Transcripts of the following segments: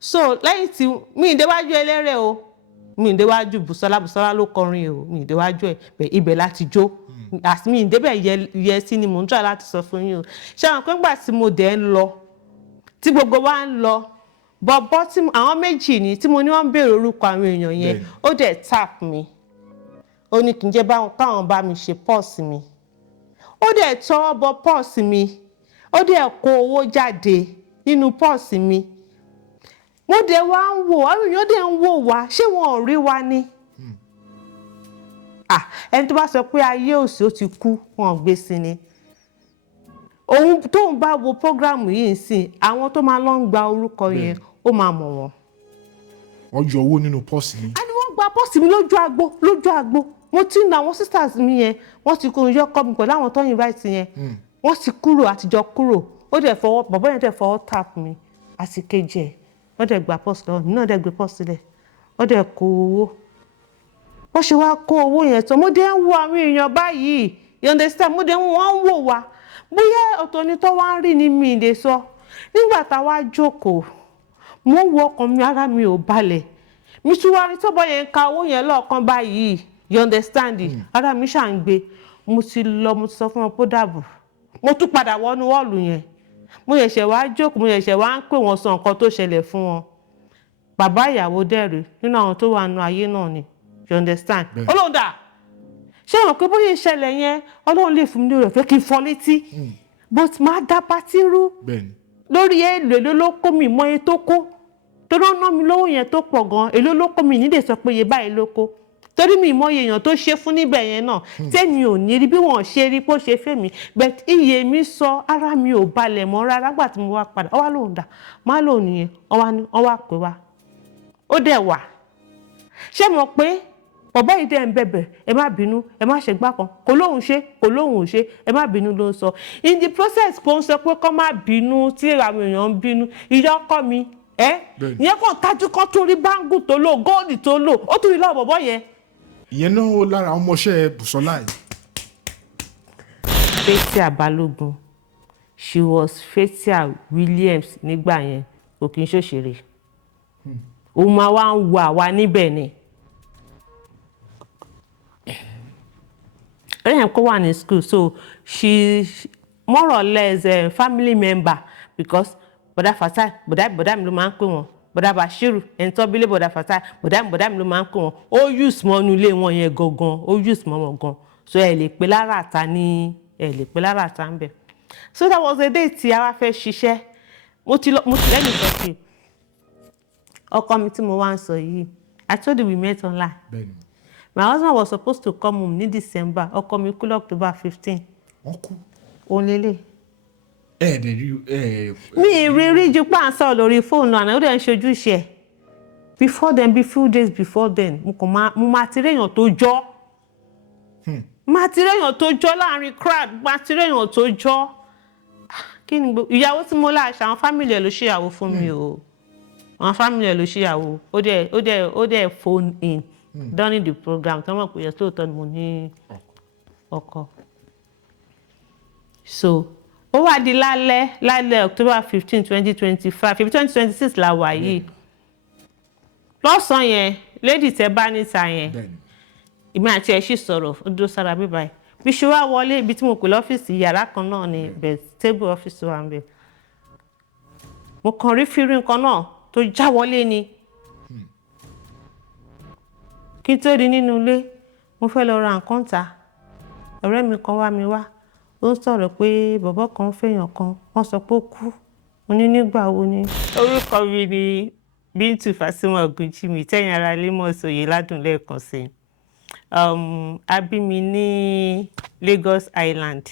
so lẹ́yìn tí mi ìdéwájú eléré o mi ìdéwájú Bùsọ́lá ló kọrin o mi ìdéwájú ẹ̀ ibẹ̀ láti jó àti mi ìdébẹ̀ yẹ sí ni mò ń try láti sọ fún yín o ṣé àwọn pé ńgbà tí mo dẹ̀ ń lọ tí gbogbo wa ń lọ bọ̀bọ̀ tí àwọn méjì ni tí mo ní wọ́n ń béèrè orúkọ àwọn èèyàn yẹn ó dẹ̀ tap mi ó ní kí n jẹ́ káwọn bá mi ṣe pọ́ọ̀sì mi ó dẹ̀ tọwọ́ bọ pọ́ọ̀sì mi ó dẹ̀ kó owó jáde nínú pọ́ọ̀sì mi mo dẹ̀ wá ń wò àwọn èèyàn dẹ̀ ń wò wá ṣé wọn ò rí wa ni ẹni tó bá sọ pé ayé òsì ó ti kú wọn ò gbé sí ni òun tóun bá wo prógrámù yìí sí àwọn tó máa lọ ń gba orúkọ yẹn ó máa mọ̀ wọ́n. wọ́n yọ owó nínú pọ́ọ̀sì mi. a ní wọ́n gba pọ́ọ̀sì mi lójú agbo mo ti ń na àwọn sisters mi yẹn wọ́n ti kó yọ kọ́ mi pẹ̀lú àwọn tó invite yẹn wọ́n ti kúrò àtijọ́ kúrò ó dẹ̀ fọwọ́ bàbá yẹn dẹ̀ fọwọ́ tap mi àti kejì ẹ̀ wọ́n dẹ̀ gba pọ́ọ̀sì lọ́wọ́ mi náà dẹ̀ gbé pọ́ọ̀sì sílẹ̀ wọ́n dẹ̀ kó owó wọ́n ṣe wá kó owó yẹn tán mo dẹ̀ ń wo àwọn èèyàn báyìí you understand mo dẹ̀ wọ́n ń wò wá bóyá ọ̀tọ̀ ni tó wá ń rí ni mi lè sọ nígbà táwa jókòó mo wo ọkàn mi ara mi ò balẹ̀ mi tún wá rí tọ́bọ̀ yẹn ka owó yẹn lọ́ọ̀kan báyìí you understand ara mi ṣà ń gbé mo ti sọ fún wọn pé dàbọ̀ mo tún padà wọnú wọ́ọ̀lù yẹn mo ṣẹ̀ṣẹ̀ wá jókòó mo ṣẹ̀ṣẹ̀ wá ń pè wọ́n sọ nǹkan tó ṣẹlẹ̀ fún wọn bàbá ìyàwó dẹ̀rẹ̀ nínú àwọn tó wà nù ayé náà ni you understand Ọlọ́run dà ṣé wọn pé bóyá ìṣẹ̀lẹ̀ yẹn Ọlọ́run lè fún mi lórí ọ̀fẹ́ kí n fọ́ létí but máa dá pátí rú lórí èlò ló kó mi mọ iye tó kó tó ná mi lówó yẹn tó pọ̀ gan èlò ló kó mi nídè sọ pé iye báyìí ló kó torí mi mọ iye èèyàn tó ṣe fún níbẹ̀ yẹn náà tẹ́mi ò ní rí bí wọ́n ṣe rí bó ṣe fẹ́ mi but iye mi sọ ara mi ò balẹ̀ mọ́ rárá gbà tí mo wá padà ọwá lòun dà má lòun nìyẹn ọwá pè wá ó dẹ̀ wà ṣé mo pé bàbá yìí dẹ̀ ń bẹ̀bẹ̀ ẹ má bínú ẹ má ṣe gbá kan kò lóhùn ò ṣe ẹ má bínú ló ń sọ in the process kò ń sọ pé kọ́ má bínú tí àwọn èèyàn ń bínú ìyá ọkọ mi ìyẹn kàn tájú kan tó rí báńgù tó lò góòlì tó lò ó tún rí lọ́wọ́ bọ̀bọ̀ yẹn. ìyẹn náà ó lára ọmọọṣẹ́ Bùsọ́lá yìí. Faithia Balogun she was Faithia Williams nígbà yẹn kò kí n ṣòṣèré òun máa wá ń wo àwa níbẹ̀ ni. Kó wà ní school so she more or less a family member because bọ̀dá Fatai bọ̀dá mi ló máa ń pè wọ́n bọ̀dá Bashiru ẹni tó bílé bọ̀dá Fatai bọ̀dá mi ló máa ń pè wọ́n ó use mọ́ inú ilé wọn yẹn gangan ó use mọ́ wọn gan so ẹ lè pe lára àta ń bẹ̀ so that was a day tí a wá fẹ́ ṣiṣẹ́ mo ti lẹ́nu sọ sí ọkọ mi tí mo wá ń sọ yìí I told you we met online. My husband was supposed to come home in December. Ọkọ mi kú October 15. Wọ́n kú. Òun lélẹ̀. Mi rí ju pa ń sọ̀rọ̀ lórí fóònù àná ó dẹ̀ ń ṣojú iṣẹ́. Before then, be few days before then, mo máa ti réyàn tó jọ́. Máa ti réyàn tó jọ́ láàrin crowd, máa ti réyàn tó jọ́. Kí ni ìyàwó tí mo láṣà àwọn fámìlì ẹ̀ ló ṣèyàwó fún mi o. Àwọn fámìlì ẹ̀ ló ṣèyàwó. Ó dẹ̀ phone in. During the program tí wọ́n mọ̀ pé yẹn tó tọ́ ni mo ní ọkọ so ó wá di lálẹ́ October 15 2025 2026 la wà yìí lọ́sàn-án yẹn lady tẹ́ bá níta yẹn èmi àti ẹ̀ sì sọ̀rọ̀ ó dúró sára mi báyìí bí ṣe wá wọlé ibi tí mo pè lọ́fíìsì yàrá kan náà ni bẹ̀ table ọ́fíìsì wa ń bẹ̀ mo kàn rí fírí nǹkan náà tó já wọlé ni. Kí n tó di nínú ilé mo fẹ́ lọ ra nǹkan ta ọ̀rẹ́ mi kan wá mi wá ó ń sọ̀rọ̀ pé bọ̀bọ́ kan fẹ́yàn kan wọ́n sọ pé ó kú mo ní nígbà wo ni. orúkọ mi ni Bintu Fatimoh Ogunjimi tẹ́yìn ara ilé mọ̀ sóye ládùn lẹ́ẹ̀kan sí a bí mi ní Lagos Island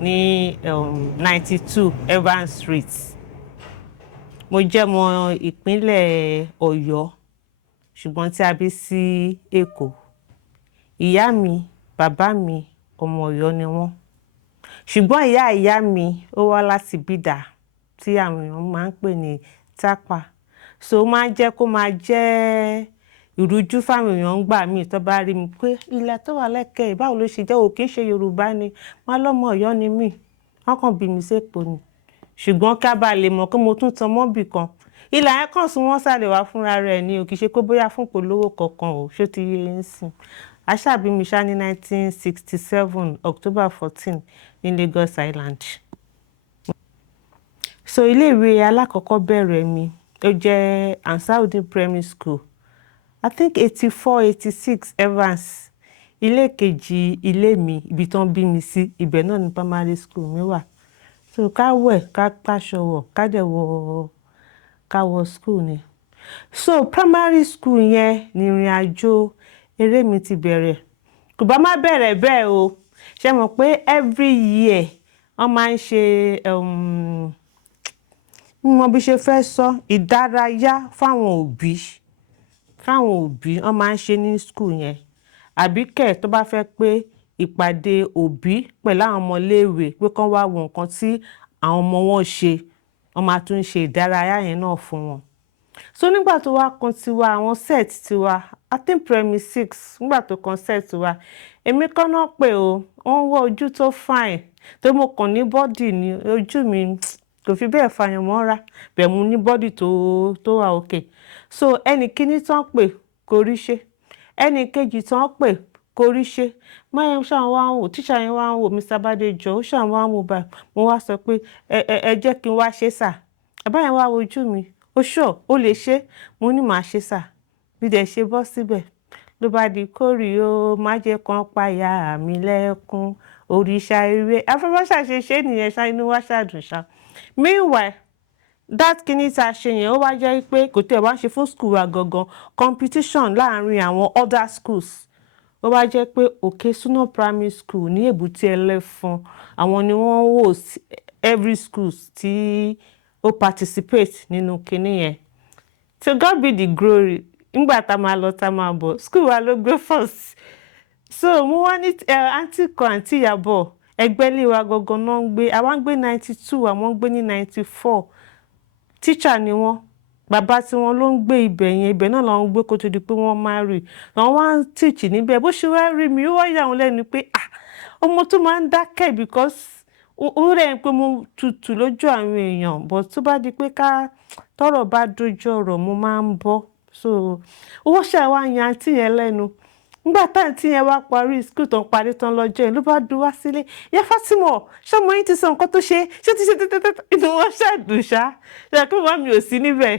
ní 92 Evans Street mo jẹ́ ọmọ ìpínlẹ̀ Ọ̀yọ́ ṣùgbọ́n tí a bí sí Èkó ìyá mi bàbá mi ọmọ Ọ̀yọ́ ni wọ́n ṣùgbọ́n ìyá mi ó wá láti Bídà tí àwọn èèyàn máa ń pè ní Tápà so máa ń jẹ́ kó máa jẹ́ ìrújú fáwọn èèyàn ń gbà mí tó bá rí mi pé ilẹ̀ tó wà lẹ́kẹ̀ẹ́ báwo ló ṣe jẹ́ òkè ṣe Yorùbá ni wọ́n lọ́mọ Ọ̀yọ́ ni mí wọ́n kàn bí mi sépò ni ṣùgbọ́n ká bá lè mọ̀ pé mo tún tan mọ́bì kan ìlà yẹn kàn sún wọ́n sáré wá fúnra rẹ̀ ni o kì í ṣe pé bóyá fún polówó kankan o ṣó ti yé ń sìn. Aṣáàbí mi ṣá ní 1967 October 14 ní Lagos Island. So iléèwé alákọ̀ọ́kọ́ bẹ̀rẹ̀ mi ó jẹ́ Ansaudin Primary School, I think 84-86 Evans. Ilé kejì ilé mi ibi tán bí mi sí ibẹ̀ náà ní primary school mi wà. So ká wẹ̀ ká pàṣọ wọ̀ ká dẹ̀ ká wọ school ni. So primary school yẹn ni ìrìn àjò eré mi ti bẹ̀rẹ̀. Kò bá má bẹ̀rẹ̀ bẹ́ẹ̀ o. Ṣé mọ̀ pé every year wọ́n máa ń ṣe mo bí ṣe fẹ́ sọ ìdárayá fáwọn òbí wọ́n máa ń ṣe ní school yẹn. Àbí kẹ̀ tó bá fẹ́ pé ìpàdé òbí pẹ̀lú àwọn ọmọléèwé pé kán wá wo nǹkan tí àwọn ọmọ wọn ṣe wọ́n máa tún ṣe ìdárayá yẹn náà fún wọn. So nígbà tó wá kan tiwa àwọn set tiwa I think primary 6 nígbà tó kan set tiwa èmi kọ́ náà pé o wọ́n wọ ojú tó fine tó mo kàn ní bọ́dì ní ojú mi kò fi bẹ́ẹ̀ fàyàn mọ́ra bẹ́ẹ̀ mo ní bọ́dì tó wà okay. So ẹnì kíní tán pè kò rí ṣe ẹnì kejì tán pè kò rí ṣe máyẹn ṣáà wá ń wò tíṣà yẹn wá ń wò Mr. Badejo ó ṣáà wá ń wò báyìí mo wá sọ pé ẹ jẹ́ kí n wá ṣe sà bàbá yẹn wá wojú mi ó ṣọ́ ó lè ṣe mo ní màá ṣe sà bí dẹ̀ ṣe bọ́ síbẹ̀ ló bá di kórì ó má jẹ́ kan páyà mi lẹ́kún òrìṣà eré afẹ́fẹ́ ṣe nìyẹn ṣá inú wá ṣàdùn ṣá. Meanwhile that kìíní tá a ṣe yẹn ó wá jẹ́ pé kò tẹ̀ wá ṣe fún school wa gangan competition láàárín àwọn other schools ó wá jẹ́ pé Òkè Súná Primary School ní Èbúté Ẹlẹ́fọ̀n àwọn ni wọ́n host every schools tí ó participate nínú kìíní yẹn. To God be the glory nígbà tá máa lọ tá máa bọ̀ school wa ló gbé first. So mo wá ní àǹtí kan àǹtí Ìyàbọ̀ ẹgbẹ́ ilé wa gangan náà ń gbé àwa ń gbé 92 àwọn ń gbé ní 94 teacher ni wọ́n bàbá tí wọ́n ló ń gbé ibẹ̀ náà làwọn ń gbé kó tó di pé wọ́n marry àwọn wá ń teach níbẹ̀ bó ṣe wá rí mi ó wá yà wọ́n lẹ́nu pé ọmọ tó máa ń dákẹ́ because ó rẹ̀ pé mo tutù lójú àwọn èèyàn but tó bá di pé tọ́rọ̀ bá dojú ọ̀rọ̀ mo máa ń bọ́ so owó ṣàwá yan àǹtí yẹn lẹ́nu nígbà táǹtí yẹn wá parí school tó ń parí tán lọ́jọ́ yẹn ló bá dùn wá sílé ìyá Fatimoh ṣọmọ yín ti sọ nǹkan tó ṣe ṣé ti ṣe tẹ́tẹ́tẹ́ inú wọn ṣàdùn ṣá ṣe kí wọ́n mi ò sí níbẹ̀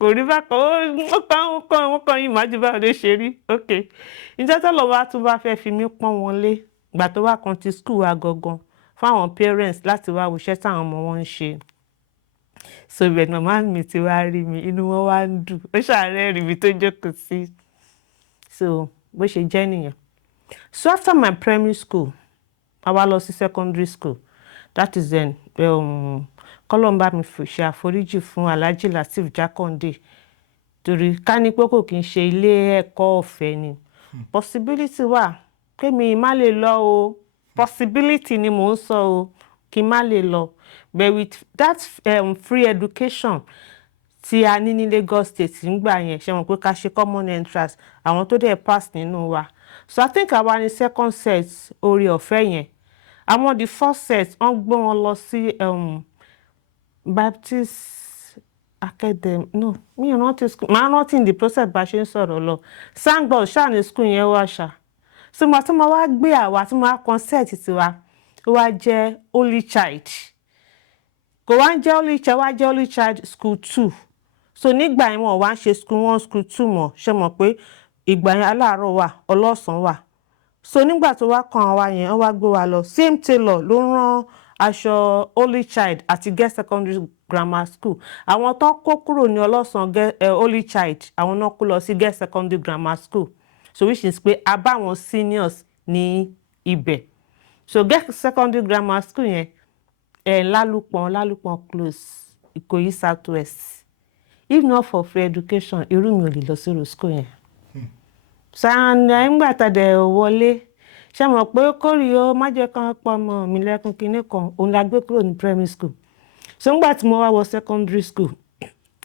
kò rí bákan wọ́n kàn yín májú báwo ló ṣe rí ok ìjọ tó lọ wá tún bá fẹ́ fi mí pọ́n wọn lé ìgbà tó wá kan ti school wa gangan fáwọn parents láti wá wòṣẹ́ táwọn ọmọ wọn ń ṣe so ibẹ̀ ni màmá mi ti wá rí mi inú wọn wá ń dùn ó ṣàárẹ̀ rí mi tó jókòó sí so bó ṣe jẹ́ nìyẹn. So after my primary school a wá lọ sí secondary school that is then kọ́lọ́mbà mi ṣe àforíjì fún Alhaji Lateef Jákàndé torí ká ní pé kò kí n ṣe ilé ẹ̀kọ́ ọ̀fẹ́ ni possibility wà pé mi má lè lọ o possibility ni mò ń sọ o kí n má lè lọ but with that free education tí a ní ní Lagos State nígbà yẹn ṣe mọ̀ pé ká ṣe common entrance àwọn tó dẹ̀ pass nínú wa so I think àwa ní second set orí ọ̀fẹ́ yẹn àwọn the first set wọ́n gbé wọn lọ sí Baptist Academy no mi ò rántí school màá rántí in the process bá ṣe ń sọ̀rọ̀ lọ Sandbox ṣáà ní school yẹn wá ṣá so màá tí mo wá gbé àwa tí mo wá concert tiwa ó wá jẹ́ Holy Child kò wá ń jẹ́ Holy Child wá jẹ́ Holy Child school 2 so nígbà yẹn wọ́n wá ń ṣe school 1 school 2 mọ̀ ṣe mọ̀ pé ìgbà yẹn aláàárọ̀ wà ọlọ́sàn wà so nígbà tó wá kan àwa yẹn wọ́n wá gbé wa lọ same tailor ló rán aṣọ Holy Child àti Girls Secondary Grammar School àwọn tó kó kúrò ní ọlọ́sàn Holy Child àwọn náà kó lọ sí Girls Secondary Grammar School so which is pé a bá àwọn seniors ní ibẹ̀ so Girls Secondary Grammar School yẹn lálùpọ̀n close Ìkòyí South West if not for free education irú mi ò lè lọ sí school yẹn sànà ìgbà tàdé wọlé ṣe mọ̀ pé kórì ó má jẹ́ kán pọ̀ ọmọ mi lẹ́kùn kinní kan òun la gbé kúrò ní primary school so nígbà tí mo wá wọ secondary school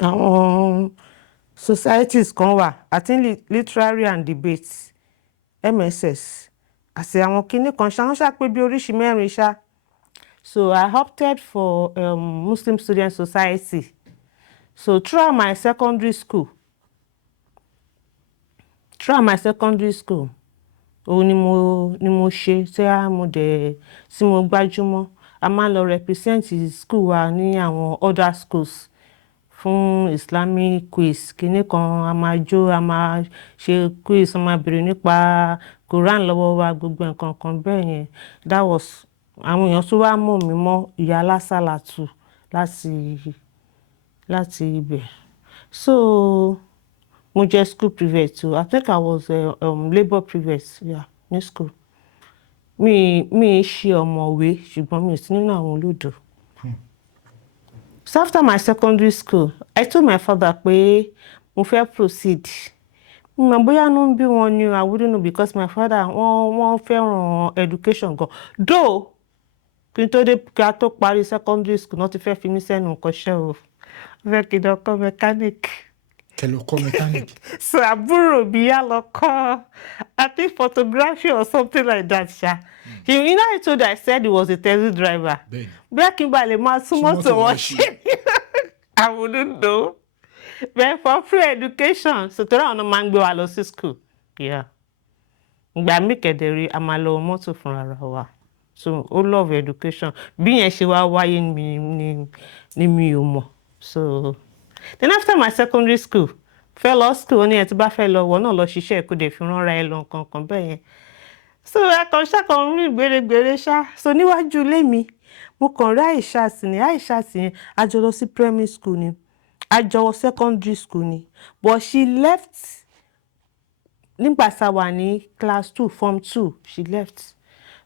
àwọn societies kan wà àti literary and debates MSS àti àwọn kinní kan ṣá wọ́n ṣàpé bí oríṣi mẹ́rin ṣá so I opted for Muslim Student Society So throughout my secondary school òun ni mo ṣe tí mo gbájúmọ́. A máa ń lọ represent school wa ní àwọn other schools fún Islamic quiz. Kíní kan a máa jó, a máa ṣe quiz, a máa béèrè nípa Quran lọ́wọ́ wa, gbogbo nǹkan kan bẹ́ẹ̀ yẹn. That was àwọn èèyàn tó wá mọ̀ mí mọ́ ìyá alásàlátù láti ibẹ̀. So mo jẹ́ school prefect too. I think I was labour prefect, yeah, ní school. Mi ṣe ọ̀mọ̀wé ṣùgbọ́n mi ò sí nínú àwọn olódo. So after my secondary school, I told my father pé mo fẹ́ proceed. Mo bóyá inú ń bí wọn ni, I wouldn't know, because my father wọ́n fẹ́ràn education gan. Though kí a tó parí secondary school náà ti fẹ́ fi mí sẹ́nu kọ́ṣẹ́ o. Fẹ́ kí n lọ kọ́ mechanic. Kẹlọ kọ́ mechanic. So àbúrò mi yá lọ kọ́, I think photography or something like that ṣá. You know, I told you, I said he was a taxi driver. Bẹ́ẹ̀ kí n bá lè máa súnmọ́ tó wọ́n ṣe. I wouldn't know. But for free education, so tọ́ra ọ̀nà máa ń gbé wa lọ sí school. Yeah. Ìgbà mí kẹ̀dẹ̀rí a máa lọ mọ́tò fúnra wa. So ó love education. Bí yẹn ṣe wá wáyé ni mi ò mọ̀. So then after my secondary school, fẹ́ lọ school ní ẹ̀ tí bá fẹ́ lọ wọ̀ náà lọ ṣiṣẹ́ kó dẹ̀ fi ránra ẹ lọ nǹkan kan bẹ́ẹ̀ yẹn. So ṣàkàn rí gbèrègbèrè ṣá. So níwájú ilé mi, mo kàn rí Aishat yẹn, a jọ lọ sí primary school ni, a jọ wọ secondary school ni, but she left nígbà tá a wà ní class 2, form 2, she left.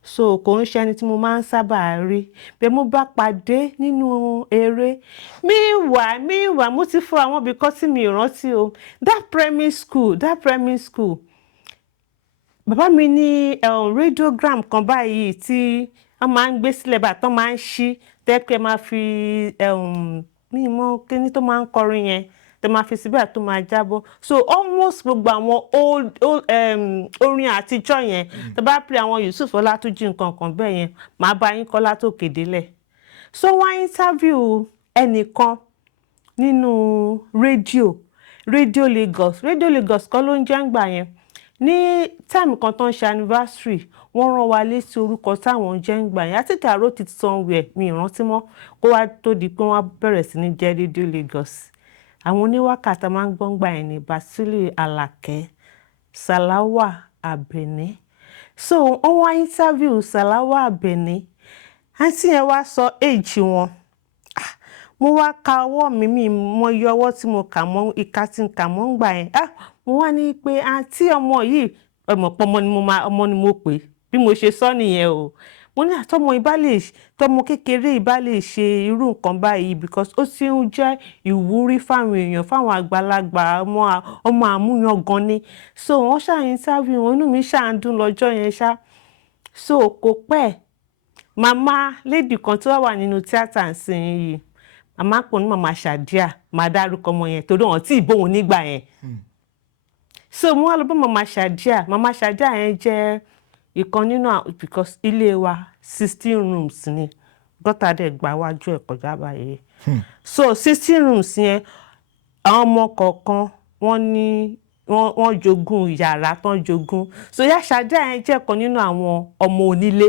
So kò ń ṣe ẹni tí mo máa ń sábà rí, bẹ́ẹ̀ mo bá pàdé nínú eré. Meanwhile, mo ti fún àwọn because tí mi ò rántí o. That primary school, bàbá mi ní radiogram kan báyìí tí wọ́n máa ń gbé sílẹ̀ báyìí tó máa ń ṣí, tẹ́kẹ́ máa fi mi mọ̀ kíní tó máa ń kọrin yẹn, tẹ́ máa fi síbẹ̀ tó máa jábọ́. So almost gbogbo àwọn orin àtijọ́ yẹn, tẹ́ bá play àwọn Yusuf Ọlátúnjí nǹkan kan bẹ́ẹ̀ yẹn, màá bá yín kọ́ látòkè délẹ̀. So wọ́n interview ẹnìkan nínú Radio Lagos kọ́ ló ń jẹ́ ńgbà yẹn. Ní time kan tó ń ṣe anniversary, wọ́n rán wa létí orúkọ táwọn jẹ́ ńgbà yẹn. I think I wrote it somewhere, mi ò rántí mọ́, kó wá tó di pé wọ́n bẹ̀rẹ̀ sí ní jẹ́ Radio Lagos. Àwọn oníwákàtí máa ń gbọ́ngbà ẹ̀ ní Basili Alake, Salawa Abeni. So wọ́n wá interview Salawa Abeni. Àǹtí yẹn wá sọ age wọn. Mo wá ka ọwọ́ mi mọ iye ọwọ́ tí mo kà mọ́, ìka tí n kà mọ́ ńgbà yẹn. Mo wá ní pé àǹtí ọmọ yìí, ọmọ ni mo pè, bí mo ṣe sọ nìyẹn o. Mo ní tọmọ kékeré ìbá lè ṣe irú nǹkan báyìí because ó ti ń jẹ́ ìwúrí fáwọn èèyàn, fáwọn àgbàlagbà, ọmọ àmúyàn gan ni. So wọ́n ṣá interview wọn, inú mi ṣá ń dùn lọ́jọ́ yẹn ṣá. So kò pẹ́, màmá lady kan tó wà nínú tíátà ńsìn yìí, màmá pọ̀ ní màmá Ṣàdíà, màá dárúkọ ọmọ yẹn torí wọ́n tí ìbò wọn nígbà yẹn. So mo wá lọ bá màmá Ṣàdíà yẹn jẹ́ ìkan nínú because ilé wa 16 rooms ni, gọ́tà dẹ̀ gbà wájú ẹ̀ kọjá báyìí. So 16 rooms yẹn, àwọn ọmọ kọ̀ọ̀kan wọ́n jogún yàrá tán jogún. So ìyá Ṣàdíà yẹn jẹ́ ìkan nínú àwọn ọmọ onílé.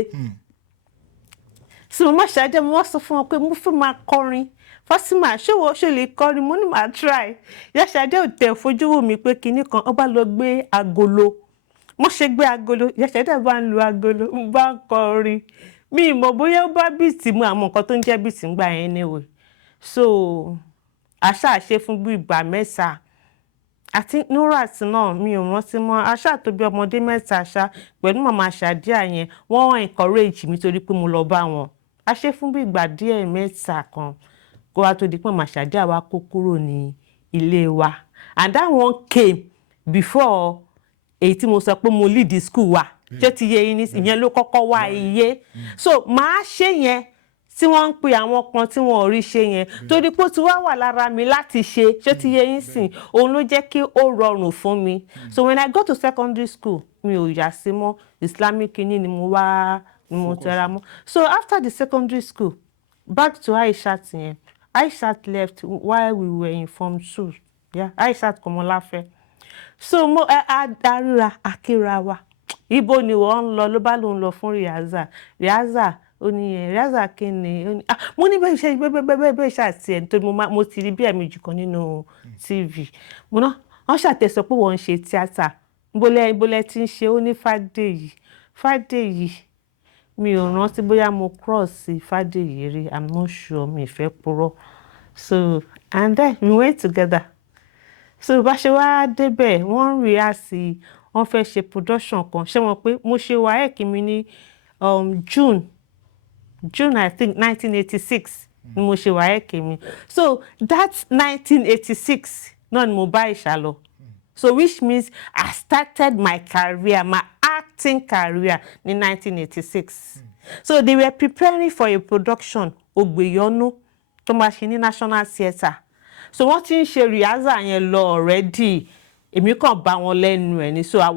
So màmá Ṣàdíà mo wá sọ fún wọn pé mo fẹ́ máa kọrin. Fátímà ṣé lè kọrin? Mo ní màá try. Ìyá Ṣàdíà ò tẹ̀ fojú wò mí pé kinní kan, ó bá lọ gbé agolo. Mo ṣe gbé agolo, Ìyá Ṣàdíà bá ń lo agolo, mo bá ń kọrin. Mi ì mọ̀ bóyá ó bá bíìtì mu, àmọ́ nǹkan tó ń jẹ́ bíìtì ńgbà yẹn anyway. So àṣà ṣe fún bí ìgbà mẹ́ta. Àti Nurat náà mi ò rántí mọ́. Àṣà tó bí ọmọdé mẹ́ta ṣá pẹ̀lú màmá Ṣàdíà yẹn, wọ́n encourage mi torí pé mo lọ bá wọn. A ṣe fún bí ìgbà díẹ̀ mẹ́ta kan kó wá tó di pé màmá Ṣàdíà wá kó kúrò ní ilé wa. And that one came before èyí tí mo sọ pé mo lead the school wa. Ṣé ti yé yín ní ìyẹn ló kọ́kọ́ wá iye. So màá ṣe yẹn tí wọ́n ń pe àwọn kan tí wọ́n ò rí ṣe yẹn torí pé ó ti wá lára mi láti ṣe. Ṣé ti yé yín sìn? Òun ló jẹ́ kí ó rọrùn fún mi. So when I go to secondary school, mi ò yà sí mọ́ Islamic ni mo tẹra mọ́. So after the secondary school, back to Aishat yẹn, Aishat left while we were in Form 2. Yeah, Aishat Komolafe. So mo arira akira wa. Ibo ni wọ́n lọ ló bá lóun lọ fún Riaza. Riaza ó ní Riaza kíni ó ní mo ní bẹ́ẹ̀ ṣe bẹ́ẹ̀ ṣàtì ẹ̀ nítorí mo ti rí bí ẹ̀mejì kan nínú TV. Mo ná wọ́n ṣàtẹ̀sọ pé wọ́n ń ṣe tíátà. Bólẹ̀ tí ń ṣe ó ní Fàdèyí. Mi ò rántí bóyá mo cross Fàdèyí rí. I'm not sure, mi fẹ́ purọ́. So and then we went together. So bá ṣe wá débẹ̀ wọ́n rí àsì wọ́n fẹ́ ṣe production kan ṣé wọ́n pé mo ṣe WAEC mi ní June I think 1986 ni mo ṣe WAEC mi. So that 1986 náà ni mo bá Ìṣà lọ. So which means I started my career, my acting career in 1986. So they were preparing for a production Ogbeyonu tó máa ṣe ní National Theatre. So wọ́n ti ń ṣe Riaza yẹn lọ already. Èmi kàn bá wọn lẹ́nu ẹ̀ ni. So I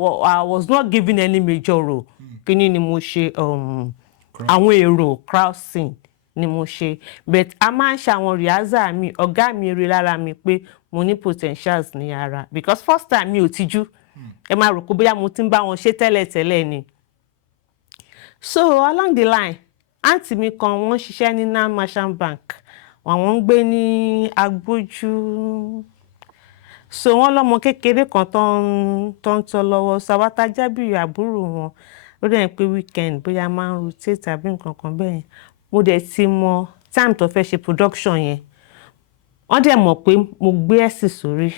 was not given any major role. Kíni ni mo ṣe àwọn èrò crowd scene ni mo ṣe. But a máa ń ṣe àwọn Riaza mi ọ̀gá mi rí lára mi pé mo ní potentials ní ara because first time mi ò tijú. Ẹ máa rò pé bóyá mo ti ń bá wọn ṣe tẹ́lẹ̀ ni. So along the line àǹtí mi kan wọ́n ṣiṣẹ́ ní Nam Merchant Bank. Àwọn ń gbé ní Agbójú. So wọ́n lọ́mọ kékeré kan tó ń tọ́ lọ́wọ́ Sawata jábìrì àbúrò wọn. Ó dẹ̀ pé weekend bóyá máa ń rotate tàbí nǹkan kan bẹ́ẹ̀. Mo dẹ̀ ti mọ time tó fẹ́ ṣe production yẹn. Wọ́n dẹ̀ mọ̀ pé mo gbé ẹ̀sìn sórí.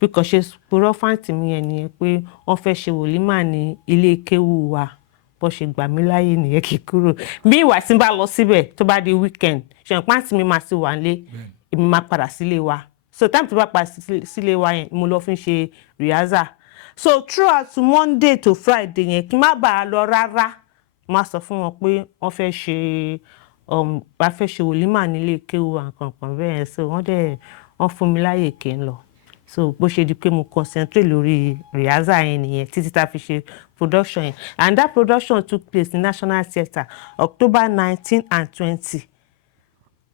Bí kò ṣe purọ́ fáǹtì mi yẹn nìyẹn pé wọ́n fẹ́ ṣe wòlímà ní ilé kéwú wa. Bó ṣe gbà mí láyé nìyẹn kí kúrò. Bí ìwà tí ń bá lọ síbẹ̀ tó bá di weekend ṣe pàǹtí mi máa ti wà nílé èmi máa padà sílé wa. So time tó bá padà sílé wa yẹn mo lọ fi ṣe Riaza. So throughout Monday to Friday yẹn kí n má bàa lọ rárá máa sọ fún wọn pé wọ́n fẹ́ ṣe wòlímà nílé kéwú àǹkankan bẹ́ẹ̀. So wọ́n fún mi láyè kí n lọ. So bó ṣe di pé mo concentrate lórí Riaza yẹn nìyẹn títí tá fi ṣe production yẹn. And that production took place in National Theatre October 19 and 20.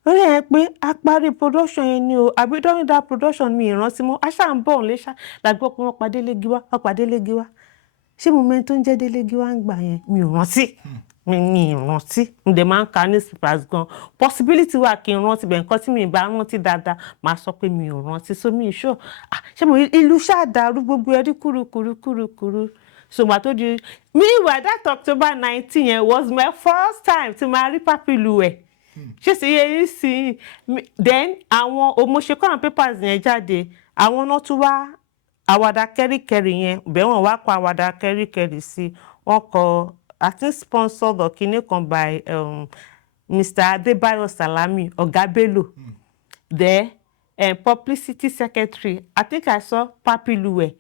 Ó lè yẹn pé a parí production yẹn ni o àbí during that production mi ìrántí mọ́ a ṣáà ń bọ̀ òun léṣà lágbó pé wọ́n pàdé Légiwá. Ṣé mo mẹ́ni tó ń jẹ́ Légiwá ń gbà yẹn mi ò rántí. Mi rántí. Mo dẹ̀ máa ń ka newspapers gan. Possibility wà kí n rántí bẹ̀ nǹkan tí mi bá rántí dáadáa máa sọ pé mi ò rántí. So mi sure. Ṣé mo ìlú ṣáà dàrú gbogbo ẹ̀rí kúrú. So gbà tó di meanwhile that October 19 yẹn was my first time tí màá rí Papilu ẹ̀. Ṣé sì yẹ yín sí then àwọn òmòṣe kọ́nà papers yẹn jáde àwọn náà tún wá àwàdà kẹ́ríkẹ́rí yẹn bẹ́ẹ̀ wọ́n wá kọ àwàdà kẹ́ríkẹ́rí sí wọ́n kọ I think sponsored or kini kan by Mr. Adebayo Salami Ọ̀gá Bello. There publicity secretary I think I saw Papilu ẹ̀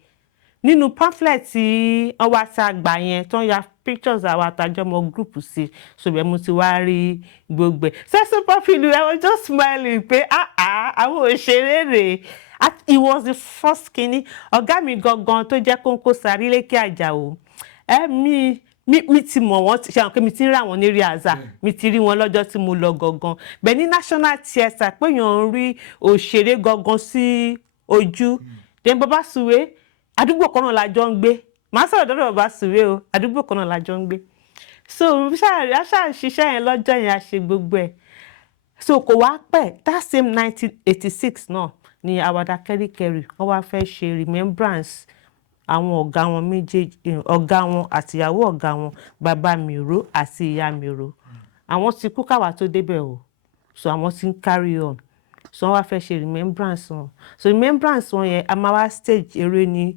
nínú pamphlet tí wọ́n wá sí àgbà yẹn tó ń ya pictures àwọn àtàjọmọ group sí so bẹ́ẹ̀ mo ti wá rí gbogbo ẹ̀. Sẹ́sìn Papilu I was just smiling pé àwọn òṣèré rè. It was the first kini ọ̀gá mi gangan tó jẹ́ kóńkó sáré lékè Àjàó. Mi ti mọ̀ wọ́n ṣe àwọn pé mi ti ń rà wọ́n ní Riaza mi ti rí wọn lọ́jọ́ tí mo lọ gangan. Bẹ́ẹ̀ ní National Theatre pé èèyàn ń rí òṣèré gangan sí ojú. Then Baba Suwe àdúgbò kan náà la jọ ń gbé. Màá sọ̀rọ̀ dọ́dọ̀ Baba Suwe o àdúgbò kan náà la jọ ń gbé. So ṣáà ṣiṣẹ́ yẹn lọ́jọ́ yẹn a ṣe gbogbo ẹ̀. So kò wá pẹ́ that same 1986 náà ni àwàdà kẹ́ríkẹ́rí wọ́n wá fẹ́ ṣe remembrance àwọn ọ̀gá wọn méjèèjì ọ̀gá wọn àti ìyàwó ọ̀gá wọn bàbá Miro àti ìyá Miro. Àwọn ti kú káwa tó débẹ̀ o. So àwọn ti ń carry on. So wọ́n wá fẹ́ ṣe remembrance wọn. So remembrance wọn yẹn a máa wá stage eré ní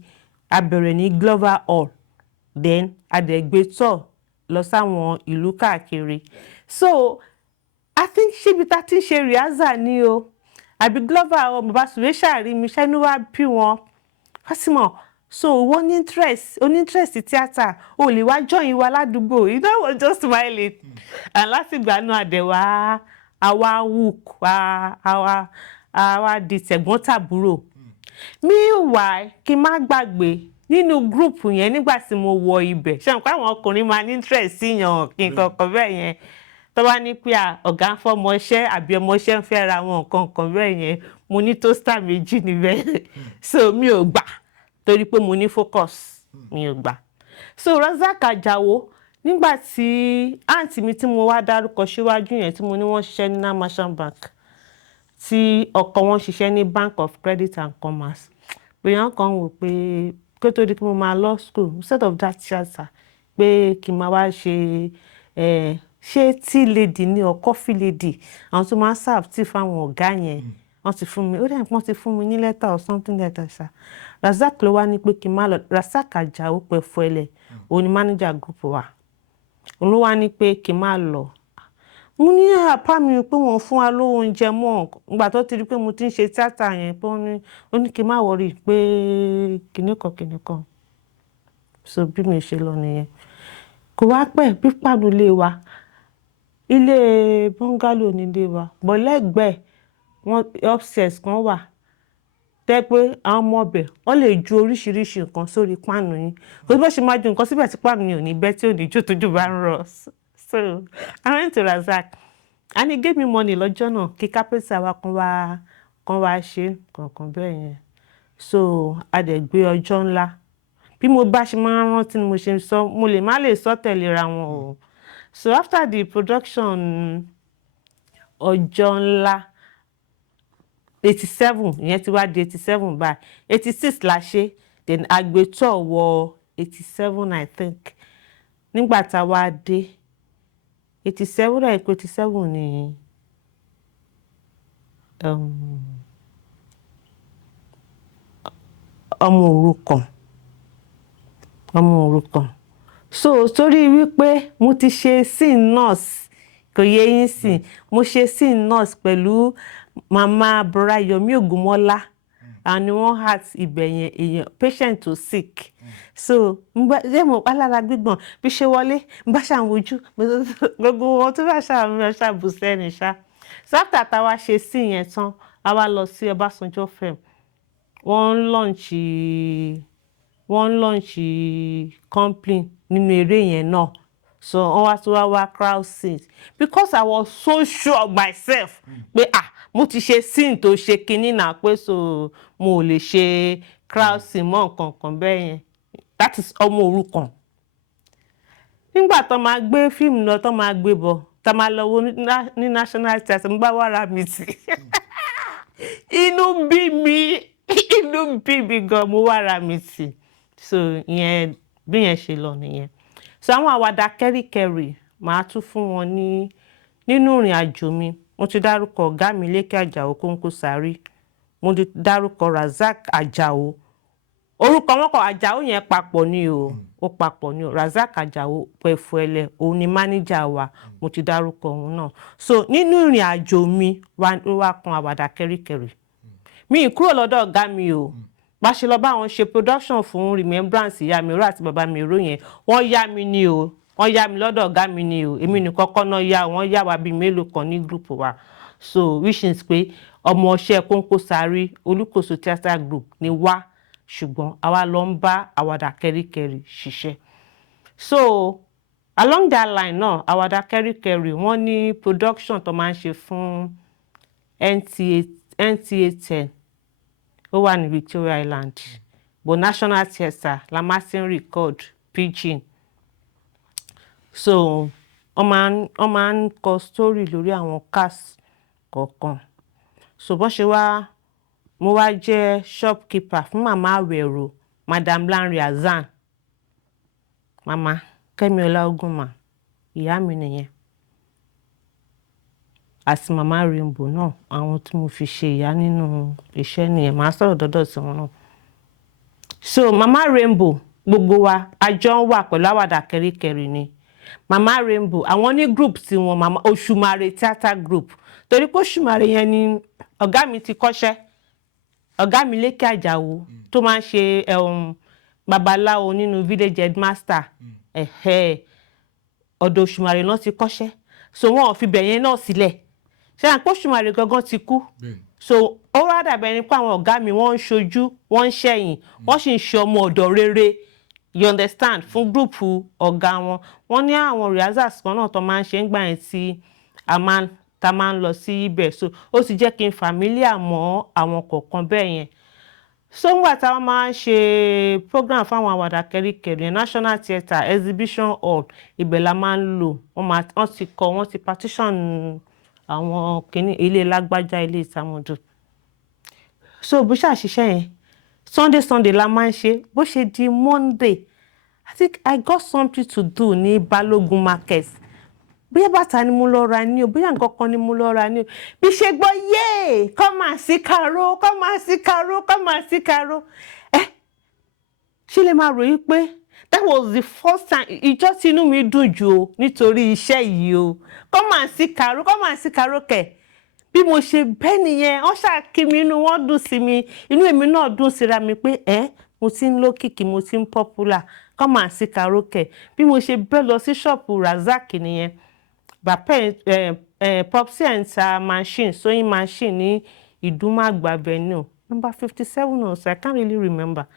abẹ̀rẹ̀ ní Glover Hall. Then adẹ̀gbẹ́ tọ̀ lọ sáwọn ìlú káàkiri. So I think ṣébi tá ti ń ṣe Riaza ni o. Àbí Glover Hall Baba Suwe ṣàrí mi ṣẹ́nu wá bí wọn. Fatimoh so wọ́n ní interest theatre o lè wá join wa ládùúgbò you know was just smiling. And láti ìgbà náà àdẹ̀wà àwa hook àwa di tẹ̀gbọ́n tàbúrò. Meanwhile kí n má gbàgbé nínú group yẹn nígbà tí mo wọ ibẹ̀ ṣé àwọn ọkùnrin máa ní interest síyàn kí n kọ̀ọ̀kan bẹ́ẹ̀ yẹn tó bá ní pé ọ̀gá ń fọmọṣẹ́ àbí ọmọṣẹ́ ń fẹ́ ra wọn nǹkan bẹ́ẹ̀ yẹn mo ní toaster méjì níbẹ̀ so mi ò gbà torí pé mo ní focus mi ò gbà. So Razak Àjàó nígbà tí àǹtí mi tí mo wá dárúkọ síwájú yẹn tí mo ní wọ́n ṣiṣẹ́ ní National Bank tí ọkọ wọn ṣiṣẹ́ ní Bank of Credit and Commerce bóyá kan wò pé kó tó di kí mo máa law school instead of that theatre pé kí n máa wá ṣe ṣé tea lady ní or coffee lady àwọn tó máa ń serve tea fáwọn ọ̀gá yẹn wọ́n ti fún mi ó dẹ̀ wọ́n ti fún mi ní letter or something like that ṣá. Razak ló wá ní pé kí n má lọ. Razak Àjàó Pẹ̀fọ́lẹ̀ òun ni manager group wa òun ló wá ní pé kí n má lọ. Mo ní apá mi pé wọ́n fún wa lówó oúnjẹ mọ́ ìgbà tó ti rí pé mo ti ń ṣe tíátà yẹn pé ó ní kí n má worry pé kìnìkan so bí mi ṣe lọ nìyẹn. Kò wá pẹ́ bí pàdé ilé wa ilé bungalow nílé wa bọ̀ lẹ́gbẹ̀ẹ́ wọn upstairs kan wà tẹ́ pé àwọn ọmọ ọbẹ̀ wọ́n lè ju oríṣiríṣi nǹkan sórí páànù yín kò sí bó ṣe máa ju nǹkan síbẹ̀ tí páànù yín ò ní bẹ́ tí ò ní jó tójú bá ń rọ̀. So I went to Razak and he gave me money lọ́jọ́ náà kí kápẹ́tà wa kan wá ṣe kankan bẹ́ẹ̀ yẹn. So a dẹ̀ gbé ọjọ́ ńlá bí mo bá ṣe máa ń rántí ni mo ṣe sọ mo lè má lè sọ tẹ̀léra wọn o. So after the production ọjọ́ ńlá 87 ìyẹn ti wá di 87 báyìí 86 la ṣe then agbétọ̀ wọ 87 I think nígbà tá a wá dé 87 rẹ̀ pé 87 ni ọmọ òrukàn so torí wípé mo ti ṣe scene nurse kò yẹ yín sìn mo ṣe scene nurse pẹ̀lú mama Burayomi Ògúnmọ́lá and wọ́n heart ibẹ̀ yẹn èèyàn patient to sick so ṣé mo pa lára gbígbọ̀n bí ṣe wọlé n bá ṣàwójú gbogbo wọn tó bá ṣàbù sẹ́ni ṣá. So after táwa ṣe scene yẹn tán a wá lọ sí Ọbásanjọ́ fm wọ́n launch complaint nínú eré yẹn náà so wọ́n wá tó wá crowd scene because I was so sure of myself pé mo ti ṣe scene tó ṣe kinní náà pé so mo ò lè ṣe crowd scene mọ́ nǹkan bẹ́ẹ̀ yẹn that is ọmọ òrukàn. Nígbà tó máa gbé fíìmù lọ tó máa gbé bọ̀ tá máa lọ wo ní National Theatre mo bá wàrà mi tì inú bí mi gan mo wàrà mi tì so ìyẹn bí yẹn ṣe lọ nìyẹn. So àwọn àwàdà kẹ́ríkẹ́rì màá tún fún wọn nínú ìrìn àjò mi mo ti dárúkọ ọ̀gá mi Lékè Àjàó Kónkósárì mo ti dárúkọ Razak Àjàó orúkọ wọn kọ Àjàó yẹn papọ̀ ni o ó papọ̀ ni o Razak Àjàó Pẹ̀fọ́lẹ̀ òun ni mánéjà wa mo ti dárúkọ òun náà. So nínú ìrìn àjò mi wá kan àwàdà kẹ́ríkẹ́rì mi kúrò lọ́dọ̀ ọ̀gá mi o bá ṣe lọ bá wọn ṣe production fún remembrance ìyá mi ró àti bàbá mi ró yẹn wọ́n yá mi ni o wọ́n yá mi lọ́dọ̀ ọ̀gá mi ni o èmi ní kọ́kọ́ náà yá wọ́n yá wa bíi mélòó kan ní group wa so which is pé ọmọ ọṣẹ́ Kónkósárì Olúkòso theatre group ni wá ṣùgbọ́n àwa lọ ń bá àwàdà kẹ́ríkẹ́rì ṣiṣẹ́. So along that line náà àwàdà kẹ́ríkẹ́rì wọ́n ní production tó máa ń ṣe fún NTA 10 ó wà ní Victoria Island but National Theatre la máa ti ń record pidgin so wọ́n máa ń kọ story lórí àwọn cast kọ̀ọ̀kan so bó ṣe wá mo wá jẹ́ shopkeeper fún màmá Àwẹ̀rò Madam Lanre Azan mama Kẹ́mi Ọláògùnmá ìyá mi nìyẹn àti màmá Rainbow náà àwọn tí mo fi ṣe ìyá nínú iṣẹ́ nìyẹn màá sọ̀rọ̀ dọ́dọ̀ sí wọn náà. So màmá Rainbow gbogbo wa àjọ ń wà pẹ̀lú àwàdà kẹ́ríkẹ́rì ni màmá Rainbow àwọn ní group tí wọn màmá Òṣùmàrè theatre group torí pé Òṣùmàrè yẹn ni ọ̀gá mi ti kọ́ṣẹ́ ọ̀gá mi Lékè Àjàó tó máa ń ṣe babaláwo nínú village headmaster ọ̀dọ̀ Òṣùmàrè náà ti kọ́ṣẹ́ so wọn ò fi bẹ̀yẹn náà sílẹ̀ ṣé àpò Òṣùmàrè gangan ti kú so ó wá dàbẹ̀ ni pé àwọn ọ̀gá mi wọ́n ń ṣojú wọ́n ń ṣẹ̀yìn wọ́n sì ń ṣe ọmọ ọ̀dọ̀ rere you understand, fún group ọ̀gá wọn. Wọ́n ní àwọn rehearsals kan náà tó máa ń ṣe ń gbà yẹn tí ta máa ń lọ sí ibẹ̀, so ó ti jẹ́ kí n familiar mọ́ àwọn kọ̀ọ̀kan bẹ́ẹ̀ yẹn. So ngbà tá a máa ń ṣe program fáwọn àwàdà kẹ́ríkẹ́rí National Theatre Exhibition Hall, ibẹ̀ la máa ń lò. Wọ́n ti partition àwọn kìíní ilé lágbájá, ilé ìsàmọ̀dù. So bó ṣàṣìṣe yẹn Sunday la máa ń ṣe. Bó ṣe di Monday, I think I got something to do ní Balogun market. Bóyá bàtà ni mo lọ ra ni o, bóyá nǹkan kan ni mo lọ ra ni o. Bí ṣe gbọ́ yéè, come and see Caro, come and see Caro, come and see Caro. Ṣé lè máa ròyìn pé that was the first time ìjọ́ tí inú mi dùn jù o nítorí iṣẹ́ yìí o. Come and see Caro, come and see Caro kẹ̀. Bí mo ṣe bẹ́ẹ̀ nìyẹn, wọ́n ṣàkí mi, inú wọn dùn sí mi, inú èmi náà dùn síra mi pé mo ti ń lókìkí, mo ti ń popular. Come and see Caro kẹ̀. Bí mo ṣe bẹ́ẹ̀ lọ sí ṣọ́ọ̀pù Razak nìyẹn. Popsi and machine, sewing machine ní Ìdúmàgbà Avenue, number 57 or so, I can't really remember.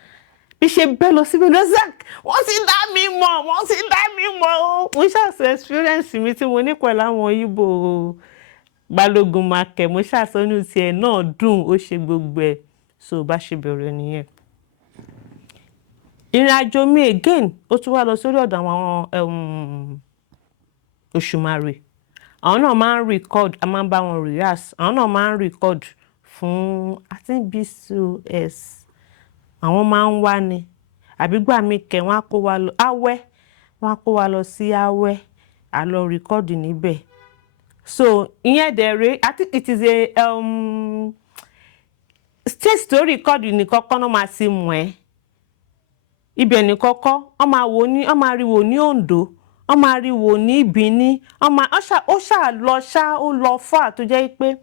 Bí ṣe bẹ́ẹ̀ lọ síbi Razak, wọ́n ti dá mi mọ̀ o. Mo ṣàṣọ experience mi tí mo ní pẹ̀lú àwọn Igbo Balogun market, mo ṣàṣọ inú tiẹ̀ náà dùn, ó ṣe gbogbo ẹ̀. So bá ṣe bẹ̀rẹ̀ nìyẹn. Ìrìnàjò mi again, ó tún wá lọ sórí ọ̀dọ̀ àwọn Òṣùmàrè. Àwọn náà máa ń record, a máa ń bá wọn rehearse. Àwọn náà máa ń record fún I think BCOS. Àwọn máa ń wá ni. Àbí gbà mí kẹ̀ wọ́n á kó wa lọ Awẹ́. Wọ́n á kó wa lọ sí Awẹ́, a lọ record níbẹ̀. So ìyẹn dẹ̀rẹ̀, I think it is a state to record ní kọ́kọ́ náà máa ti mú ẹ. Ibẹ̀ ní kọ́kọ́, wọ́n máa rí wò ní Ondo. Wọ́n máa rí wò ní Benin. Ó lọ fà tó jẹ́ pé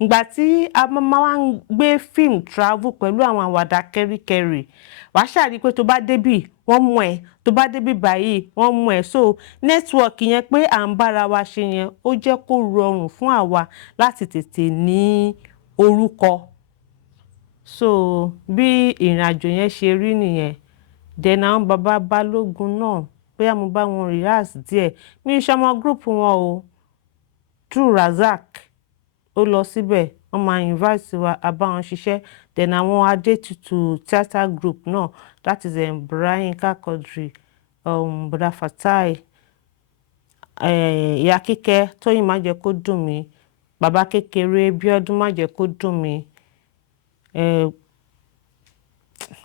ìgbà tí a máa ń gbé film travel pẹ̀lú àwọn àwàdà kẹ́ríkẹ́rí, wàá ṣàrí pé tó bá débì wọ́n mú ẹ, tó bá débì báyìí wọ́n mú ẹ. So network yẹn pé à ń bára wa ṣe yẹn ó jẹ́ kó rọrùn fún àwa láti tètè ní orúkọ. So bí ìrìnàjò yẹn ṣe rí nìyẹn. Then àwọn bàbá Balogun náà, bóyá mo bá wọn rehearse díẹ̀. Mi ṣe ọmọ group wọn o. Through Razak, ó lọ síbẹ̀, wọ́n máa invite wa, a bá wọn ṣiṣẹ́. Then àwọn Adétutù theatre group náà, that is Brian Kakodri, Bọ̀dá Fatai, Ìyá Kíkẹ́, Tóyìn má jẹ́ kó dùn mí, Bàbá Kékeré, Bíọ́dún má jẹ́ kó dùn mí.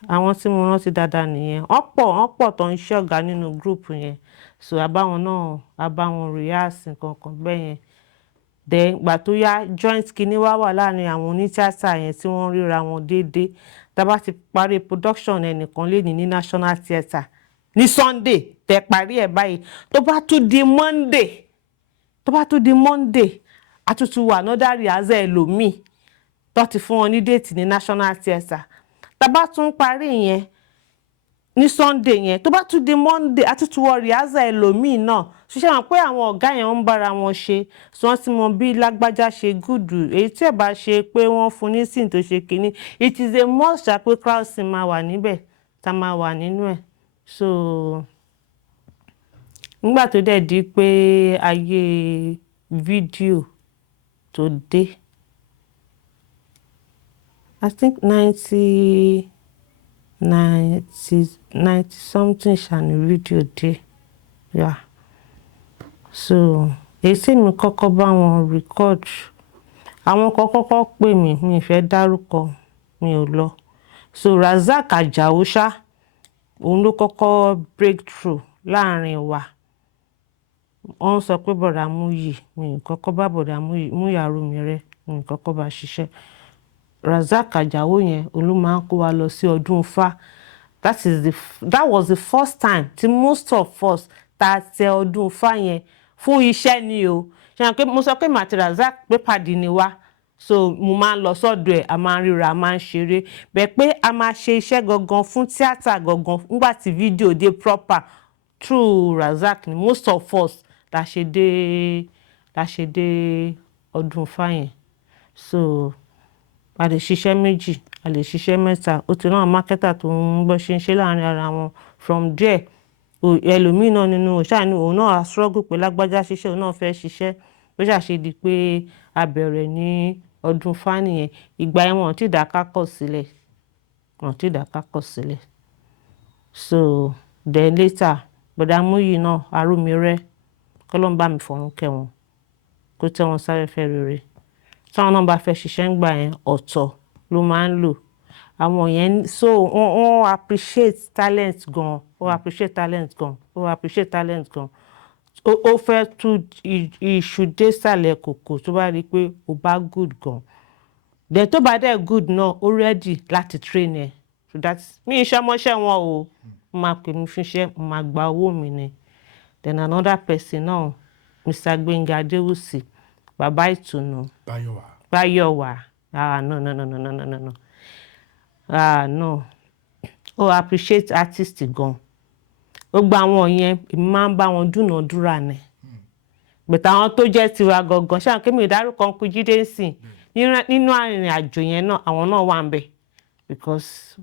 Àwọn tí mo rántí dáadáa nìyẹn. Wọ́n pọ̀ tó ń ṣe ọ̀gá nínú group yẹn. So a bá wọn rehearse nǹkan kan bẹ́ẹ̀ yẹn. Then ìgbà tó yá joint kíní wá wà láàrin àwọn onítíátà yẹn tí wọ́n ríra wọn déédéé. Tá bá ti parí production ẹnìkan lénìí ní National Theatre ní Sunday, tẹ́ parí ẹ̀ báyìí. Tó bá tún di Monday, a tún wà another rehearsal ẹlòmíì tó ti fún wọn ní date ní National Theatre. Tá bá tún parí yẹn ní Sunday yẹn, tó bá tún di Monday, a tún wọ rehearsal ẹlòmíì náà. Ṣiṣẹ́ wọn pé àwọn ọ̀gá yẹn ń bára wọn ṣe. So wọ́n ti mọ bí lágbájá ṣe gúdù. Èyí tí ẹ̀ bá ṣe pé wọ́n fún ní scene tó ṣe kíní. It is a must pé crowd scene máa wà níbẹ̀, tá máa wà nínú ẹ̀. So nígbà tó dẹ̀ di pé ayé fídíò tó dé, I think 90 something ṣàní fídíò dé. Yeah. So èyí tí mi kọ́kọ́ bá wọn record, àwọn kọ́kọ́ pè mí, mi fẹ́ dárúkọ, mi ò lọ. So Razak Àjàó ṣá, òun ló kọ́kọ́ breakthrough láàrin wa. Wọ́n sọ pé bọ̀dá Múyì, mi kọ́kọ́ bá bọ̀dá Múyì Arúmirẹ́, mi kọ́kọ́ bá ṣiṣẹ́. Razak Àjàó yẹn ló máa ń kó wa lọ sí ọdún Ifá. That was the first time tí most of us ta tẹ ọdún Ifá yẹn fún iṣẹ́ ni o. Mo sọ pé màtí Razak pé pàdé ni wá. So mo máa ń lọ sọ́dọ̀ ẹ̀, a máa ń ríra, a máa ń ṣeré. Bẹ́ẹ̀ pé a máa ṣe iṣẹ́ gangan fún tíátà gangan nígbà tí fídíò dé proper through Razak ni most of us la ṣe dé ọdún Ifá yẹn. So a lè ṣiṣẹ́ méjì, a lè ṣiṣẹ́ mẹ́ta. Ó ti náà marketer tó ń bọ́ ṣe láàrin ara wọn. From there, ẹlòmíì náà nínú ṣáà ni òun náà struggle pé lágbájá ṣiṣẹ́, òun náà fẹ́ ṣiṣẹ́. Ó ṣàṣe di pé a bẹ̀rẹ̀ ní ọdún fáànì yẹn. Ìgbà yẹn wọ́n ti dà kákọ̀ sílẹ̀. Wọ́n ti dà kákọ̀ sílẹ̀. So then later, bọ̀dá Múyì náà, Arúmirẹ́, k'Ọlọ́run bá mi fọ̀run kẹ́ wọn, kó tẹ́ wọn sáfẹ́fẹ́ rere. Táwọn náà bá fẹ́ ṣiṣẹ́ ńgbà yẹn, ọ̀tọ̀ ló máa ń lò. Àwọn yẹn so wọ́n appreciate talent gan. Wọ́n appreciate talent gan. Wọ́n appreciate talent gan. Ó fẹ́ tú iṣu dé sàlẹ̀ kòkò tó bá rí pé ó bá good gan. Then tó bá dẹ̀ good náà, ó ready láti train ẹ. So that's mi iṣẹ́ ọmọṣẹ́ wọn o. Mo máa pè mí fún iṣẹ́, mo máa gba owó mi ni. Then another person náà, Mr. Gbenga Adewusi, Bàbá Ìtùnú. Báyọ̀wá. No. No. Ó appreciate artist gan. Ó gba àwọn yẹn, èmi máa ń bá wọn dúnàádúrà ni. But àwọn tó jẹ́ tiwa gangan, ṣáà kí mi dárúkọ Uncle Jídé nsìn. Nínú àrìnrìn àjò yẹn náà, àwọn náà wà ńbẹ̀. Because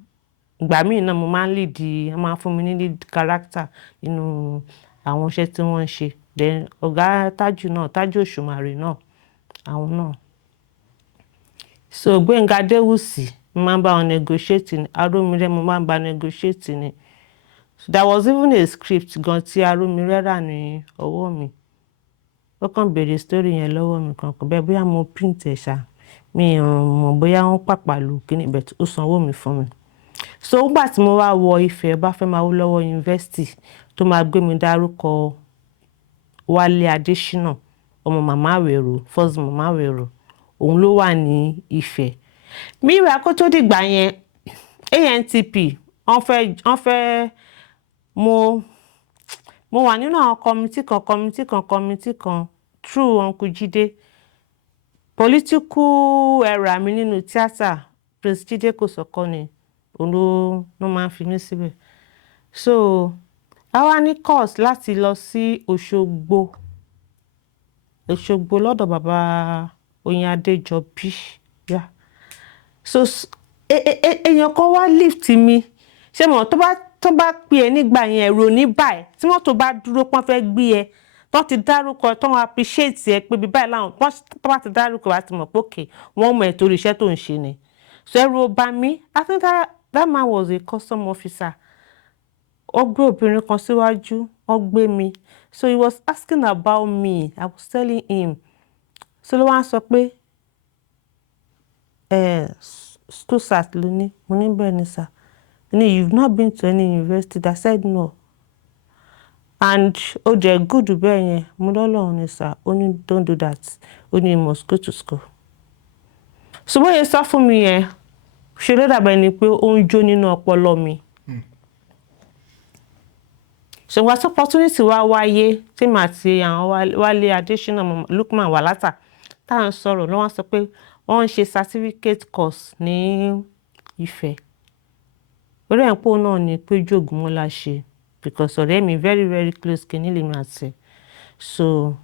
ìgbà míì náà mo máa ń lead, wọ́n máa ń fún mi ní lead character nínú àwọn iṣẹ́ tí wọ́n ń ṣe. Then ọ̀gá Tájù náà, Tájù Òṣùmàrè náà, àwọn náà. So Gbenga Adewusi, mo máa ń bá wọn negotiate ni. Arúmirẹ́ mo máa ń bá negotiate ni. So there was even a script gan tí Arúmirẹ́ rà ní ọwọ́ mi. Ó kàn béèrè story yẹn lọ́wọ́ mi kan bẹ́ẹ̀ bóyá mo print ẹ̀ ṣá. Mi ò mọ̀ bóyá wọ́n pàpà lù kíní, but ó sanwó mi fún mi. So nígbà tí mo wá wọ Ifẹ̀ Ọbáfẹ́mi Awólọ́wọ̀ University tó máa gbé mi dárúkọ Wálé Adéṣínà, ọmọ Màmá Àwèrò, first Màmá Àwèrò, òun ló wà ní Ifẹ̀. Míwà kó tó dìgbà yẹn, ANTP, wọ́n fẹ́ mo wà nínú àwọn committee kan through Uncle Jídé. Political era mi nínú theatre, Prince Jídé Kòsọ́kọ́ ni òun ló máa ń fi mí síbẹ̀. So a wá ní course láti lọ sí Òṣogbo lọ́dọ̀ bàbá Oyin Adéjọbí. Yeah. So èèyàn kan wá lift mi. Ṣé mo tó bá pè é nígbà yẹn ẹ̀rọ ní báyìí tí mọ́tò bá dúró pọ́n fẹ́ gbé ẹ, tó ti dárúkọ, tó ń appreciate ẹ pé bí báyìí láwọn tó bá ti dárúkọ wá ti mọ̀ pé okay, wọ́n mọ̀ ẹ́ torí iṣẹ́ tó ń ṣe ni. So ẹ̀rù ò bà mí. I think that man was a custom officer. Ó gbé obìnrin kan síwájú, ó gbé mi. So he was asking about me. I was telling him. So ló wá sọ pé school sat ló ní. Mo ní bẹ́ẹ̀ ni sir. You've not been to any university? I said no. And ó jẹ́ good bẹ́ẹ̀ yẹn. Mo lọ́lọ́run ni sir. Ó ní don't do that. Ó ní you must go to school. So bóyá sọ fún mi yẹn, ṣe ló dàbẹ̀ ni pé ó ń jó nínú ọpọlọ mi. So what's opportunity wá wáyé tí màá ti àwọn Wálé Adéṣínà Lukman Wàlátà tá à ń sọ̀rọ̀ ló wá sọ pé wọ́n ń ṣe certificate course ní Ifẹ̀. Orí ẹ̀ ń pò náà ni pé Ògúnmọ́lá ṣe because ọ̀rẹ́ mi very very close kìíní lè máa tẹ̀. So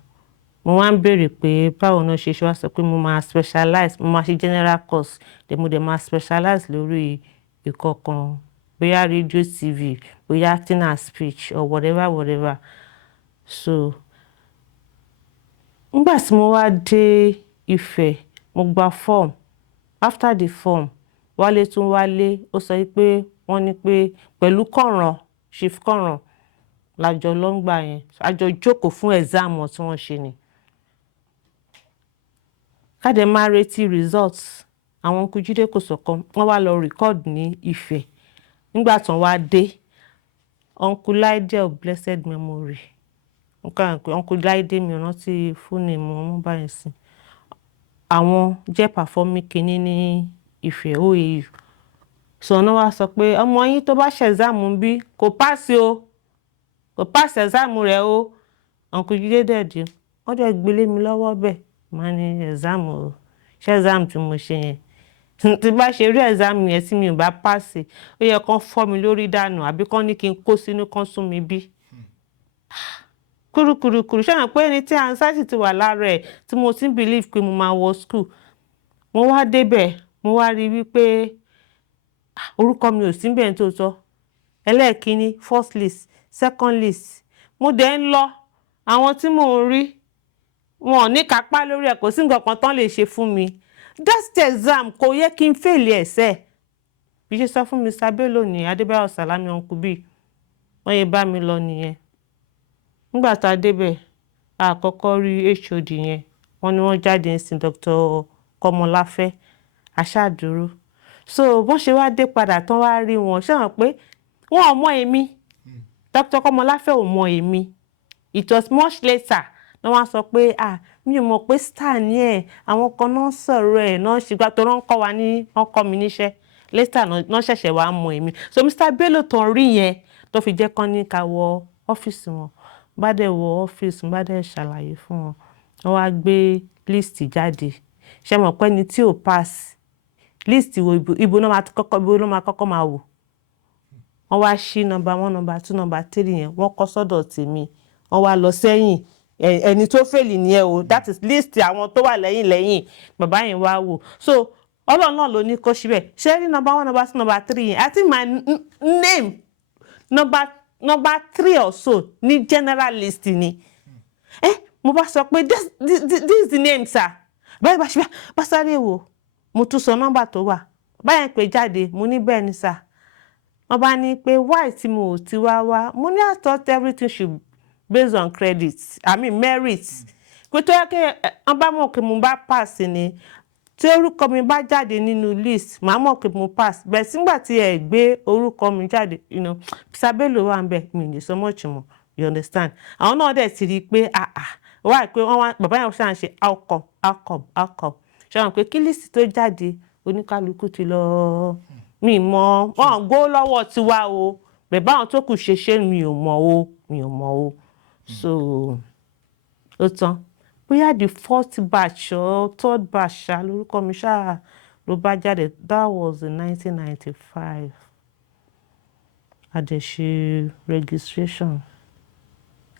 mo wá ń béèrè pé báwo náà ṣe wá sọ pé mo máa specialize, mo máa ṣe general course, then mo dẹ̀ máa specialize lórí ìkọ̀kan, bóyá radio TV, bóyá acting and speech or whatever. So nígbà tí mo wá dé Ifẹ̀, mo gba form. After the form, Wálé tún wálé, ó sọ pé wọ́n ní pé pẹ̀lú Kọ̀ràn, Chief Kọ̀ràn lájọ ló ń gbà yẹn. Àjọ jókòó fún exam tí wọ́n ṣe ni. Ká dẹ̀ máa retí results. Àwọn Uncle Jídé Kòsọ́kọ́ wọ́n wá lọ record ní Ifẹ̀. Nígbà tí wọ́n wá dé, Uncle Láìdé of blessed memory. Uncle Láìdé mi rántí full name wọn báyìí sí. Àwọn jẹ́ performing kìíní ní Ifẹ̀ OAU. So wọ́n wá sọ pé ọmọ yín tó bá ṣe exam bí kò pass o. Kò pass exam rẹ̀ o. Uncle Jídé dẹ̀dí. Wọ́n dẹ̀ gbélé mi lọ́wọ́ bẹ́ẹ̀. Màá ní exam o. Ṣé exam tí mo ṣe yẹn? Tí bá ṣe rí exam yẹn tí mi ò bá pass, ó yẹ kán fọ́ mi lórí dànù àbí kán ní kí n kó sínú kán sún mi bí. Kúrúkúrúkúrú. Ṣé àwọn pé ẹni tí anxiety ti wà lára ẹ̀ tí mo ti ń believe pé mo máa wọ school. Mo wá débẹ̀, mo wá rí wípé orúkọ mi ò sí bẹ́ẹ̀ tó tọ́ ẹlẹ́ẹ̀kínní first list second list mo dẹ̀ ń lọ àwọn tí mò ń rí wọn ò ní kápá lórí ẹ̀ kò sí nǹkan kan tán lè ṣe fún mi that exam kò yẹ kí n fail ẹ̀sẹ̀ bí ṣe sọ fún Mr. Bello ní Adébáyọ̀ Sàlámì uncle B wọ́n yẹ bá mi lọ nìyẹn nígbà tá a débẹ̀ àkọ́kọ́ rí HOD yẹn wọ́n ní wọ́n jáde ń sin Dr. Kọ́mọláfẹ́ aṣáàdúró so bọ́n ṣe wá dé padà tán wá rí wọn ṣé wọn pé wọn ò mọ èmi Dr. Kọ́mọláfẹ́ ò mọ èmi it was much later ní wọ́n sọ pé mi ò mọ̀ pé star ni ẹ̀ àwọn kan náà sọ̀rọ̀ ẹ̀ náà ṣùgbọ́n tó rán kọ́ wa ní wọ́n kọ́ mi níṣẹ́ later náà ṣẹ̀ṣẹ̀ wá mọ èmi so Mr. Bello tán rí yẹn tó fi jẹ́ kán ní ká wọ ọ́fíìsì wọn bá dẹ̀ wọ ọ́fíìsì bá dẹ̀ ṣàlàyé fún wọn wọ́n wá gbé list jáde ṣe mọ̀ pé ní tí ò pass list wo ibo náà máa kọ́kọ́ máa wò wọ́n wá ṣí number 1 number 2 number 3 yẹn wọ́n kọ́ sọ́dọ̀ tèmi wọ́n wá lọ sẹ́yìn ẹni tó fèlì nìyẹn o that is list àwọn tó wà lẹ́yìn bàbá yẹn wá wò so ọlọ́run náà ló ní kó síbẹ̀ ṣé rí number 1 number 2 number 3 yẹn I think my name number 3 or so ní general list ni mo bá sọ pé this is the name sir báyìí bá sáré wò mo tún sọ nọ́mbà tó wà báyìí pé jáde mo ní bẹ́ẹ̀ ni sir wọ́n bá ní pé why tí mo ò ti wá mo ní I thought everything should based on credit merit pé tó yẹ kí wọ́n bá mọ̀ pé mo bá pass ni tí orúkọ mi bá jáde nínú list màá mọ̀ pé mo pass bẹ́ẹ̀ sígbà tí ẹ gbé orúkọ mi jáde Mr. Bello wà ń bẹ̀ mi ní so much more you understand àwọn náà dẹ̀ ti rí i pé wá pé wọ́n wá bàbá yẹn ṣáà ń ṣe outcome ṣe wọn pé kí list tó jáde oníkálukú ti lọ mi mọ̀ wọ́n gbó lọ́wọ́ tiwa o bẹ́ẹ̀ báwọn tó kù ṣe mi ò mọ̀ o so ó tán bóyá the 4th batch or 3rd batch lórúkọ mi ṣáà ló bá jáde that was in 1995 àdẹ̀ṣe registration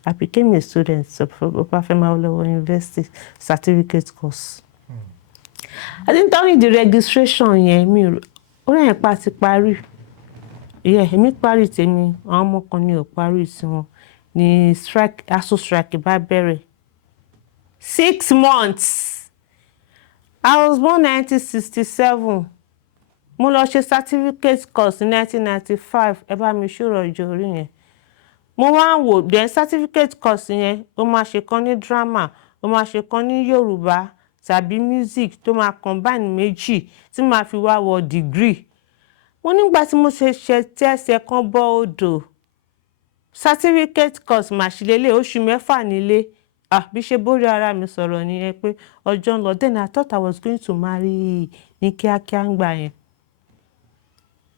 I became a student of Obafemi Awolowo University certificate course. I didn't tell you the registration yẹn mi ó yẹn pa ti parí èmi parí tèmi àwọn ọmọ kan ní ò parí tiwọn ní strike ASUU strike bá bẹ̀rẹ̀ 6 months I was born 1967 mo lọ ṣe certificate course ní 1995 ẹ bá mi ṣòro ìjọ orí yẹn mo wá ń wò then certificate course yẹn ó máa ṣe kan ní drama ó máa ṣe kan ní Yorùbá tàbí music tó máa combine méjì tí máa fi wá wọ degree mo nígbà tí mo ṣe tẹ́sẹ̀ kan bọ́ odò certificate course mà ṣe lélẹ̀ oṣù 6 nílé bí ṣe bórí ara mi sọ̀rọ̀ nìyẹn pé ọjọ́ ń lọ then I thought I was going to marry ní kíákíá ń gbà yẹn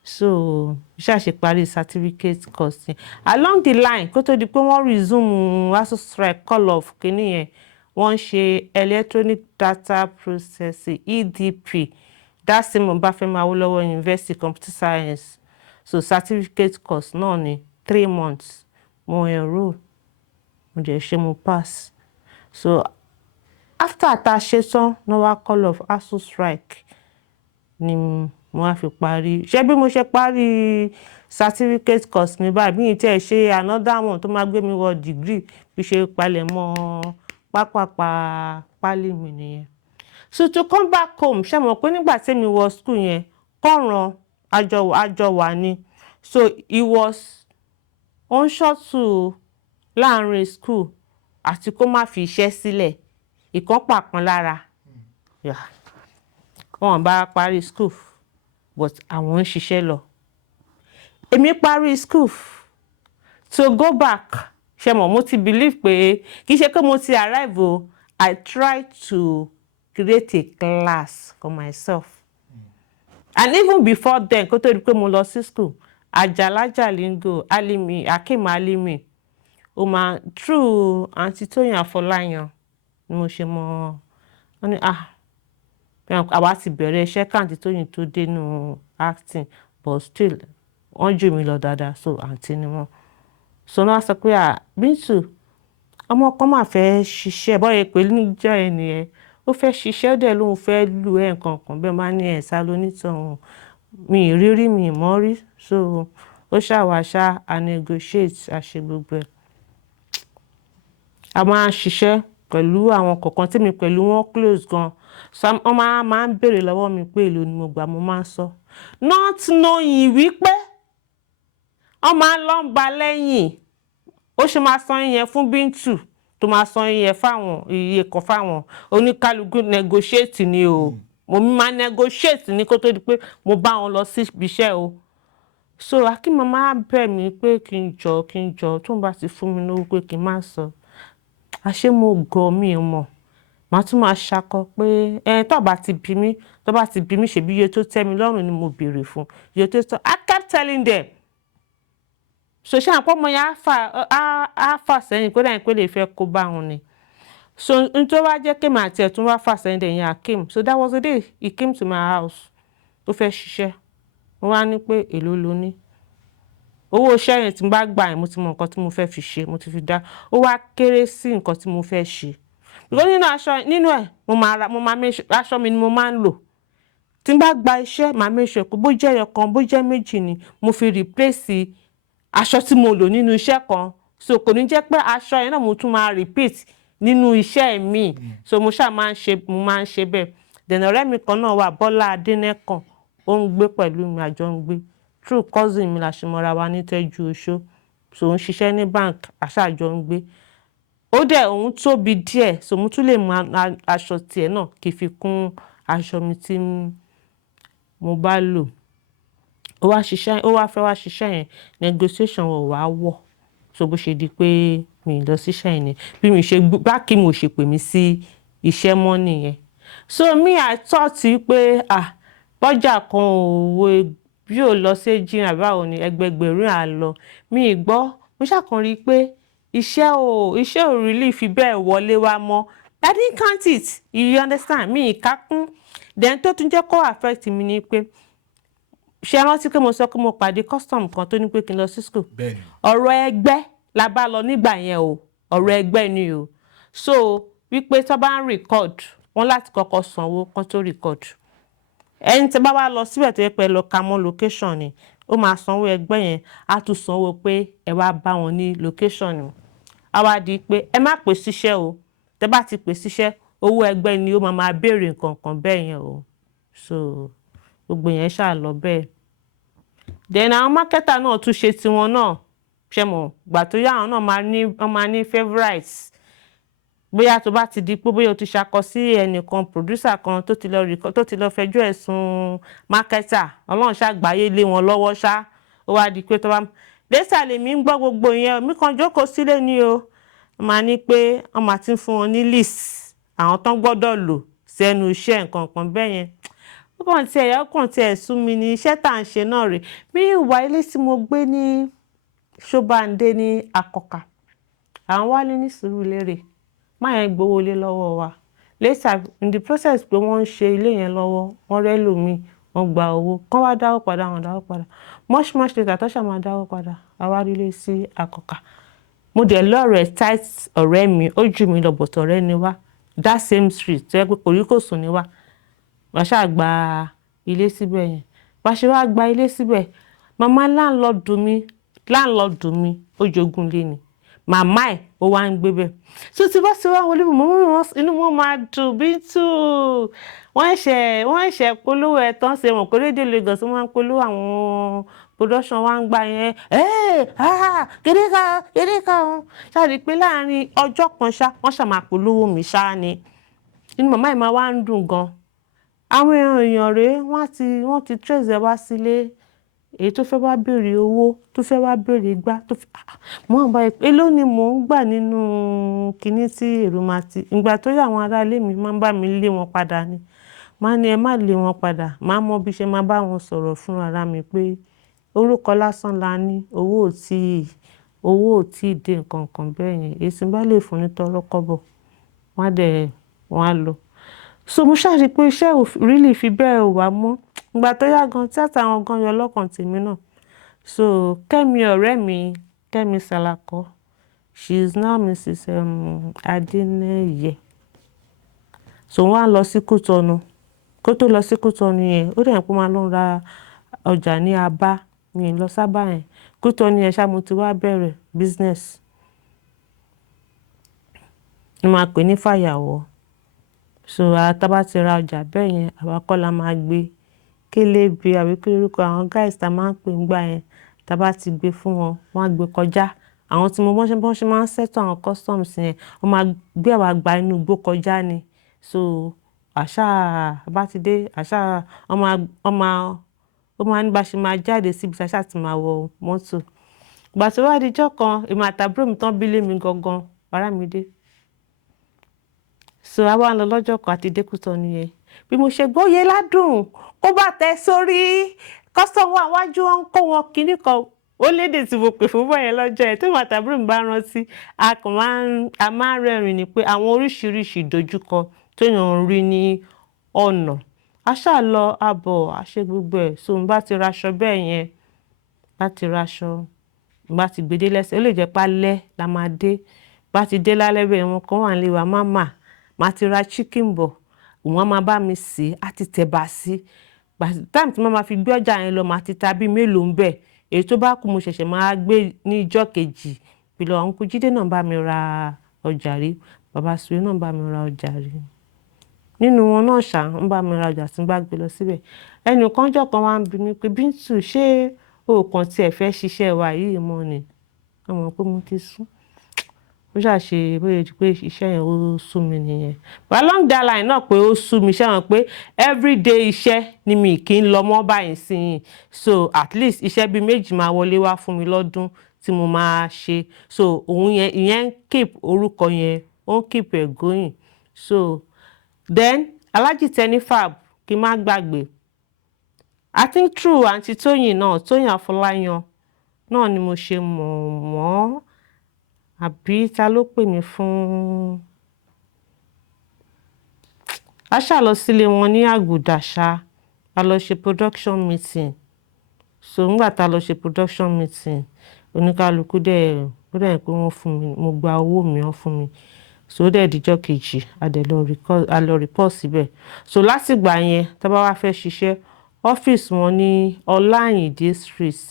so ṣáṣe parí certificate course yẹn along the line kó tó di pé wọ́n resume ASUU strike call off kìíní yẹn wọ́n ṣe electronic data processing EDP that same Obafemi Awolowo University computer science so certificate course náà ni 3 months mo enroll mo jẹ́ ṣe mo pass so after tá ṣe tán no wa call off ASUU strike ni mo wá fi parí ṣé bí mo ṣe parí certificate course mi báyìí bí tí ẹ ṣe another one tó máa gbé mi wọ degree bí ṣe palẹ̀ mọ́ pápápá pálí mi nìyẹn so to come back home ṣé mo pé nígbà tí mi wọ school yẹn kọ̀ràn àjọ wà ní so it was on short to láàrin school àti kó má fi iṣẹ́ sílẹ̀ ìkan pàkan lára wọ́n bá parí school but àwọn ń ṣiṣẹ́ lọ èmi parí school to go back ṣe mo ti believe pé kì í ṣe pé mo ti arrive o I try to create a class for myself and even before then kó tó di pé mo lọ sí school Àjàlájà lingo Akim Alimi ó máa through Aunty Tóyìn Afọláyan ni mo ṣe mọ̀ wọ́n ní àwa ti bẹ̀rẹ̀ iṣẹ́ káàntì Tóyìn tó dénú acting but still wọ́n jù mí lọ dáadáa so àǹtí ni wọ́n so náà sọ pé Bintu ọmọ kan máa fẹ́ ṣiṣẹ́ bọ́yẹ pé níjọ́ ẹnìyẹn ó fẹ́ ṣiṣẹ́ ó dẹ̀ lóun fẹ́ lù ẹ́ nǹkan kan bẹ́ẹ̀ máa ní ẹ̀sà lónítọ̀hún mi ìrírí mi ìmọ̀ rí so ó ṣàwàṣà a negotiate àṣẹ gbogbo ẹ̀. A máa ń ṣiṣẹ́ pẹ̀lú àwọn kọ̀ọ̀kan tí mi pẹ̀lú wọn close gan. So wọ́n máa ń béèrè lọ́wọ́ mi pé èló ni mo gbà mo máa ń sọ. Not knowing wípé wọ́n máa ń lọ ba lẹ́yìn. Ó ṣe máa san iye fún Bintu tó máa san iye kan fáwọn oníkálukú negotiate ni o. Mo máa negotiate ní kó tó di pé mo bá wọn lọ sí ibi iṣẹ́ o. So Akim máa bẹ̀ mí pé kí n jọ tó ń bá ti fún mi lówó pé kí n má sọ. Àṣé mo gọ̀ mí mọ̀. Màá tún máa ṣakọ pé tó bá ti bí mi ṣèbí iye tó tẹ́ mi lọ́rùn ni mo béèrè fún. Iye tó tọ́. I kept telling them. So ṣé àpò ọmọ yẹn á fà sẹ́yìn kó dáhùn pé lè fẹ́ kó bá wọn ni. So n tó wá jẹ́ kí màá tiẹ̀ tún wá fà sẹ́yìn dẹ̀ yẹn Akim. So that was the day he came to my house. Ó fẹ́ ṣiṣẹ́. Mo wá ní pé èló lo ní. Owó iṣẹ́ yẹn tí mo bá gbà yẹn mo ti mọ nǹkan tí mo fẹ́ fi ṣe mo ti fi dá. Ó wá kéré sí nǹkan tí mo fẹ́ ṣe. Because nínú ẹ̀ mo máa make sure aṣọ mi ni mo máa ń lò. Tí n bá gba iṣẹ́ màá make sure pé bó jẹ́ ẹyọ kan bó jẹ́ méjì ni mo fi replace aṣọ tí mo lò nínú iṣẹ́ kan. So kò ní jẹ́ pé aṣọ yẹn náà mo tún máa repeat nínú iṣẹ́ mi. So mo máa ń ṣe bẹ́ẹ̀. Then ọ̀rẹ́ mi kan náà wà Bọ́lá Adénẹ́kàn. Ó ń gbé pẹ̀lú mi àjọ ń gbé. True cousin mi la ṣe mọ́ra wa ní Tẹ́jú Oṣó. So ó ń ṣiṣẹ́ ní bank àṣà àjọ ń gbé. Òun tóbi díẹ̀ so mo tún lè mú aṣọ tiẹ̀ náà kí fi kún aṣọ mi tí mo bá lò. Ó wá fẹ́ wá ṣiṣẹ́ yẹn negotiation wà wọ̀. So bó ṣe di pé mi lọ sí iṣẹ́ yẹn ni bí mi ṣe bá kí mo ṣe pè mí sí iṣẹ́ mọ́ nìyẹn. So me I thought pé bọ́jà kan òwe bí ó lọ sí jìnnà báwo ni ẹgbẹgbẹ̀rún à lọ. Mi ì gbọ́. Mo ṣàkànrí pé iṣẹ́ ò really fi bẹ́ẹ̀ wọlé wá mọ́. I didn't count it. You understand? Mi ì kákún. Then tó tún jẹ́ kó affect mi ni pé ṣé rántí pé mo sọ pé mo pàdé custom kan tó ní pé kí n lọ sí school. Ọ̀rọ̀ ẹgbẹ́ la bá lọ nígbà yẹn o. Ọ̀rọ̀ ẹgbẹ́ ni o. So wípé tó bá ń record wọ́n láti kọ́kọ́ sanwó kan tó record. Ẹni tí bá wá lọ síbẹ̀ tó yẹ pé lọ ka mọ́ location ni ó máa sanwó ẹgbẹ́ yẹn á tún sanwó pé ẹ wá bá wọn ní location ni. A wá di pé ẹ má pè síṣẹ́ o. Tẹ́ bá ti pè síṣẹ́ owó ẹgbẹ́ ni ó máa béèrè nǹkan kan bẹ́ẹ̀ yẹn o. So gbogbo yẹn ṣáà lọ bẹ́ẹ̀. Then àwọn marketer náà tún ṣe tiwọn náà. Ṣé mo gbà tó yá àwọn náà máa ní favorites. Bóyá tó bá ti di pé bóyá o ti ṣakọ sí ẹnìkan producer kan tó ti lọ fẹjọ́ ẹ̀sùn marketer Ọlọ́run ṣàgbáyé lé wọn lọ́wọ́ ṣá. Ó wá di pé tó bá lẹ́sà lèmi ń gbọ́ gbogbo yẹn mi kan jókòó sílé ni o. Wọ́n máa ní pé wọ́n máa ti ń fún wọn ní list àwọn tán gbọ́dọ̀ lò sẹ́nu iṣẹ́ nǹkan kan bẹ́ẹ̀ yẹn. Ó kàn tí ẹ̀ sún mi ní iṣẹ́ tá à ń ṣe náà rè. Mi ìwà ilé tí mo gbé ní Ṣóbándé ní Àkọkà. Àwọn wálé ní Sùúrùlérè. Máa yẹn gbowó lé lọ́wọ́ wa. Later in the process pé wọ́n ń ṣe ilé yẹn lọ́wọ́ wọ́n rẹ́ lòmí wọ́n gba owó kán wá dáwó padà wọ́n dáwó padà. Much later tó ṣà máa dáwó padà a wá rí ilé sí Àkọkà. Mo dẹ̀ lọ́rẹ̀ẹ́ tight ọ̀rẹ́ mi ó jù mí lọ but ọ̀rẹ́ ni wá. That same street tó yẹ pé kòríkòsùn ni wá. Wá ṣáà gba ilé síbẹ̀ yẹn. Wá ṣe wá gba ilé síbẹ̀. Màmá láńlọ́ọ̀dù mi ó jogún lé ni. Màmá ẹ̀ ó wá ń gbé bẹ́ẹ̀. So tí bá ti wá wọlé inú wọn máa dùn Bintu. Wọ́n ṣẹ̀ polówó ẹ̀ tán ṣe mọ̀ pé rédíò Lagos wọ́n máa ń polówó àwọn production wa ń gbà yẹn. Kéde kan. Ṣáàrí pé láàárín ọjọ́ kan ṣá wọ́n ṣà máa polówó mi ṣá ni. Inú màmá ẹ̀ máa wá ń dùn gan. Àwọn èèyàn rèé wọ́n ti trace ẹ wá sílé. Èyí tó fẹ́ wá béèrè owó tó fẹ́ wá béèrè gbá tó fẹ́ mọ́ bá èló ni mò ń gbà nínú kíní tí èrò máa ti ìgbà tó yá àwọn ará ilé mi máa ń bá mi lé wọn padà ni. Máa ní ẹ má lé wọn padà. Máa mọ bí ṣe máa bá wọn sọ̀rọ̀ fún ara mi pé orúkọ lásán la ní owó ò tí dé nǹkan kan bẹ́ẹ̀ yẹn. Èsì bá lè fún ní tọrọ kọ́bọ̀ wọ́n á lọ. So mo ṣàrí pé iṣẹ́ ò really fi bẹ́ẹ̀ wà mọ́. Ìgbà tó yá gan tíátà àwọn gan yọ lọ́kàn tèmi náà. So Kẹ́mi ọ̀rẹ́ mi Kẹ́mi Salako she is now Mrs. Adeneye. So wọ́n á lọ sí Kútọ̀nù. Kó tó lọ sí Kútọ̀nù yẹn ó dẹ̀ pé máa lọ ra ọjà ní Aba mi lọ sábà yẹn Kútọ́nù yẹn ṣá mo ti wá bẹ̀rẹ̀ business ni máa pè ní fàyàwọ́ so tá bá ti ra ọjà bẹ́ẹ̀ yẹn àwa kọ́ la máa gbé Kélébi àbí kí lórúkọ àwọn guys tá máa ń pè ńgbà yẹn tá bá ti gbé fún wọn wọ́n á gbé kọjá àwọn tí mo bọ́n ṣe máa ń settle àwọn customs yẹn wọ́n máa gbé àwa gba inú igbó kọjá ni so àṣà bá ti dé àṣà ó máa ní bá ṣe máa jáde síbi àṣà tí máa wọ mọ́tò ìgbà tó wá di ijọ́ kan èmi àtàbúrò mi tán bí lé mi gangan ará mi dé so a wá ń lọ lọ́jọ́ kan àti dé Kútọ́nù yẹn bí mo ṣe gbóyè ládùn kó bá tẹ sórí kọ́sọ́mù àwájú wọn kó wọn kinní kan ó lédè tí mo pè fún bọ́yẹn lọ́jọ́ yẹn tí mo àtàbúrò mi bá rántí a máa ń rẹ́rìn ni pé àwọn oríṣiríṣi ìdojúkọ téèyàn ń rí ní ọ̀nà a ṣáà lọ abọ̀ a ṣe gbogbo ẹ̀ so n bá ti raṣọ bẹ́ẹ̀ yẹn bá ti raṣọ n bá ti gbèdé lẹ́sẹ̀ ó lè jẹ́ pálẹ́ la máa dé bá ti dé lálẹ́ bẹ́ẹ̀ wọn kan wà nílé wa máa ti ra chicken bọ̀ wọ́n máa bá mi sè é á ti tẹ̀bà sí táìmù tí wọ́n máa fi gbé ọjà yẹn lọ máa ti ta bí mélòó ń bẹ̀ èyí tó bá kù mo ṣẹ̀ṣẹ̀ máa gbé ní ijọ́ kejì pẹ̀lú àwọn Uncle Jídé náà bá mi ra ọjà rí bàbá Sùwé náà bá mi ra ọjà rí nínú wọn náà ṣá ń bá mi ra ọjà tí ń bá gbé lọ síbẹ̀ ẹnìkan jọ́ kan wá ń bi mí pé Bíntù ṣé òòkàn tí ẹ fẹ́ ṣiṣẹ́ wa yìí mọ́ ni wọ́n mọ̀ pé mo ti sún ó ṣàṣe bóyá ju pé iṣẹ́ yẹn ó sú mi nìyẹn but along that line náà pé ó sú mi ṣe hàn pé everyday iṣẹ́ ni mi kì í lọ mọ́ báyìí sí i so at least iṣẹ́ bíi méjì máa wọlé wá fún mi lọ́dún tí mo máa ṣe so òun yẹn ìyẹn ń keep orúkọ yẹn ó ń keep ẹ̀ going so then Alhaji Teni Fab kí n má gbàgbé I think through Aunty Tóyìn náà Tóyìn Afọláyan náà ni mo ṣe mọ̀ wọ́n àbí ta ló pè mí fún a ṣá lọ sílé wọn ní Àgùdàṣà a lọ ṣe production meeting so nígbà tá a lọ ṣe production meeting oníkálukú dẹ̀ pé wọ́n fún mi mo gba owó mi wọ́n fún mi so dẹ̀ díjọ́ kejì a lọ report síbẹ̀ so látìgbà yẹn tá bá wá fẹ́ ṣiṣẹ́ ọ́fíìsì wọn ní Ọláyìndé street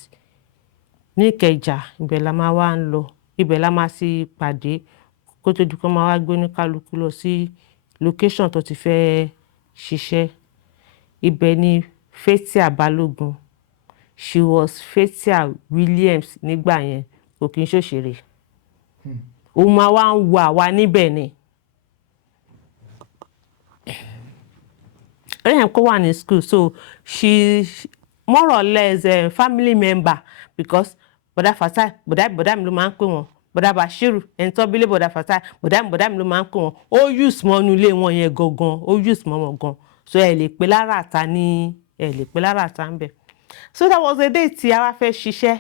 ní Ìkẹjà ibẹ̀ la máa wá ń lọ ibẹ̀ la máa sì pàdé kó tó di kó máa wá gbé oníkálukú lọ sí location tó ti fẹ́ ṣiṣẹ́ ibẹ̀ ni Faithia Balogun she was Faithia Williams nígbà yẹn kò kí n ṣòṣèré òun máa wá ń wo àwa níbẹ̀ ni ẹ̀yìn kó wà ní school so she more or less family member because bọ̀dá Fatai bọ̀dá mi ló máa ń pè wọ́n bọ̀dá Bashiru ẹni tó bílé bọ̀dá Fatai bọ̀dá mi ló máa ń pè wọ́n ó use mọ́ inú ilé wọn yẹn gangan ó use mọ́ wọn gan so ẹ lè pe lára àta ń bẹ̀ so that was a day tí a wá fẹ́ ṣiṣẹ́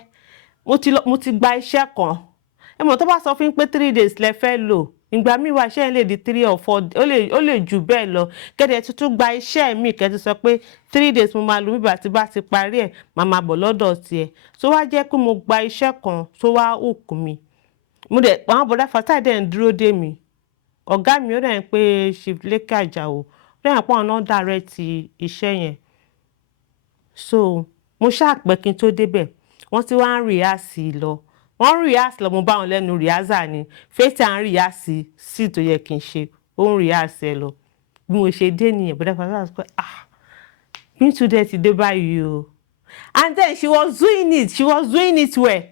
mo ti gba iṣẹ́ kan ẹ mọ̀ tó bá sọ fún pé 3 days lẹ fẹ́ lò ìgbà míì wá iṣẹ́ yẹn lè di 3 or 4 ó lè jù bẹ́ẹ̀ lọ kẹ́dẹ̀ tuntun gba iṣẹ́ mi kẹ́tù sọ pé 3 days mo máa lò bíbà tí bá ti parí ẹ̀ máa bọ̀ lọ́dọ̀ tiẹ̀ tó wá jẹ́ pé mo gba iṣẹ́ kan tó wá òkú mi mo dẹ̀ àwọn bọ̀dá Fatai dẹ̀ ń dúró dé mi ọ̀gá mi ó dẹ̀ ń pé Chief Lékè Àjàó ó dẹ̀ ń pọ̀ ọ̀nà direct iṣẹ́ yẹn so mo ṣàpẹ́ kí n tó débẹ̀ wọ́n ti wá ń rìhásì lọ mo bá wọn lẹ́nu rìhásà ni Faithia ń rìhásì sí tó yẹ kí n ṣe ó ń rìhásì ẹ lọ bí mo ṣe dé nìyẹn bọ̀dá Fatai sọ pé Bíntù dẹ̀ ti dé báyìí o and then she was doing it well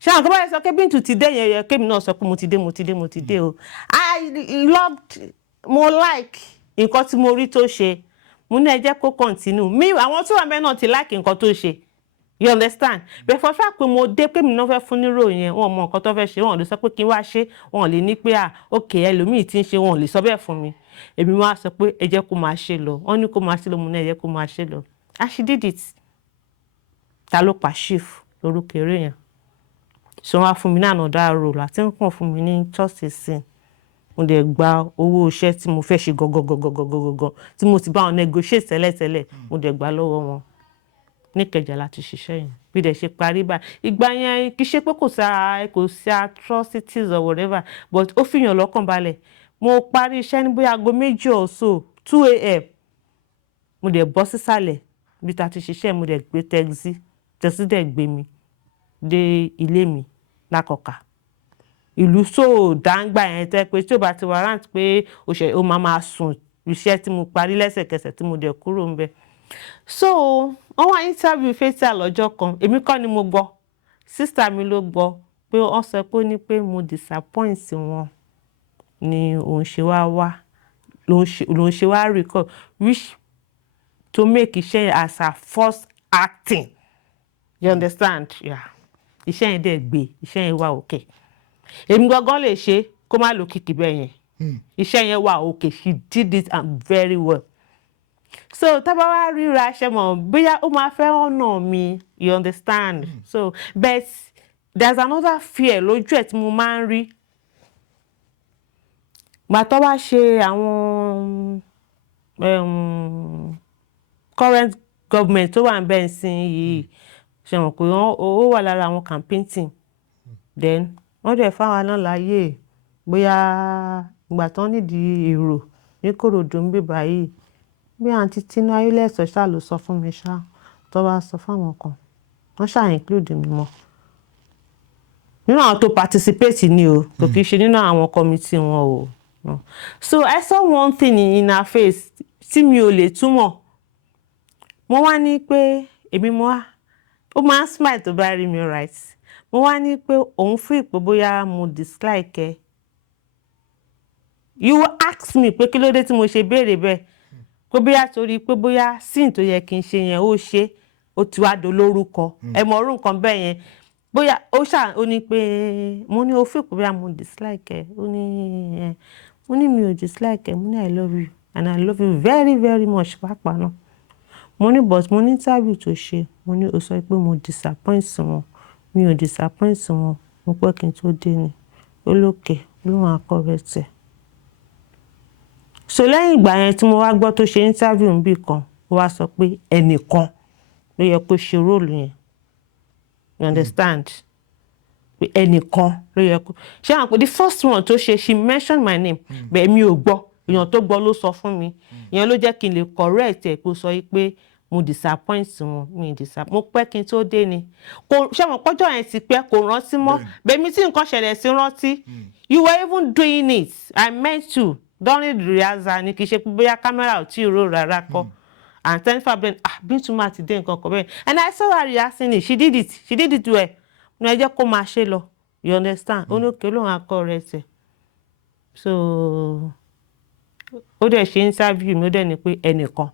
ṣé àwọn kan bá yẹ sọ pé Bíntù ti dé yẹn yẹ kémi náà sọ pé mo ti dé o mo like nǹkan tí mo rí tó ṣe mo ní ẹ jẹ́ kó continue mi àwọn tó wà mẹ́ náà ti like nǹkan tó ṣe you understand but for fact pé mo dé pé mi náà fẹ́ fún nírò yẹn wọn mọ nǹkan tó fẹ́ ṣe wọn lè sọ pé kí n wá ṣe wọn lè ní pé okay ẹlòmíì tí ń ṣe wọn lè sọ bẹ́ẹ̀ fún mi èmi wá sọ pé ẹ jẹ́ kó máa ṣe lọ wọn ní kó máa ṣe lọ mo ní ẹ jẹ́ kó máa ṣe lọ and she did it ta ló pa chief lórúkọ eré yẹn so wá fún mi ní another role àti nǹkan fún mi ní church sin mo dẹ̀ gba owó iṣẹ́ tí mo fẹ́ ṣe gọgọgọgọgọgọgọ tí mo ti bá wọn negotiate tẹ́lẹ̀tẹ́lẹ̀ mo dẹ̀ gbà lọ́wọ́ wọn ní Ìkẹjà láti ṣiṣẹ́ yẹn bí dẹ̀ ṣe parí bá ìgbà yẹn kì í ṣe pé kò sí atrocities or whatever but ó fìyàn lọ́kàn balẹ̀ mo parí iṣẹ́ ní bóyá aago 2 or so 2 a.m. mo dẹ̀ bọ́ sísàlẹ̀ bí ta ti ṣiṣẹ́ mo dẹ̀ gbé taxi dẹ̀ gbé mi dé ilé mi lákọ̀ọ́kà. Ìlú so dáńgbà yẹn tẹ́ pé tí ó bá ti warrant pé ó máa sùn iṣẹ́ tí mo parí lẹ́sẹ̀kẹsẹ̀ tí mo dẹ̀ kúrò ń bẹ̀. So wọ́n wá interview Faithia lọ́jọ́ kan, èmi kọ́ ni mo gbọ́, sister mi ló gbọ́ pé wọ́n sọ pé ó ní pé mo disappoint wọn ni òun ṣe wá record wish to make iṣẹ́ as her first acting. You understand? Yeah. Iṣẹ́ yẹn dẹ̀ gbé, iṣẹ́ yẹn wà okay. Èmi gangan lè ṣe kó má lo kìkì bẹ́ẹ̀ yẹn. Iṣẹ́ yẹn wà okay, she did it and very well. So tá bá wá ríra ṣe mọ̀ bóyá ó máa fẹ́ ọ̀nà mi, you understand? So but there's another fear lójú ẹ̀ tí mo máa ń rí. Gbà tó bá ṣe àwọn current government tó wà ń bẹ̀ nsìn yìí ṣe mọ̀ pé ó wà lára àwọn campaign team. Then wọ́n dẹ̀ fáwọn náà láyè bóyá ìgbà tán nídìí èrò ní Kòròdú ń bí báyìí bí àǹtí Tinú Ayólẹ́sọ̀ ṣáà ló sọ fún mi ṣá tó bá sọ fáwọn kan wọ́n ṣáà include mi mọ́ nínú àwọn tó participate ni o kò kìí ṣe nínú àwọn committee wọn o. So I saw one thing in her face tí mi ò lè túmọ̀ mo wá ní pé èmi mo wá ó máa ń smile tó bá rí mi right mo wá ní pé òun fún ìpò bóyá mo dislike ẹ. You ask me pé kí ló dé tí mo ṣe béèrè bẹ́ẹ̀ pé bóyá torí pé bóyá sin tó yẹ kí n ṣe yẹn ó ṣe ó ti wá dolórúkọ ẹ mọ orú nǹkan bẹ́ẹ̀ yẹn bóyá ó ní pé mo ní o fún ìpò bóyá mo dislike ẹ mo ní mi ò dislike ẹ mo ní I love you and I love you very very much pàápàá náà mo ní but mo ní interview tó ṣe mo ní o sọ pé mo disappoint wọn mi ò disappoint wọn mo pẹ́ kí n tó dé ni ó lókè olóhùn akọ̀rẹ́tẹ̀. So lẹ́yìn ìgbà yẹn tí mo wá gbọ́ tó ṣe interview níbì kan ó wá sọ pé ẹnìkan ló yẹ kó ṣe róòlù yẹn you understand pé ẹnìkan ló yẹ kó ṣé àwọn pé the first one tó ṣe she mentioned my name bẹ́ẹ̀ mi ò gbọ́ èèyàn tó gbọ́ ló sọ fún mi ìyẹn ló jẹ́ kí n lè correct ẹ̀ kó sọ pé mo disappoint wọn mo pẹ́ kí n tó dé ni kò ṣé àwọn pọ́jọ́ yẹn ti pẹ́ kò rántí mọ́ bẹ́ẹ̀ mi tí nǹkan ṣẹlẹ̀ sí rántí you were even doing it I meant to during the rehearsal ni kì í ṣe pé bóyá kámẹ́rà ò tí ì rò rárá kọ́ and ten fabric Bintu máa ti dé nǹkan kan bẹ́ẹ̀ and I saw her rehearsing it she did it well ní ẹ jẹ́ kó máa ṣe lọ you understand ó ní òkè lóun akọ rẹ̀ ṣe so ó dẹ̀ ṣe interview mi ó dẹ̀ ní pé ẹnìkan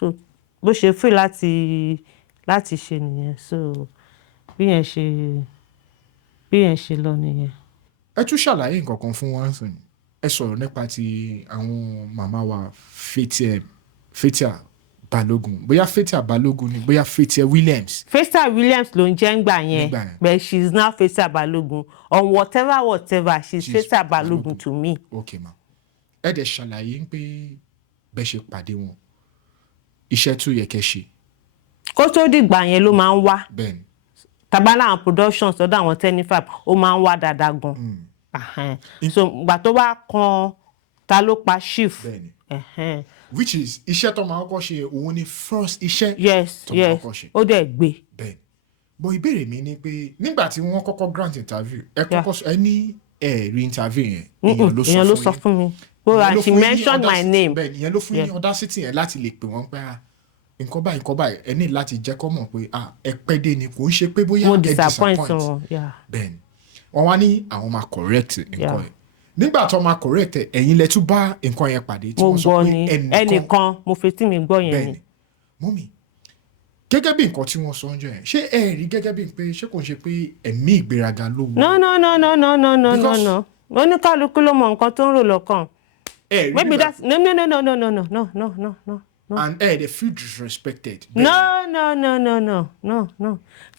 so bó ṣe free láti ṣe nìyẹn so bí yẹn ṣe lọ nìyẹn. ẹ tún ṣàlàyé nǹkan kan fún wa sìn ẹ sọ̀rọ̀ nípa ti àwọn màmá wa Faithia Balogun bóyá Faithia Balogun ni bóyá Faithia Williams. Faithia Williams ló ń jẹ́ ńgbà yẹn but she is now Faithia Balogun on whatever she's Faithia Balogun to me. Okay ma ẹ dẹ̀ ṣàlàyé pé bẹ́ẹ̀ ṣe pàdé wọn iṣẹ́ tó yẹ kẹ́ ṣe. Kó tó dìgbà yẹn ló máa ń wá. Bẹ́ẹ̀ni. Tabala àwọn productions ọ̀dọ̀ àwọn Tenifab ó máa ń wá dáadáa gan. So gbà tó wá kan ta ló pa chief. Bẹ́ẹ̀ni. Which is iṣẹ́ tó máa kọ́kọ́ ṣe òun ni first iṣẹ́ tó máa kọ́kọ́ ṣe. Ó dẹ̀ gbé. Bẹ́ẹ̀ni. Bọ̀ ìbéèrè mi ni pé nígbà tí wọ́n kọ́kọ́ grant interview ẹ ní ẹ̀rí interview yẹn ìyẹn ló sọ fún mi. Well, she mentioned my name. Bẹ́ẹ̀ni ìyẹn ló fún ní audacity yẹn láti lè pè wọ́n pé nǹkan báyìí ẹ ní láti jẹ́ kó mọ̀ pé ẹ pẹ́ dé ni kò ń ṣe pé bóyá ẹ disappoint bẹ́ẹ̀ni wọ́n wá ní àwọn máa correct nǹkan yẹn nígbà tó máa correct ẹ̀yin lẹ tún bá nǹkan yẹn pàdé tí wọ́n sọ pé ẹnìkan mo fetí mi gbọ́ yẹn ni. mọ́mì gẹ́gẹ́ bí nǹkan tí wọ́n sọ ń jọ yẹn ṣé ẹ rí gẹ́gẹ́ bí pé ṣé kò ń ṣe pé ẹ̀mí ìgbéraga ló wù. no oníkálukú ló mọ nǹkan tó ń rò lọ́kàn. Maybe that's no. And they feel disrespected. No.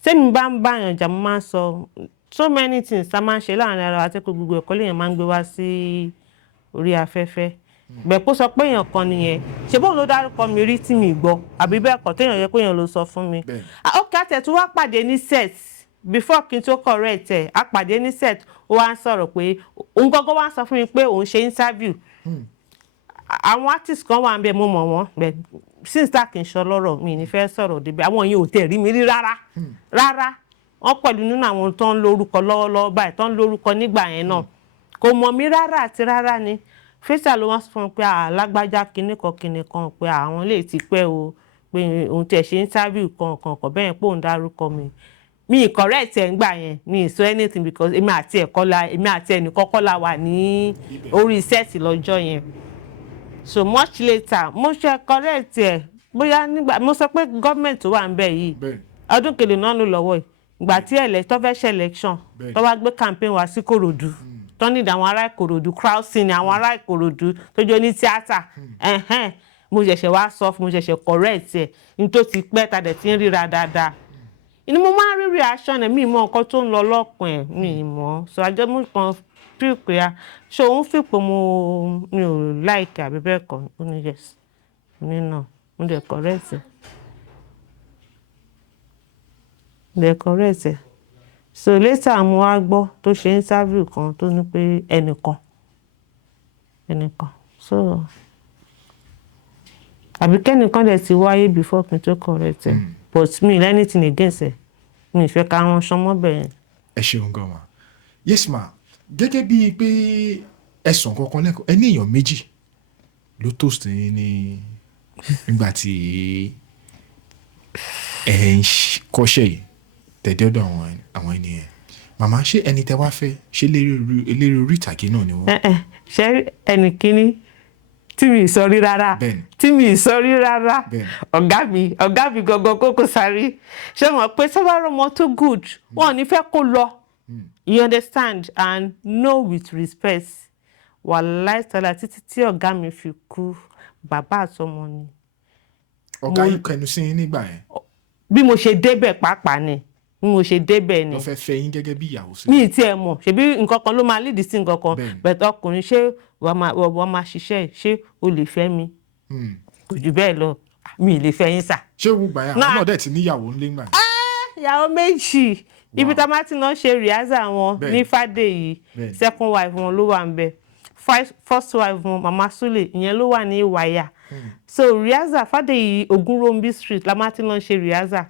Ṣé mi bá ń báyàn jà mo máa ń sọ so many things tá máa ń ṣe láàrin ara wa tí kò gbogbo ẹ̀kọ́ lèèyàn máa ń gbé wá sí orí afẹ́fẹ́. Bẹ́ẹ̀ kó sọ pé èèyàn kan nìyẹn. Ṣé bóun ló dárúkọ mi rí tí mi gbọ́? Àbí bẹ́ẹ̀ kọ́ téèyàn yẹ kó èèyàn ló sọ fún mi. Okay, àtẹ̀tù wá pàdé ní set before kí n tó correct ẹ̀ á pàdé ní set ó wá ń sọ̀rọ̀ pé òun gọ́gọ́ wá ń sọ fún mi pé òun ṣe interview. Àwọn artist kan wà ń bẹ mo mọ̀ wọ́n since that kì í ṣe ọlọ́rọ̀ mi ní fẹ́ sọ̀rọ̀ débi àwọn yẹn ò tẹ̀ rí mi rí rárá wọ́n pẹ̀lú nínú àwọn tó ń lórúkọ lọ́wọ́lọ́wọ́ báyìí tó ń lórúkọ nígbà yẹn náà kò mọ̀ mí rárá àti rárá ni Faithia ló wọ́n sọ fún mi pé alágbájá kinní kan pé àwọn lè ti pẹ́ o pé òun tẹ̀ ṣe interview kan bẹ́ẹ̀ pé òun dárúkọ mi correct ẹ̀ ń gbà yẹn mi so anything because èmi àti ẹnì kọ́kọ́ la wà ní orí set lọ́jọ́ yẹn so much later mo ṣe correct ẹ̀ bóyá nígbà mo sọ pé gọ́ọ̀mẹ̀ntì tó wà ń bẹ̀ yìí ọdún kele náà ló lọ́wọ́ yìí ìgbà tí tó fẹ́ ṣe election tó wá gbé campaign wá sí Kòròdú tó ní àwọn ará Ìkòròdú crowd scene àwọn ará Ìkòròdú tó jẹ́ ní tíátà mo ṣẹ̀ṣẹ̀ wá sọ fún mo ṣẹ̀ṣẹ̀ correct ẹ̀ ní tó ti pẹ́ tàdé tí ń ríra dáadáa inú mo máa ń rí reaction ẹ̀ mi mọ nǹkan tó ń lọ lọ́kàn ẹ̀ mi mọ̀ so àjọ mú kan feel pé ṣé òun fi pé mi ò like àbí bẹ́ẹ̀ kọ́ ó ní yes ní náà mo dẹ̀ correct ẹ̀ so later mo wá gbọ́ tó ṣe interview kan tó ní pé ẹnìkan so àbí kẹ́nìkan dẹ̀ ti wáyé before kí n tó correct ẹ̀ but me anything against ẹ̀ mi ìfẹ́ ká wọn ṣọmọ bẹ́ẹ̀. ẹ ṣeun gan ma yes ma gẹ́gẹ́ bíi pé ẹ̀sùn kankan lẹ́kọ̀ọ́ ẹni èèyàn méjì ló toast ní nígbà tí ẹ̀ ń kọ́ṣẹ́ yìí tẹ̀dọ́dọ̀ àwọn ènìyàn màmá ṣé ẹni tẹ wá fẹ́ ṣé eléré orí ìtàgé náà ni wọ́n. ṣé ẹnì kínní tí mi sọ rí rárá ọ̀gá mi gangan Koko Zaria ṣé mo pé sábàárọ̀ ọmọ tó good wọn ò ní fẹ́ kó lọ you understand and know with respect wàláì tọ́lá títí tí ọ̀gá mi fi kú bàbá àtọmọ ni. ọ̀gá yìí kẹnu sí nígbà yẹn. bí mo ṣe débẹ̀ pàápàá ni mo ṣe débẹ̀ ni. wọ́n fẹ́ fẹ́ yín gẹ́gẹ́ bí ìyàwó sí. mi ì tiẹ̀ mọ̀ ṣebí nǹkan kan ló máa lead sí nǹkan kan bẹ̀tẹ̀ ọkùnrin ṣé wàá máa ṣiṣẹ́ ṣé o lè fẹ́ mi kò jù bẹ́ẹ̀ lọ mi ì lè fẹ́ yín sà. ṣé o gbà yà àwọn náà dẹ̀ ti níyàwó ńlé ńgbà yẹn. ìyàwó méjì ibi tá a máa ti náà ṣe rìhásà wọn ní Fàdèyí second wife wọn ló wà ń bẹ first wife wọn Mama Sule ìyẹn ló wà ní Ìwàyà so rìhásà Fàdèyí Ògúnròmbí street la máa ti náà ṣe rìhásà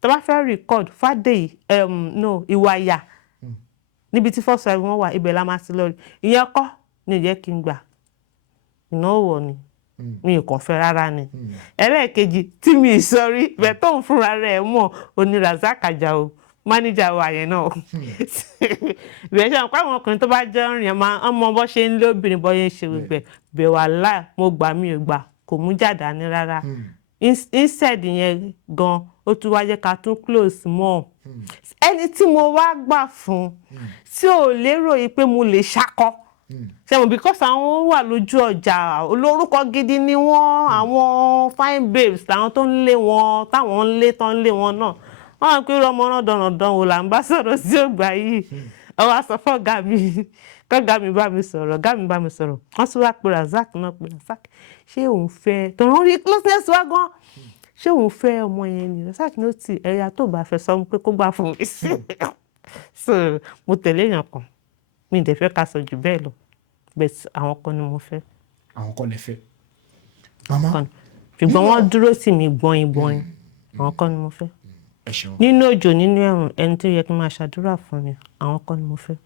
tó bá fẹ́ record Fàdèyí Ìwàyà níbi tí first wife wọn wà ibẹ̀ la máa ti lọ rí ìyẹn kọ́ ní ìjẹ́ kí n gbà ìnáwó ni mi ò kàn fẹ́ rárá ni ẹlẹ́ẹ̀kejì tí mi ì sọ rí bẹ́ẹ̀ tó ń fúnra rẹ̀ mọ̀ oní Razak Ajao máníjà wa yẹn náà bẹ́ẹ̀ ṣe àwọn àwọn ọkùnrin tó bá jẹ́ rìn máa ń mọ bó ṣe ń lé obìnrin bó ṣe ń ṣe gbẹ bẹ́ẹ̀ wà láì mo gbà mí ò gbà kò mú jàdá ní rárá instead yẹn gan ó tún wá jẹ́ ká tún close mọ́ ẹni tí mo wá gbà fún tí ò lérò yìí pé mo lè ṣakọ ṣẹ́wọ̀n because àwọn wà lójú ọjà olórúkọ gidi ni wọ́n àwọn fine babes làwọn tó ń lé wọn táwọn ń lé tán ń lé wọn náà wọ́n á pé ọmọ náà dandan wò là ń bá sọ̀rọ̀ sí ògbà yìí ọwọ́ aṣọ fọ́gà mi kọ́gà mi bá mi sọ̀rọ̀ ọ̀gá mi bá mi sọ̀rọ̀ wọ́n tún wá pe Razak náà pe Razak ṣé òun fẹ́ tọ̀rọ̀ rí closeness wá gan ṣé òun fẹ́ ọmọ yẹn ni Razak ní ó ti ẹ̀yà tó bá fẹ́ sọ pé kó gbà fún mi so mo tẹ̀lé èèyàn kan mi ì dẹ̀ fẹ́ ká sọ jù bẹ́ẹ̀ lọ bẹ́ẹ̀ àwọn kan ni mo fẹ́. àwọn kan lè fẹ́. mama ṣùgbọ́n wọ́n dúró sí mi gbọ̀nyìn àwọn kan ni mo fẹ́. nínú òjò nínú ẹ̀rùn ẹni tó yẹ kí n máa ṣàdúrà fún mi àwọn kan ni mo fẹ́.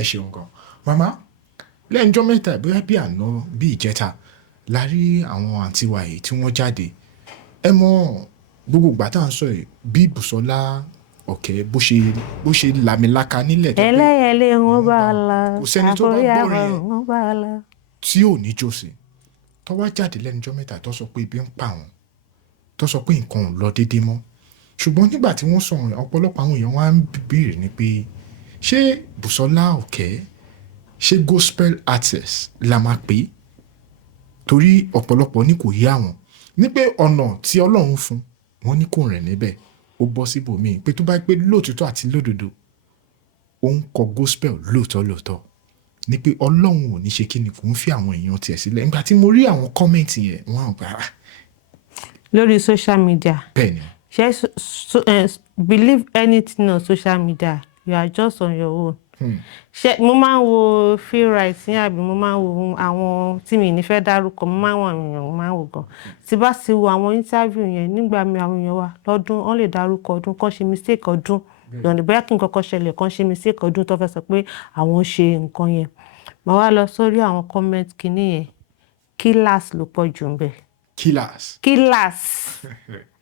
ẹ ṣeun gan mama lẹ́yìnjọ́ mẹ́ta bóyá bí àná bí ìjẹta la rí àwọn àǹtí wa yìí tí wọ́n jáde ẹ mọ̀ gbogbo ìgbà tá à ń sọ yìí bí Bisola Oke bó ṣe làmìlaka nílẹ̀ tó pé ẹlẹ́yẹlé wọn bá a la kò sẹ́ni tó bá gbọ́rin wọn bá a la tí ò ní jòsè tó wá jáde lẹ́nujọ́ mẹ́ta tó sọ pé ibi ń pa wọn tó sọ pé nǹkan ò lọ déédéé mọ́ ṣùgbọ́n nígbà tí wọ́n sọ̀rọ̀ ọ̀pọ̀lọpọ̀ àwọn èèyàn wá ń béèrè ni pé ṣé Bisola Oke ṣé gospel artist la máa pè é torí ọ̀pọ̀lọpọ̀ ní kò yé àwọn ní pé ọ̀nà tí Ọlọ́run fún wọn ní kò rìn níbẹ̀ ó bọ́ síbòmíì pé tó bá pé lóòtítọ́ àti lódodo ó ń kọ gospel lóòótọ́ ní pé Ọlọ́run ò ní ṣe kí ni kò ń fi àwọn èèyàn tiẹ̀ sílẹ̀ nígbà tí mo rí àwọn kọ́mẹ̀ntì yẹn wọ́n á gbà á. lórí social media bẹ́ẹ̀ni. ṣe believe anything on social media you are just on your own ṣé mo máa ń wo feel right yín àbí mo máa ń wo àwọn tí mi ní fẹ́ dárúkọ mo máa ń wo àwọn èèyàn mo máa ń wo gan tí bá ti wo àwọn interview yẹn nígbà mi àwọn èèyàn wa lọ́dún wọ́n lè dárúkọ ọdún kan ṣe mistake ọdún yọ̀ǹda bóyá kí n kọ́kọ́ ṣẹlẹ̀ kan ṣe mistake ọdún tó fẹ́ sọ pé àwọn ṣe nǹkan yẹn màá wá lọ sórí àwọn comment kìíní yẹn killers ló pọ̀ jù ń bẹ̀. killers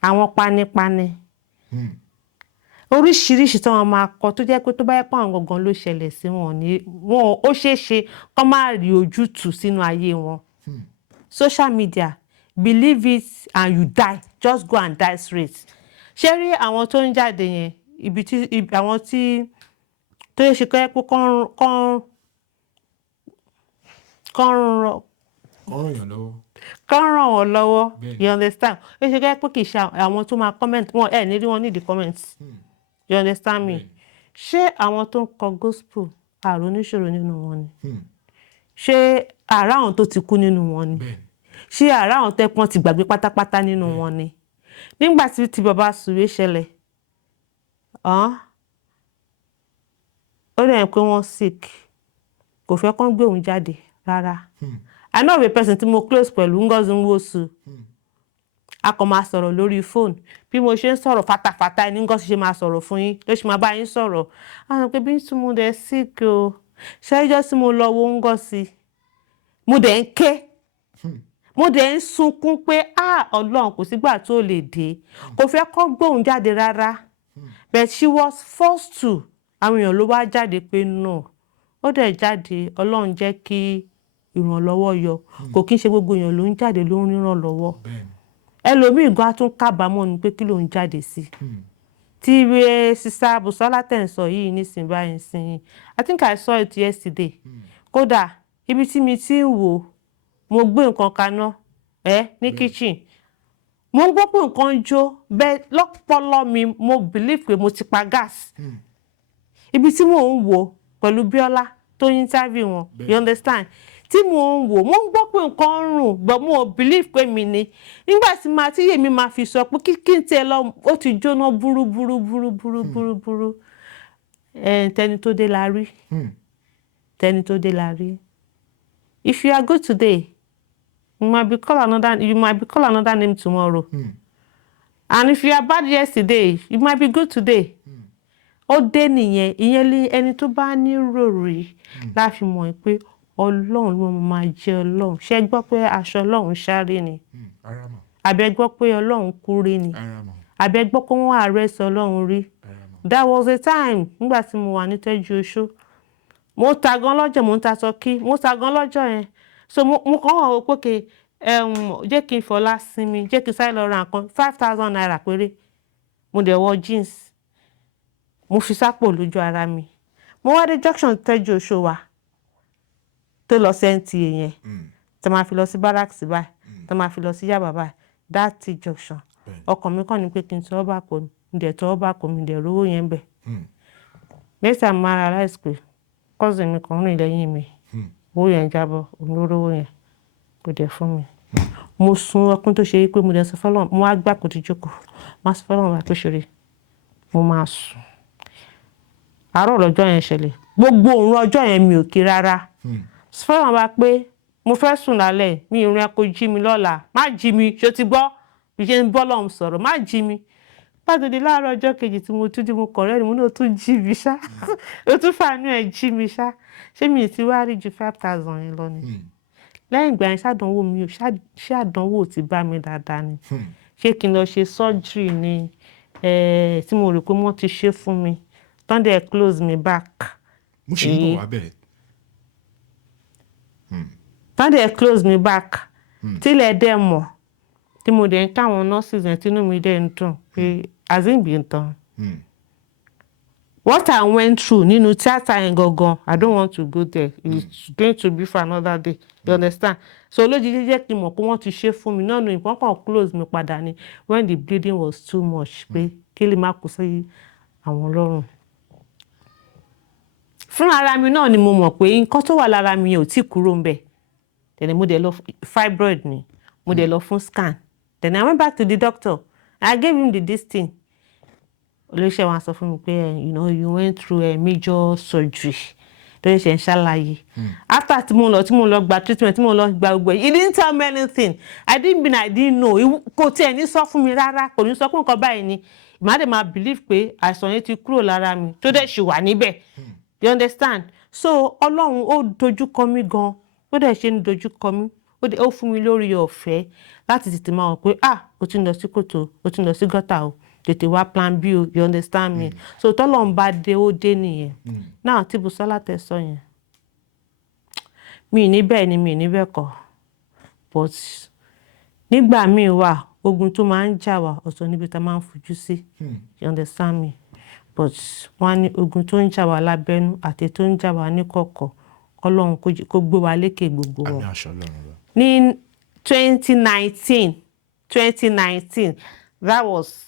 àwọn panipani oríṣiríṣi tí wọ́n máa kọ tó jẹ́ pé tó bá yẹ pé àwọn gangan ló ṣẹlẹ̀ sí wọn ní wọn ó ṣeé ṣe kó má rí ojútùú sínú ayé wọn. social media believe it and you die just go and die straight. ṣé rí àwọn tó ń jáde yẹn ibi tí àwọn tí tó yẹ ṣe kọ́ ẹ pé kán ràn wọ́n lọ́wọ́ you understand ó ṣe kọ́ ẹ pé kì í ṣe àwọn tó máa comment wọn ẹ̀ ní rí wọn need the comments. You understand me? Ṣé àwọn tó ń kọ gospel àrò oníṣòro nínú wọn ni? Ṣé àrà àwọn tó ti kú nínú wọn ni? Ṣé àrà àwọn tẹ́pọ́n ti gbàgbé pátápátá nínú wọn ni? Nígbà tí bàbá Sùwé ṣẹlẹ̀, ó dẹ̀ pé wọ́n sick, kò fẹ́ kán gbé òun jáde rárá. I know a person tí mo close pẹ̀lú Ngozi Nwosu. A kàn máa sọ̀rọ̀ lórí fóònù bí mo ṣe ń sọ̀rọ̀ fatafata ní Ngozi ṣe máa sọ̀rọ̀ fún yín ló ṣe máa bá yín sọ̀rọ̀ a sọ pé Bintu mo dẹ̀ sick o ṣẹ́jọ́ tí mo lọ wo Ngozi mo dẹ̀ ń ké mo dẹ̀ ń sunkún pé Ọlọ́run kò sígbà tó lè dé kò fẹ́ kó gbóhùn jáde rárá but she was forced to àwọn èèyàn ló wá jáde pé no ó dẹ̀ jáde Ọlọ́run jẹ́ kí ìrànlọ́wọ́ yọ kò kí ń ṣe gbogbo èèyàn ló ń jáde ló ń rírànlọ́wọ́. Ẹlòmíì gan tún kábàámọ̀ ni pé kí ló ń jáde sí tí sísá Bisola tẹ̀ ń sọ yìí nísìnyí báyìí nísìnyí I think I saw it yesterday kódà ibi tí mi ti ń wò mo gbé nǹkan kaná ní kitchen mo ń gbọ́ pé nǹkan ń jó bẹ́ẹ̀ lọ́pọlọ mi mo believe pé mo ti pa gas ibi tí mò ń wò pẹ̀lú Bíọ́lá tó interview wọn you understand tí mo ń wò mo ń gbọ́ pé nǹkan ń rùn but mo believe pé mi ni nígbà tí màá tí yèmí máa fi sọ pé kí n tiẹ̀ lọ ó ti jóná búrú tẹni tó dé la rí tẹni tó dé la rí if you are good today you might be called another name tomorrow and if you are bad yesterday you might be good today ó dé nìyẹn ìyẹn lé ẹni tó bá ní ròrí láfi mọ̀ pé Ọlọ́run ló máa jẹ́ Ọlọ́run ṣé gbọ́ pé aṣọ Ọlọ́run sáré ni àbẹ gbọ́ pé Ọlọ́run kúrè ni àbẹ gbọ́ pé wọ́n arrest Ọlọ́run rí there was a time nígbà tí mo wà ní tẹ́jú oṣó mo ta gan lọ́jọ́ mo ń ta tọ́kí mo ta gan lọ́jọ́ yẹn so mo kàn wọ́n wò pé jẹ́ kí n fọlá sinmi jẹ́ kí n sáré lọ ra nǹkan 5,000 naira péré mo dẹ̀ wọ jeans mo fi sápò lójú ara mi mo wá dé junction tẹ́jú oṣó wa tó lọ sí NTA yẹn tó máa fi lọ sí barracks báyìí tó máa fi lọ sí Yaba báyìí that junction ọkàn mi kàn ní pé kí n tọ́ bá kò mi dẹ̀ tọ́ bá kò mi dẹ̀ rówó yẹn bẹ̀ next time máa realize pé cousin mi kan rìn lẹ́yìn mi owó yẹn jábọ̀ olórówó yẹn kò dẹ̀ fún mi mo sun ọkùn tó ṣe é pé mo dẹ̀ sọ fọ́lọ́run mo wá gbà kó ti jókòó má sọ fọ́lọ́run wá pé ṣeré mo máa sùn àárọ̀ lọ́jọ́ yẹn ṣẹlẹ̀ gbogbo òun ọjọ́ yẹn mi ò kí rárá fọ́lọ́run wá pé mo fẹ́ sùn lálẹ́ mi ìrìn ẹ̀kọ́ jí mi lọ́la má jí mi ṣó ti gbọ́ bí ṣe ń bọ́ lọ́hùn sọ̀rọ̀ má jí mi pàtàkì láàárọ̀ ọjọ́ kejì tí mo tún jí mo kọ̀ rẹ́rìn mo náà tún jí mi ṣá ó tún fàánú ẹ̀ jí mi ṣá ṣé mi ti wá rí ju 5,000 yẹn lọ ni lẹ́yìn ìgbà yẹn ṣàdánwò mi ò ṣàdánwò ti bá mi dáadáa ni ṣé kí n lọ ṣe surgery ni tí mo rò pé wọ́n ti ṣe fún mi tán dẹ̀ close me back. mo ṣe ń bọ̀ wá bẹ̀rẹ̀. tán dẹ̀ close me back tílẹ̀ dẹ̀ mọ̀ tí mo dẹ̀ ń káwọn nurses yẹn tínú mi dẹ̀ ń dùn pé Bintu. What I went through nínú theatre yẹn gangan I don't want to go there it's going to be for another day you understand so lójijì jẹ́ kí n mọ̀ pé wọ́n ti ṣe fún mi náà ní ìpọ́n kan close mi padà ni when the bleeding was too much pé kí lè má kú sí àwọn lọ́rùn. fún ara mi náà ni mo mọ̀ pé nǹkan tó wà lára mi ò tí kúrò ń bẹ̀ tẹ̀lé mo dẹ̀ lọ fibroid ni mo dẹ̀ lọ fún scan then I went back to the doctor I gave him this thing olóṣèlú wa sọ fún mi pé you went through a major surgery lórí ṣe ń ṣàlàyé after tí mo lọ gba treatment tí mo lọ gba gbogbo he didn't tell me anything I didn't know kò tiẹ̀ ní sọ fún mi rárá kò ní sọ pé nǹkan báyìí ni ìmáàdé máa believe pé àìsàn yẹn ti kúrò lára mi tó dẹ̀ ṣì wà níbẹ̀ you understand so ọlọ́run ó dojú kọ mí gan ó dẹ̀ ṣe ń dojú kọ mí ó fún mi lórí ọ̀fẹ́ láti tètè máa wọ̀ pé ó ti ń lọ sí kòtò ó ti ń lọ sí gọ́tà o tètè wá plan B o you understand me so tọ́lọ́run bá dé ó dé nìyẹn náà tí Bisola tẹ sọ yẹn mi ní bẹ́ẹ̀ ni mi ní bẹ́ẹ̀ kọ́ but nígbà míì wà ogun tó máa ń jà wá ọ̀tọ̀ níbi tá máa ń fojú sí you understand me but wọ́n á ní ogun tó ń jà wá lábẹ́nú àti tó ń jà wá ní kọ̀kọ̀ Ọlọ́run kó gbé wa lékè gbogbo wọn. Ní 2019 that was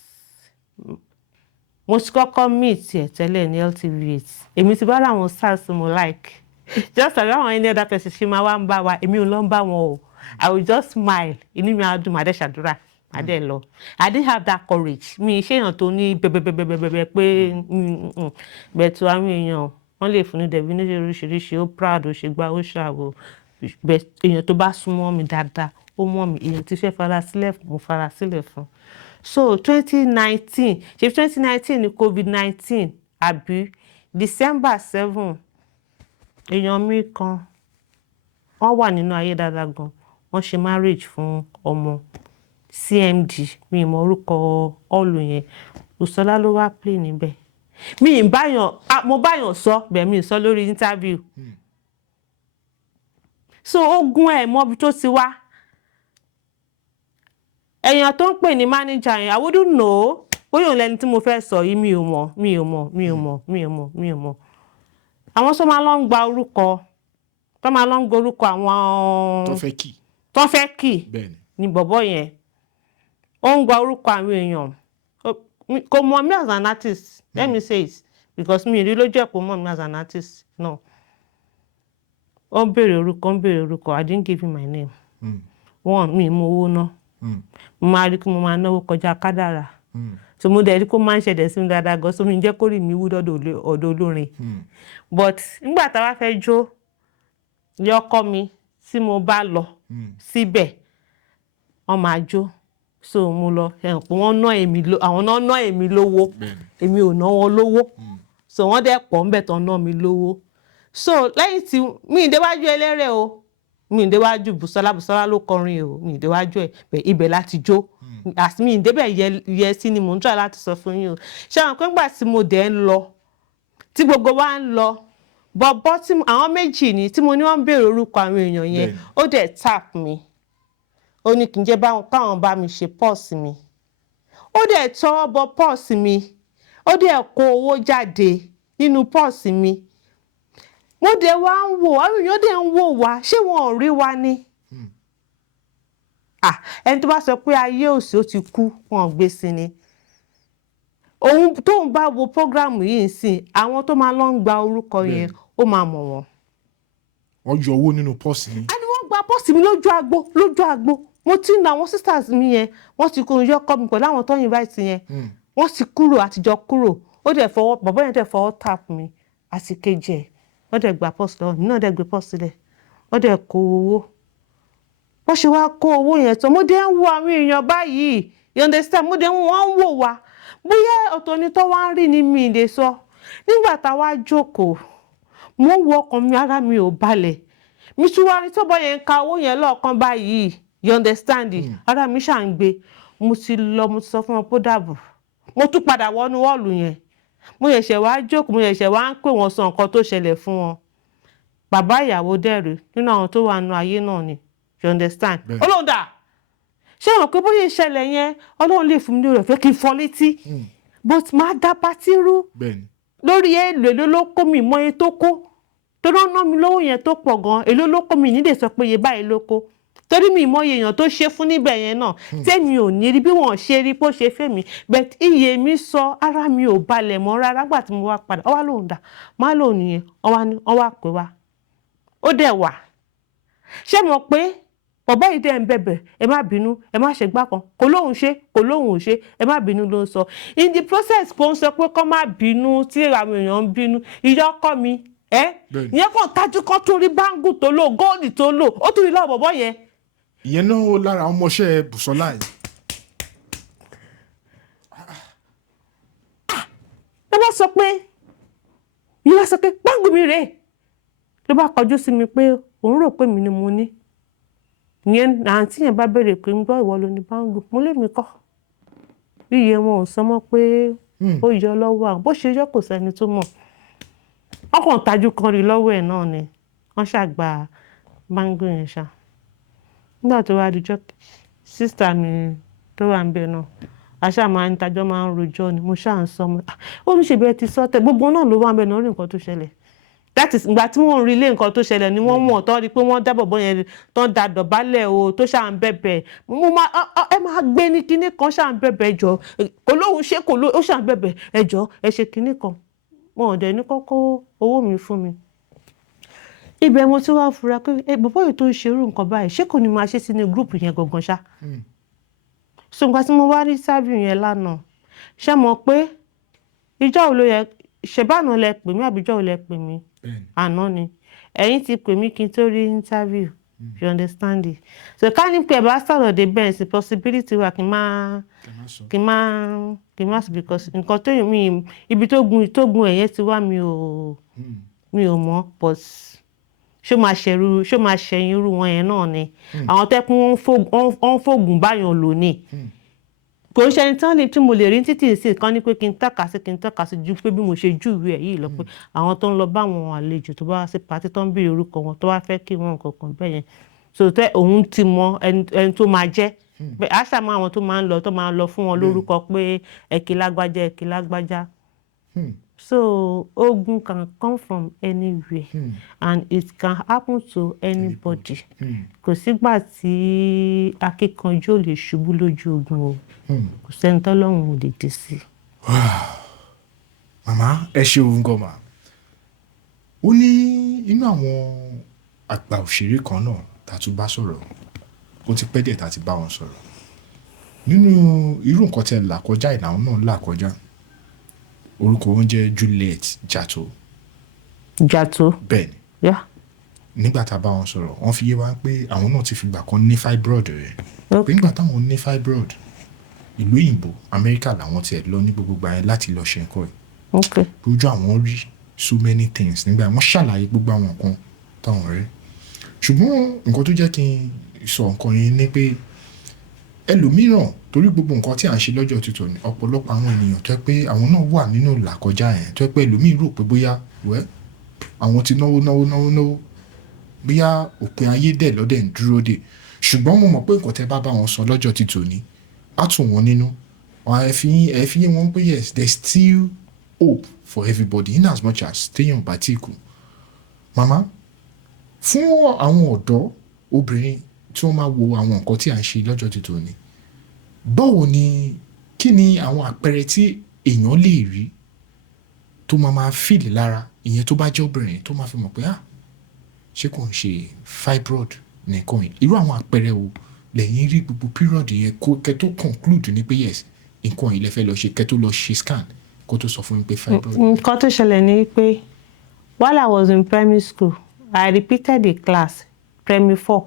mo ti kọ́kọ́ meet ẹ̀ tẹ́lẹ̀ ní LTV8 èmi ti bá àwọn stars mo like just like àwọn any other person ṣe máa wá ń bá wa èmi ò lọ ń bá wọn o I will just smile inú mi á dùn màá dẹ̀ ṣàdúrà màá dẹ̀ lọ I didn't have that courage mi ṣèyàn tó ní bẹ́ẹ̀bẹ́ẹ̀bẹ́ẹ̀bẹ́ẹ̀ pé bẹ̀ẹ̀tù àwọn èèyàn wọ́n lè fún ní definition oríṣiríṣi ó proud ó ṣe gbá ó ṣàwò èèyàn tó bá súnmọ́ mi dáadáa ó mọ̀ mi èèyàn tí fẹ́ fara sílẹ̀ fún mo fara sílẹ̀ fún. So 2019 ni COVID-19 àbí December 7 èèyàn mi kan wọ́n wà nínú ayé dáadáa gan wọ́n ṣe marriage fún ọmọ CMD mi mọ orúkọ ọ̀lù yẹn Bisola ló wá play níbẹ̀ mo báyàn sọ bẹ́ẹ̀ mi sọ lórí interview so ogun ẹ̀ mọ́bi tó ti wá èèyàn tó ń pè ní manager yẹn I wouldn't know bóyá òun lẹni tí mo fẹ́ sọ yìí mi ò mọ̀ àwọn tó máa lọ ń gba orúkọ àwọn tó fẹ́ kì ní bọ̀bọ̀ yẹn ó ń gba orúkọ àwọn èèyàn kò mọ̀ mí as an artist let me say it because mi rí lójú ẹ̀ kò mọ̀ mí as an artist no ó ń béèrè orúkọ I didn't give him my name mi mú owó náà mo máa rí kí mo máa náwó kọjá kádàrà so mo dẹ̀ rí kó máa ń ṣẹ̀dẹ̀ sí mi dáadáa gan so mi jẹ́ kó rí mi wú ọ̀dọ̀ olórin but nígbà tá a wá fẹ́ jó yọkọ mi tí mo bá lọ síbẹ̀ wọ́n máa jó so mo lọ wọ́n ná èmi lówó èmi ò ná wọn lówó so wọ́n dẹ̀ pọ̀ ń bẹ̀ tán ná mi lówó so lẹ́yìn tí mi ì déwájú eléré o mi ì déwájú Bisola ló kọrin o mi ì déwájú ẹ̀ ibẹ̀ láti jó àti mi ì débẹ̀ yẹ sí ni mò ń try láti sọ fún yín o ṣé àwọn pé ńgbà tí mo dẹ̀ ń lọ tí gbogbo wa ń lọ bọ̀bọ̀ tí àwọn méjì ni tí mo ní wọ́n ń béèrè orúkọ àwọn èèyàn yẹn ó dẹ̀ tap mi ó ní kí n jẹ́ káwọn bá mi ṣe pọ́ọ̀sì mi ó dẹ̀ tọwọ́ bọ pọ́ọ̀sì mi ó dẹ̀ kó owó jáde nínú pọ́ọ̀sì mi mo dẹ̀ wá ń wò àwọn èèyàn dẹ̀ ń wò wá ṣé wọn ò rí wa ni ẹni tó bá sọ pé ayé òsì ó ti kú wọn gbé sí ni òun tóun bá wo program yìí sí àwọn tó máa lọ ń gba orúkọ yẹn ó máa mọ̀ wọ́n. wọ́n yọ owó nínú pọ́ọ̀sì mi. a ní wọ́n gba pọ́ọ̀sì mi lójú agbo mo ti na àwọn sisters mi yẹn wọ́n ti kó yọ kọ́ mi pẹ̀lú àwọn tó invite yẹn wọ́n ti kúrò àtijọ́ kúrò ó dẹ̀ fọwọ́ bàbá yẹn dẹ̀ fọwọ́ tap mi àti kejì ẹ̀ wọ́n dẹ̀ gba pọ́ọ̀sì lọ́wọ́ mi náà dẹ̀ gbé pọ́ọ̀sì lẹ̀ wọ́n dẹ̀ kó owó wọ́n ṣe wá kó owó yẹn tán mo dẹ̀ ń wo àwọn èèyàn báyìí you understand mo dẹ̀ wọ́n ń wò wá bóyá ọ̀tọ̀ ni tó wá ń rí ni mi lè sọ nígbà táwa jókòó mo ń wo ọkàn mi ara mi ò balẹ̀ mi tún wá rí tọ́bọ̀ yẹn ka owó yẹn lọ́ọ̀kan báyìí you understand ara mi ṣà ń gbé mo ti sọ fún wọn pé dàbọ̀ mo tún padà wọnú wọ́ọ̀lù yẹn mo ṣẹ̀ṣẹ̀ wá jókòó mo ṣẹ̀ṣẹ̀ wá ń pè wọ́n sọ nǹkan tó ṣẹlẹ̀ fún wọn bàbá ìyàwó dẹ̀rẹ̀ nínú àwọn tó wà nínú ayé náà ni you understand Ọlọ́run dà ṣé wọn pé bóyá ìṣẹ̀lẹ̀ yẹn Ọlọ́run lè fún mi lórí ọ̀fẹ́ kí n fọ́ létí but máa dá patí rú lórí èlò ló kó mi mọ iye tó kó tó ló ná mi lówó yẹn tó pọ̀ gan èlò ló kó mi nídè sọ pé iye báyìí ló kó torí mi mọ iye èèyàn tó ṣe fún níbẹ̀ yẹn náà tèmi ò ní rí bí wọ́n ṣe rí bó ṣe fẹ́ mi but iye mi sọ ara mi ò balẹ̀ mọ́ rárá gbà tí mo wá padà ọwá lòun dà má lòun nìyẹn ọwá pè wá ó dẹ̀ wà ṣé mo pé bàbá yìí dẹ̀ ń bẹ̀bẹ̀ ẹ má bínú ẹ má ṣe gbá kan kò lóhùn ṣe kò lóhùn ò ṣe ẹ má bínú ló ń sọ in the process kò ń sọ pé kó má bínú tí àwọn èèyàn ń bínú ìyá ọkọ mi ìyẹn kàn tájú kan tó rí báńgù tó lò góòlì tó lò ó tún rí lọ́wọ́ bọ̀bọ́ yẹn. ìyẹn náà lára ọmọọṣẹ́ Bùsọ́lá yìí. ló bá sọ pé báńgù mi rèé ló bá kọjú sí mi pé òun rò pé mi ni mo ní ìyẹn àǹtí yẹn bá béèrè pé ń gbọ́ ìwọ ló ní báńgù mo lé mi kọ́ iye wọn ò sọ mọ́ pé ó yọ lọ́wọ́ àwọn bó ṣe yọ kò sẹ́ni tó mọ̀ wọ́n kàn tajú kan rí lọ́wọ́ ẹ̀ náà ni wọ́n ṣàgbà báńgù yẹn ṣá nígbà tó wá dijọ́ sísítà mi tó wà ń bẹ̀ náà àṣà máa ń tajọ́ máa ń rojọ́ ni mo ṣáà ń sọ ó ní ṣe bẹ́ẹ̀ ti sọ́tẹ̀ gbogbo náà ló wà ń bẹ̀ náà rí nǹkan tó ṣẹlẹ̀ that is ìgbà tí wọ́n rí ilé nǹkan tó ṣẹlẹ̀ ni wọ́n mọ̀ tán rí pé wọ́n dábọ̀ bọ́ yẹn tán da dọ̀bálẹ̀ o tó ṣáà ń bẹ̀bẹ̀ ẹ máa gbé ní kinní kan ṣáà ń bẹ̀bẹ̀ ẹjọ́ kò lóhùn ṣe kò lóhùn ó ṣáà ń bẹ̀bẹ̀ ẹjọ́ ẹ ṣe kinní kan wọn ò dẹ̀ ní kọ́kọ́ owó mi fún mi. ibẹ̀ mo ti wá fura pé bàbá yìí tó ń ṣerú nǹkan báyìí ṣé kò ní máa ṣe sínú gúrùpù yẹn gangan ṣá. so nǹkan tí mo wá rí sábìrì yẹn lánàá ṣé mo pé ìjọ́ ò ló yẹ ṣèbánu lẹ pè mí àbíjọ́ ò lẹ pè mí àná ni ẹ̀yin ti pè mí kí n tó rí interview you understand it so ká ní pé ẹ bá sọ̀rọ̀ dé bẹ́ẹ̀ sí possibility wa kí n má because nǹkan tó mi ibi tó gun ẹ̀yẹ ti wá mi ò mọ̀ but ṣó máa ṣẹ̀yìn irú wọn yẹn náà ni àwọn tẹ́kun wọ́n fògùn báyọ̀ lò ní kò ń ṣe ẹni tán ni tí mo lè rí títí sí kan ní pé kí n tọ́ka sí ju pé bí mo ṣe júwe ẹ̀ yìí lọ pé àwọn tó ń lọ bá àwọn àlejò tó bá wá sí pàtí tó ń béèrè orúkọ wọn tó wá fẹ́ kí wọ́n nǹkan bẹ́ẹ̀ yẹn so tẹ́ òun ti mọ ẹni tó máa jẹ́ àṣà mọ àwọn tó máa ń lọ fún wọn lórúkọ pé ẹ̀kí lágbájá so ogun can come from anywhere and it can happen to anybody kò sígbà tí akíkanjú ò lè ṣubú lójú ogun o kò sẹ́ni tọ́lọ́run ò lè dé sí. màmá ẹ ṣe òun gan ma ó ní inú àwọn àgbà òṣèré kan náà tá a tún bá sọ̀rọ̀ ó ti pẹ́ díẹ̀ tá a ti bá wọn sọ̀rọ̀ nínú irú nǹkan tẹ́ là kọjá ìnáwó náà là kọjá orúkọ wọn jẹ́ Juliet Jatto. Bẹ́ẹ̀ ni nígbà tá a bá wọn sọ̀rọ̀ wọ́n fi yé wa pé àwọn náà ti fìgbà kan ní fibroid rẹ̀ pé nígbà táwọn ní fibroid ìlú òyìnbó Amẹ́ríkà làwọn tiẹ̀ lọ ní gbogbo gbà yẹn láti lọ ṣe nǹkan yìí ojú àwọn rí so many things nígbà wọ́n ṣàlàyé gbogbo àwọn nǹkan táwọn rí ṣùgbọ́n nǹkan tó jẹ́ kí n sọ nǹkan yìí ni pé ẹlòmíràn torí gbogbo nǹkan tí à ń ṣe lọ́jọ́ tuntun ni ọ̀pọ̀lọpọ̀ àwọn ènìyàn tó yẹ pé àwọn náà wà nínú làkọjá yẹn tó yẹ pé ẹlòmíì rò pé bóyá àwọn ti náwó bóyá òpin ayé dẹ̀ lọ́dẹ̀ ń dúró dè ṣùgbọ́n mo mọ̀ pé nǹkan tẹ́ bá wọn sọ lọ́jọ́ tuntun ni á tù wọ́n nínú ẹ fi yé wọn pé yes there is still hope for everybody in as much as téèyàn bá tí kù. màmá fún àwọn ọ̀dọ́ obìnrin tí wọ́n máa wo àwọn nǹkan tí à ń ṣe lọ́jọ́ tuntun ni báwo ni kí ni àwọn àpẹẹrẹ tí èèyàn lè rí tó máa fìlì lára ìyẹn tó bá jẹ́ obìnrin tó máa fi mọ̀ pé ṣé kò ń ṣe fibroid nìkan yìí irú àwọn àpẹẹrẹ wo lẹ́yìn rí gbogbo period yẹn kẹ́ tó conclude ni pé yes nǹkan yìí lẹ fẹ́ lọ ṣe kẹ́ tó lọ ṣe scan kó tó sọ fún mi pé fibroid. nǹkan tó ṣẹlẹ̀ ni pé while I was in primary school I repeated the class primary 4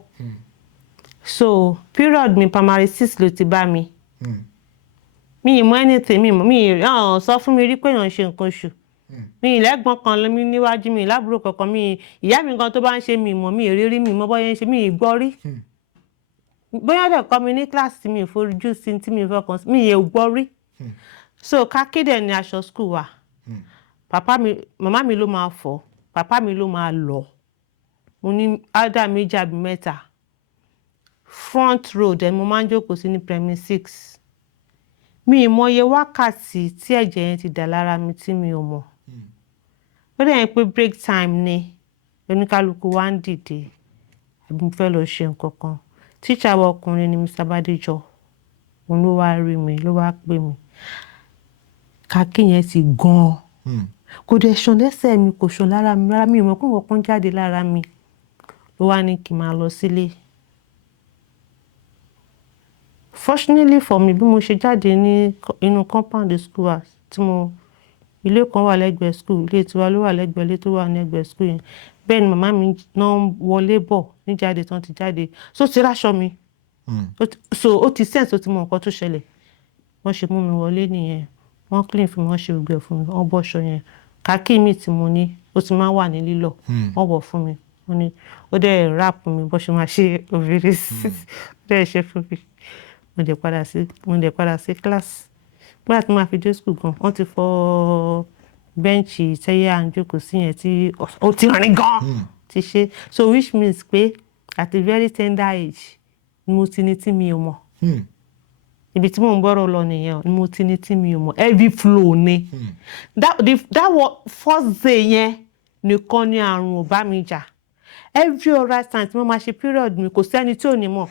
so period mi primary 6 ló ti bá mi mi ì mọ anything mi sọ fún mi rí pé èèyàn ṣe nǹkan oṣù mi ìlẹ́gbọ̀n kan lómi níwájú mi lábúrò kankan mi ìyá mi gan tó bá ń ṣe mi mọ̀ mi ìrírí mi mọ̀ bóyá ń ṣe mi ìgbọ́ rí bóyá dẹ̀ kọ́ mi ní kíláàsì mi ìfojú sí tí mi fọkàn sí mi ì gbọ́ rí so kákédè ní aṣọ school wa màmá mi ló máa fọ̀ pàpá mi ló máa lọ̀ mo ní ádá méjì àbí mẹ́ta front road ẹ̀ mo máa ń jókòó sí ní primary 6 mi ì mọye wákàtí tí ẹ̀jẹ̀ yẹn ti dà lára mi tí mi ò mọ̀ ó dẹ̀ yẹn pé break time ni oníkálukú wá ń dìde àbí mo fẹ́ lọ ṣe nǹkan kan tíṣà wa ọkùnrin ni Mr. Bádéjọ òun ló wá rí mi ló wá pè mí kàkí yẹn ti gan-an kò dẹ̀ ṣàn lẹ́sẹ̀ mi kò ṣàn lára mi rárá mi ò mọ̀ pé nǹkan kan jáde lára mi ló wá ní kí n máa lọ sílé Fortunately for me bí mo ṣe jáde ní inú compound school wa tí mo ilé kan wà lẹ́gbẹ̀ẹ́ school ilé tiwa ló wà lẹ́gbẹ̀ẹ́ ilé tó wà ní ẹ̀gbẹ́ school yẹn bẹ́ẹ̀ ni màmá mi náà wọlé bọ̀ níjáde tán ti jáde so ti ráṣọ mi so ó ti sense ó ti mọ nǹkan tó ṣẹlẹ̀ wọ́n ṣe mú mi wọlé nìyẹn wọ́n clean fún mi wọ́n ṣe gbogbo ẹ̀ fún mi wọ́n bọ́ṣọ yẹn kàkí mi tí mo ní ó ti máa wà ní lílọ̀ wọ́n wọ̀ fún mi wọ́n ní ó dẹ̀ rap mi bó ṣe máa ṣe òbírí sí ó dẹ̀ ṣe fún mi mo dẹ̀ padà sí class nígbà tí mo máa fi dé school gan wọ́n ti fọ bẹ́ǹchì tẹ́yẹ à ń jókòó sí yẹn tí ó ti rìn gan ti ṣe so which means pé at a very tender age ni mo ti ní tí mi ò mọ̀ ibi tí mò ń bọ̀rọ̀ lọ nìyẹn ni mo ti ní tí mi ò mọ̀ heavy flow ni that was first day yẹn nìkan ni àrùn ò bá mi jà every other time tí mo máa ṣe period mi kò sẹ́ni tí ò ní mọ̀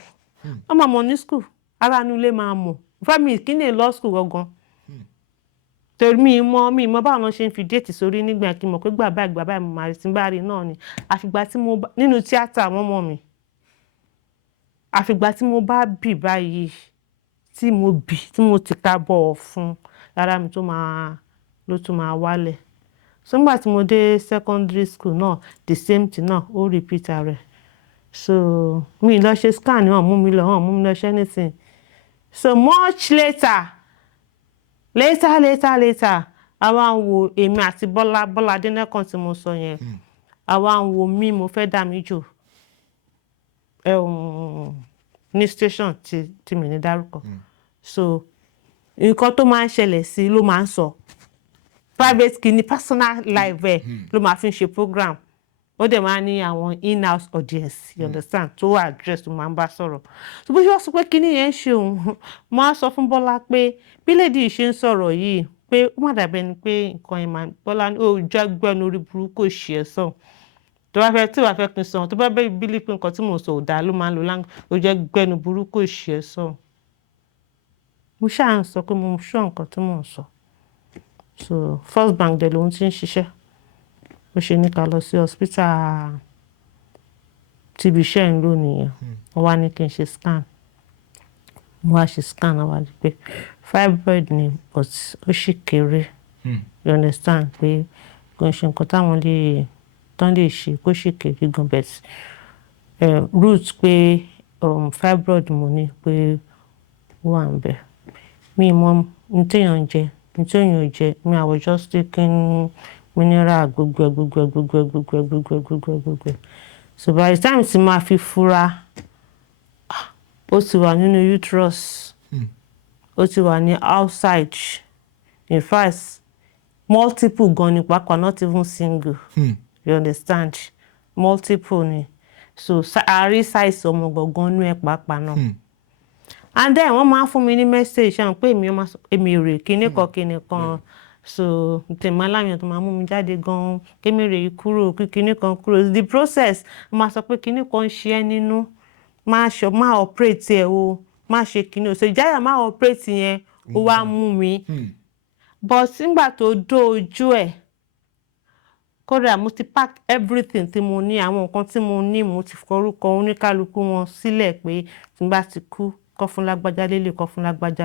wọ́n máa mọ̀ ní school ara inú ilé máa mọ̀ fẹ́mi kí ni law school gangan torí mi mọ báwọn ṣe ń fi déètì sórí nígbà kí n mọ̀ pé gbà báyìí mo máa rí tí n bá rí náà ni àfìgbà tí mo nínú tíátà wọ́n mọ̀ mi àfìgbà tí mo bá bì báyìí tí mo ti ká bọ̀ fún lára mi ló tún máa wálẹ̀ so nígbà tí mo dé secondary school náà the same thing náà ó repeat rẹ̀ so mi lọ ṣe scan náà mú mi lọ ṣe anything so much later àwa ń wo èmi àti Bọ́lá Adénẹ́kàn tí mo sọ yẹn àwa ń wo mi mo fẹ́ dà mí jò ní station tí mi ní dárúkọ so nǹkan tó máa ń ṣẹlẹ̀ sí ló máa ń sọ private kìíní personal life ẹ̀ ló máa fi ń ṣe program ó dẹ̀ máa ní àwọn in-house audience you understand tó wà address tó máa ń bá sọ̀rọ̀ so bó ṣe wá sọ pé kíní yẹn ń ṣe òun mo á sọ fún Bọ́lá pé bí lady ṣe ń sọ̀rọ̀ yìí pé ó má dàbí ẹni pé nǹkan ẹ̀ máa Bọ́lá ní ó jẹ́ gbẹ́nu orí burúkú òṣì ẹ̀ sàn tó bá fẹ́ kí n sàn tó bá bẹ́ẹ̀ bílí pé nǹkan tí mò ń sọ ò dáa ló máa ń lo láǹgì ó jẹ́ gbẹ́nu burúkú òṣì ẹ̀ sàn mo ṣáà ń sọ pé mo ṣọ́ nǹkan tí mò ń sọ so First Bank dẹ̀ lòun ti ń ṣiṣẹ́ ó ṣe ní ká lọ sí hospital tíbi iṣẹ́ ń lò nìyẹn wọ́n wá ní kí n ṣe scan mo wá ṣe scan wá di pé fibroid ni but ó ṣì kéré you understand pé kò ń ṣe nǹkan táwọn lè ṣe kó ṣì kéré gan bet root pé fibroid mo ní pé ó wà ń bẹ̀ mi mọ ní téèyàn jẹ ní téèyàn jẹ mi I was just taking mineral gbogbo so by the time tí máa fi fura ó ti wà nínú uterus ó ti wà ní outside in fact multiple gan ni pàápàá not even single you understand multiple ni so àárí size ọmọ gangan nú ẹ pàápàá náà and then wọ́n máa ń fún mi ní message ṣáà pé èmi rè kíní kan so tèmi aláyàn tó máa mú mi jáde gan kémi rè kúrò kíní kan kúrò the process máa sọ pé kíní kan ń ṣe ẹ́ nínú máa operate ẹ̀ o máa ṣe kíní o so ìjáyà máa operate yẹn ó wá mú mi but nígbà tó dó ojú ẹ̀ kódà mo ti pack everything tí mo ní àwọn nǹkan tí mo ní mo ti forúkọ oníkálukú wọn sílẹ̀ pé tí n bá ti kú kọ́ fún lágbájá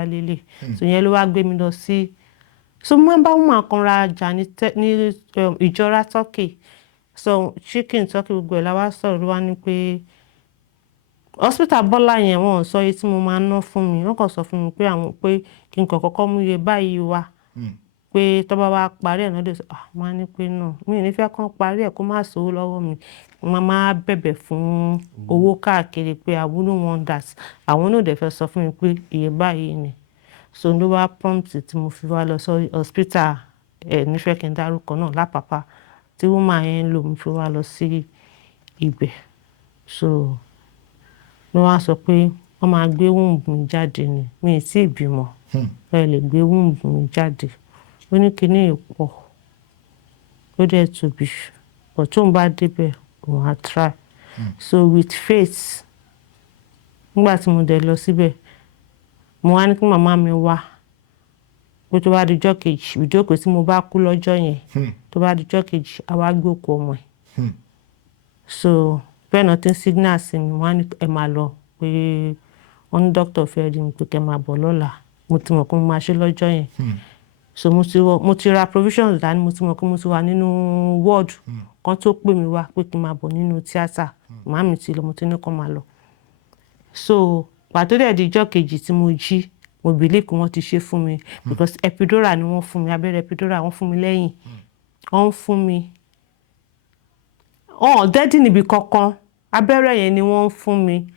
lélẹ̀ so yẹn ló wá gbé mi lọ sí so mo máa ń bá wọn àkànra jà ní ìjọra turkey so chicken turkey gbogbo ẹ̀ la wá sọ̀rọ̀ ló wá ní pé hospital Bọ́lá yẹn wọ́n sọ iye tí mo máa ná fún mi wọ́n kàn sọ fún mi pé kí n kọ́kọ́ mú iye báyìí wá pé tó bá wá parí ẹ̀ náà dé máa ní pé náà mi ò ní fẹ́ kán parí ẹ̀ kó má sówó lọ́wọ́ mi wọ́n máa bẹ̀bẹ̀ fún owó káàkiri pé I wouldn't want that àwọn náà dẹ̀ fẹ́ sọ fún mi pé iye báyìí ni so ló wá prompt tí mo fi wá lọ sí hospital nífẹ̀ẹ́ kí n dárúkọ náà lápapá tí woman yẹn ń lò mo fi wá lọ sí ibẹ̀ so ló wá sọ pé wọ́n máa gbé womb mi jáde ni mi ì tí ì bímọ ẹ lè gbé womb mi jáde ó ní kíní ìpọ̀ ó dẹ̀ tóbi but tóun bá débẹ̀ òun á try so with faith nígbà tí mo dẹ̀ lọ síbẹ̀ mo wá ní kí màmá mi wá pé tó bá dijọ́ kejì ìjókòó tí mo bá kú lọ́jọ́ yẹn tó bá dijọ́ kejì a wá gbókù ọmọ ẹ̀ so bẹ́ẹ̀ náà tí ń signal sí mi wọ́n á ní ẹ máa lọ pé wọ́n ní doctor fẹ́ rí mi pé kẹ́ máa bọ̀ lọ́la mo ti mọ̀ pé mo máa ṣe lọ́jọ́ yẹn so mo ti ra provisions dání mo ti mọ̀ pé mo ti wà nínú ward kan tó pè mí wá pé kí n máa bọ̀ nínú tíátà màámi ti lọ mo ti ní kó máa lọ so pàtó dẹ̀ di ijọ́ kejì tí mo jí mo believe pé wọ́n ti ṣe fún mi because epidural ni wọ́n fún mi abẹ́rẹ́ epidural wọ́n fún mi lẹ́yìn wọ́n fún mi dẹ́dí níbi kankan abẹ́rẹ́ yẹn ni wọ́n fún mi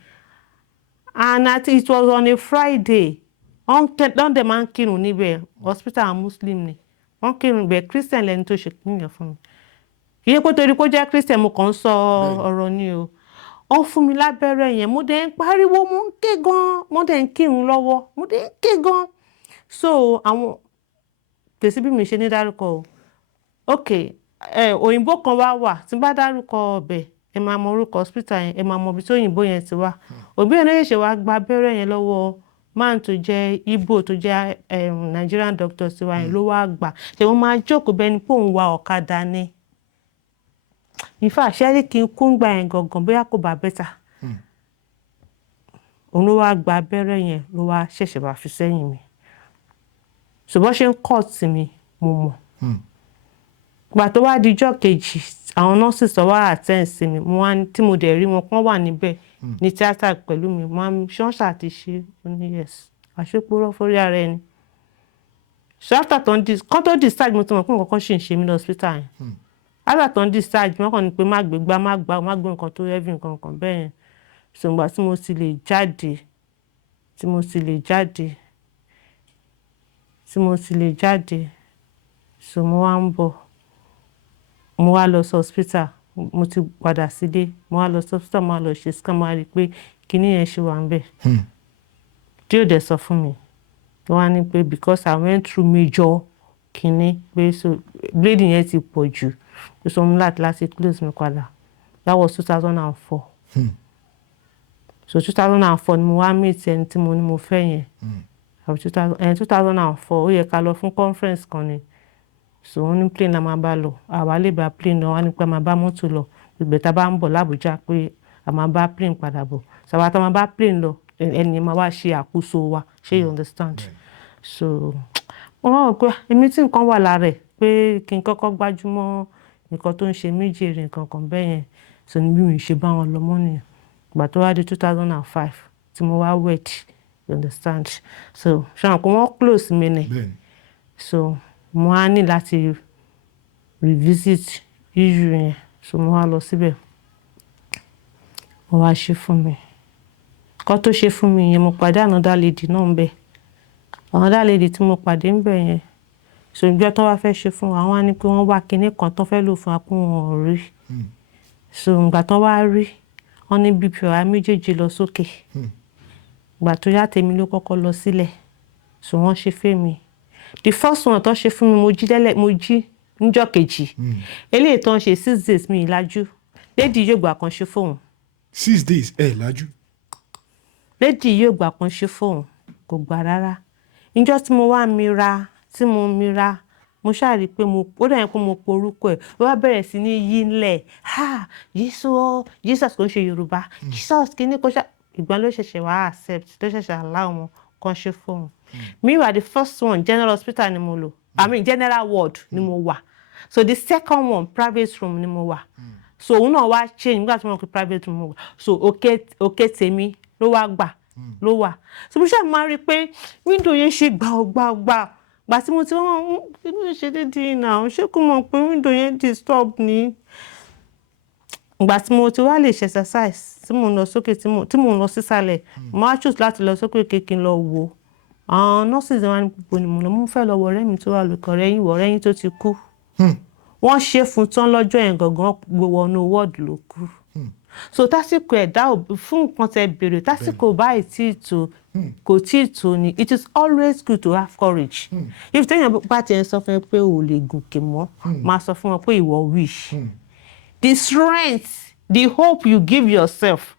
and it was on a Friday wọ́n dẹ̀ máa ń kírun níbẹ̀ hospital muslim ni wọ́n kírun níbẹ̀ christian lẹni tó ṣe kíyàn fún mi kì í ṣe pé torí kó jẹ́ christian mo kàn ń sọ ọ̀rọ̀ ni o wọ́n fún mi lábẹ́rẹ́ yẹn mo dẹ̀ ń pariwo mo ń ké gan mo dẹ̀ ń kírun lọ́wọ́ mo dẹ̀ ń ké gan so àwọn kèsì bí mi ṣe ní dárúkọ o ok òyìnbó kan wà tí n bá dárúkọ ọbẹ̀ ẹ máa mọ orúkọ hospital yẹn ẹ máa mọ ibi tí òyìnbó yẹn ti wá òbí yẹn lóye ṣe wá gba abẹ́rẹ́ yẹn lọ́wọ́ man tó jẹ́ Igbo tó jẹ́ Nigerian doctor tiwa yẹn ló wá gbà ṣe wọ́n máa jókòó bẹ́ẹ̀ ni pé òun wa ọ̀kadà ni ìfà ṣẹ́rí kí n kún gbà yẹn gangan bóyá kò bá bẹ́tà òun ló wá gba abẹ́rẹ́ yẹn ló wá ṣẹ̀ṣẹ̀ wá fi sẹ́yìn mi ṣùgbọ́n ṣe ń cut mi mo mọ̀ gbà tó wá di ijọ́ kejì àwọn nurses tó wá attend sí mi mo wá tí mo dẹ̀ rí wọn kán wà níbẹ̀ ní tíátà pẹ̀lú mi máa ń ṣọ́nṣà ti ṣe ní yes àṣepọ̀rọ̀ fórí ara ẹni so after kan tó discharge mo ti mọ̀ pé nǹkan kan ṣì ń ṣe mí lọ hospital yẹn after tó ń discharge wọ́n kàn ní pé má gbé nǹkan tó heavy nǹkan kan bẹ́ẹ̀ yẹn so ìgbà tí mo sì lè jáde so mo wá ń bọ̀ mo wá lọ sí hospital mo ti padà sílé mo wá lọ sí hospital mo wá lọ ṣe scan mo wá rí i pé kinní yẹn ṣe wà ń bẹ̀ tí ò dẹ̀ sọ fún mi wọ́n á ní pé because I went through major kinní pé so bleeding yẹn ti pọ̀ jù pé so mo láti close mi padà that was 2004 so 2004 ni mo wá meet ẹni tí mo ní mo fẹ́ yẹn 2004 ó yẹ ká lọ fún conference kan ni so wọ́n ní plane la máa bá lọ àwa lè bá plane lọ wọ́n ní pé a máa bá mọ́tò lọ ìgbẹ́ tá a bá ń bọ̀ l'Àbújá pé a máa bá plane padà bọ̀ sàwọn tá a máa bá plane lọ ẹni máa wá ṣe àkóso wa ṣé you understand so wọ́n wá wò pé èmi tí nǹkan wà lára ẹ̀ pé kí n kọ́kọ́ gbájúmọ́ nǹkan tó ń ṣe mí jèrè nǹkan kan bẹ́ẹ̀ yẹn so ní bí mi ṣe bá wọn lọ mọ́ nìyẹn ìgbà tó wá di 2005 tí mo wá wed you understand so ṣáà kó wọ́n close mi ni so mo á ní láti revisit issue yẹn so mo wá lọ síbẹ̀ wọ́n wá ṣe fún mi kó tó ṣe fún mi yẹn mo pàdé another lady náà ń bẹ̀ another lady tí mo pàdé ń bẹ̀ yẹn so ìjọ tó wá fẹ́ ṣe fún wa wọ́n á ní pé wọ́n wá kinní kan tó fẹ́ lò fún wa pé wọ́n ò rí so ìgbà tó wá rí wọ́n ní bp wa méjèèjì lọ sókè ìgbà tó yá tèmi ló kọ́kọ́ lọ sílẹ̀ so wọ́n ṣe fẹ́ mi the first one tó ṣe fún mi mo jí níjọ́ kejì eléyìí tó ń ṣe 6 days mi ìlàjú lady yóò gbà kan ṣe fóun 6 days lájú lady yóò gbà kan ṣe fóun kò gbà rárá níjọ́ tí mo wá mira mo ṣàrí pé ó dà yẹn pé mo porúkọ ẹ̀ ó wá bẹ̀rẹ̀ sí ní yí ńlẹ̀ Jesus kò ń ṣe Yorùbá Jesus kìíní kò ṣá ìgbà ló ṣẹ̀ṣẹ̀ wá accept ló ṣẹ̀ṣẹ̀ allow wọn kan ṣe fóun meanwhile the first one general hospital ni mo lò general ward ni mo wà so the second one private room ni mo wà so òun náà wá change nígbà tí mo kí private room mo wà so òkè tèmi ló wá wà so mo ṣáà máa rí i pé window yẹn ṣe gbà tí mo ti wọ́n inú ṣe déédéé náà ṣé kò mọ̀ pé window yẹn disturb ni ìgbà tí mo ti wá lè ṣe exercise tí mo ń lọ sókè tí mo ń lọ sísàlẹ̀ mo wá choose láti lọ sókè kékin lọ wò àwọn nurses wa ní púpọ̀ ni mo fẹ́ lọ wọ ọ̀rẹ́ mi tó wà lókè ọ̀rẹ́ yín tó ti kú wọ́n ṣe fún tán lọ́jọ́ yẹn gangan gbowó ọ̀nà wọ́ọ̀dù ló kú so tásìkò ẹ̀dá fún nǹkan tẹ bèrè tásìkò báyìí tí tó kò tí tó ni it is always good to have courage if téèyàn bá tiẹ̀ sọ fún ẹ pé ò lè gòkè mọ́ máa sọ fún wọn pé ìwọ wish the strength the hope you give yourself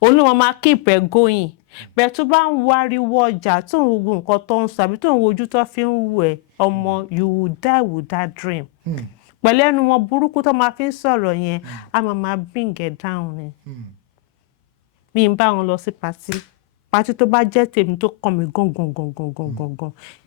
olúwa máa keep ẹ going bẹ́ẹ̀ tó bá ń wáriwọ́ ọjà tó ń wo nǹkan tó ń sọ àbí tó ń wojú tó fi ń wù ẹ́ ọmọ you will die with that dream pẹ̀lú ẹnu wọn burúkú tó máa fi ń sọ̀rọ̀ yẹn a máa bring it down ni mi ń bá wọn lọ sí pàtí Party tó bá jẹ́ tèmi tó kàn mí gan.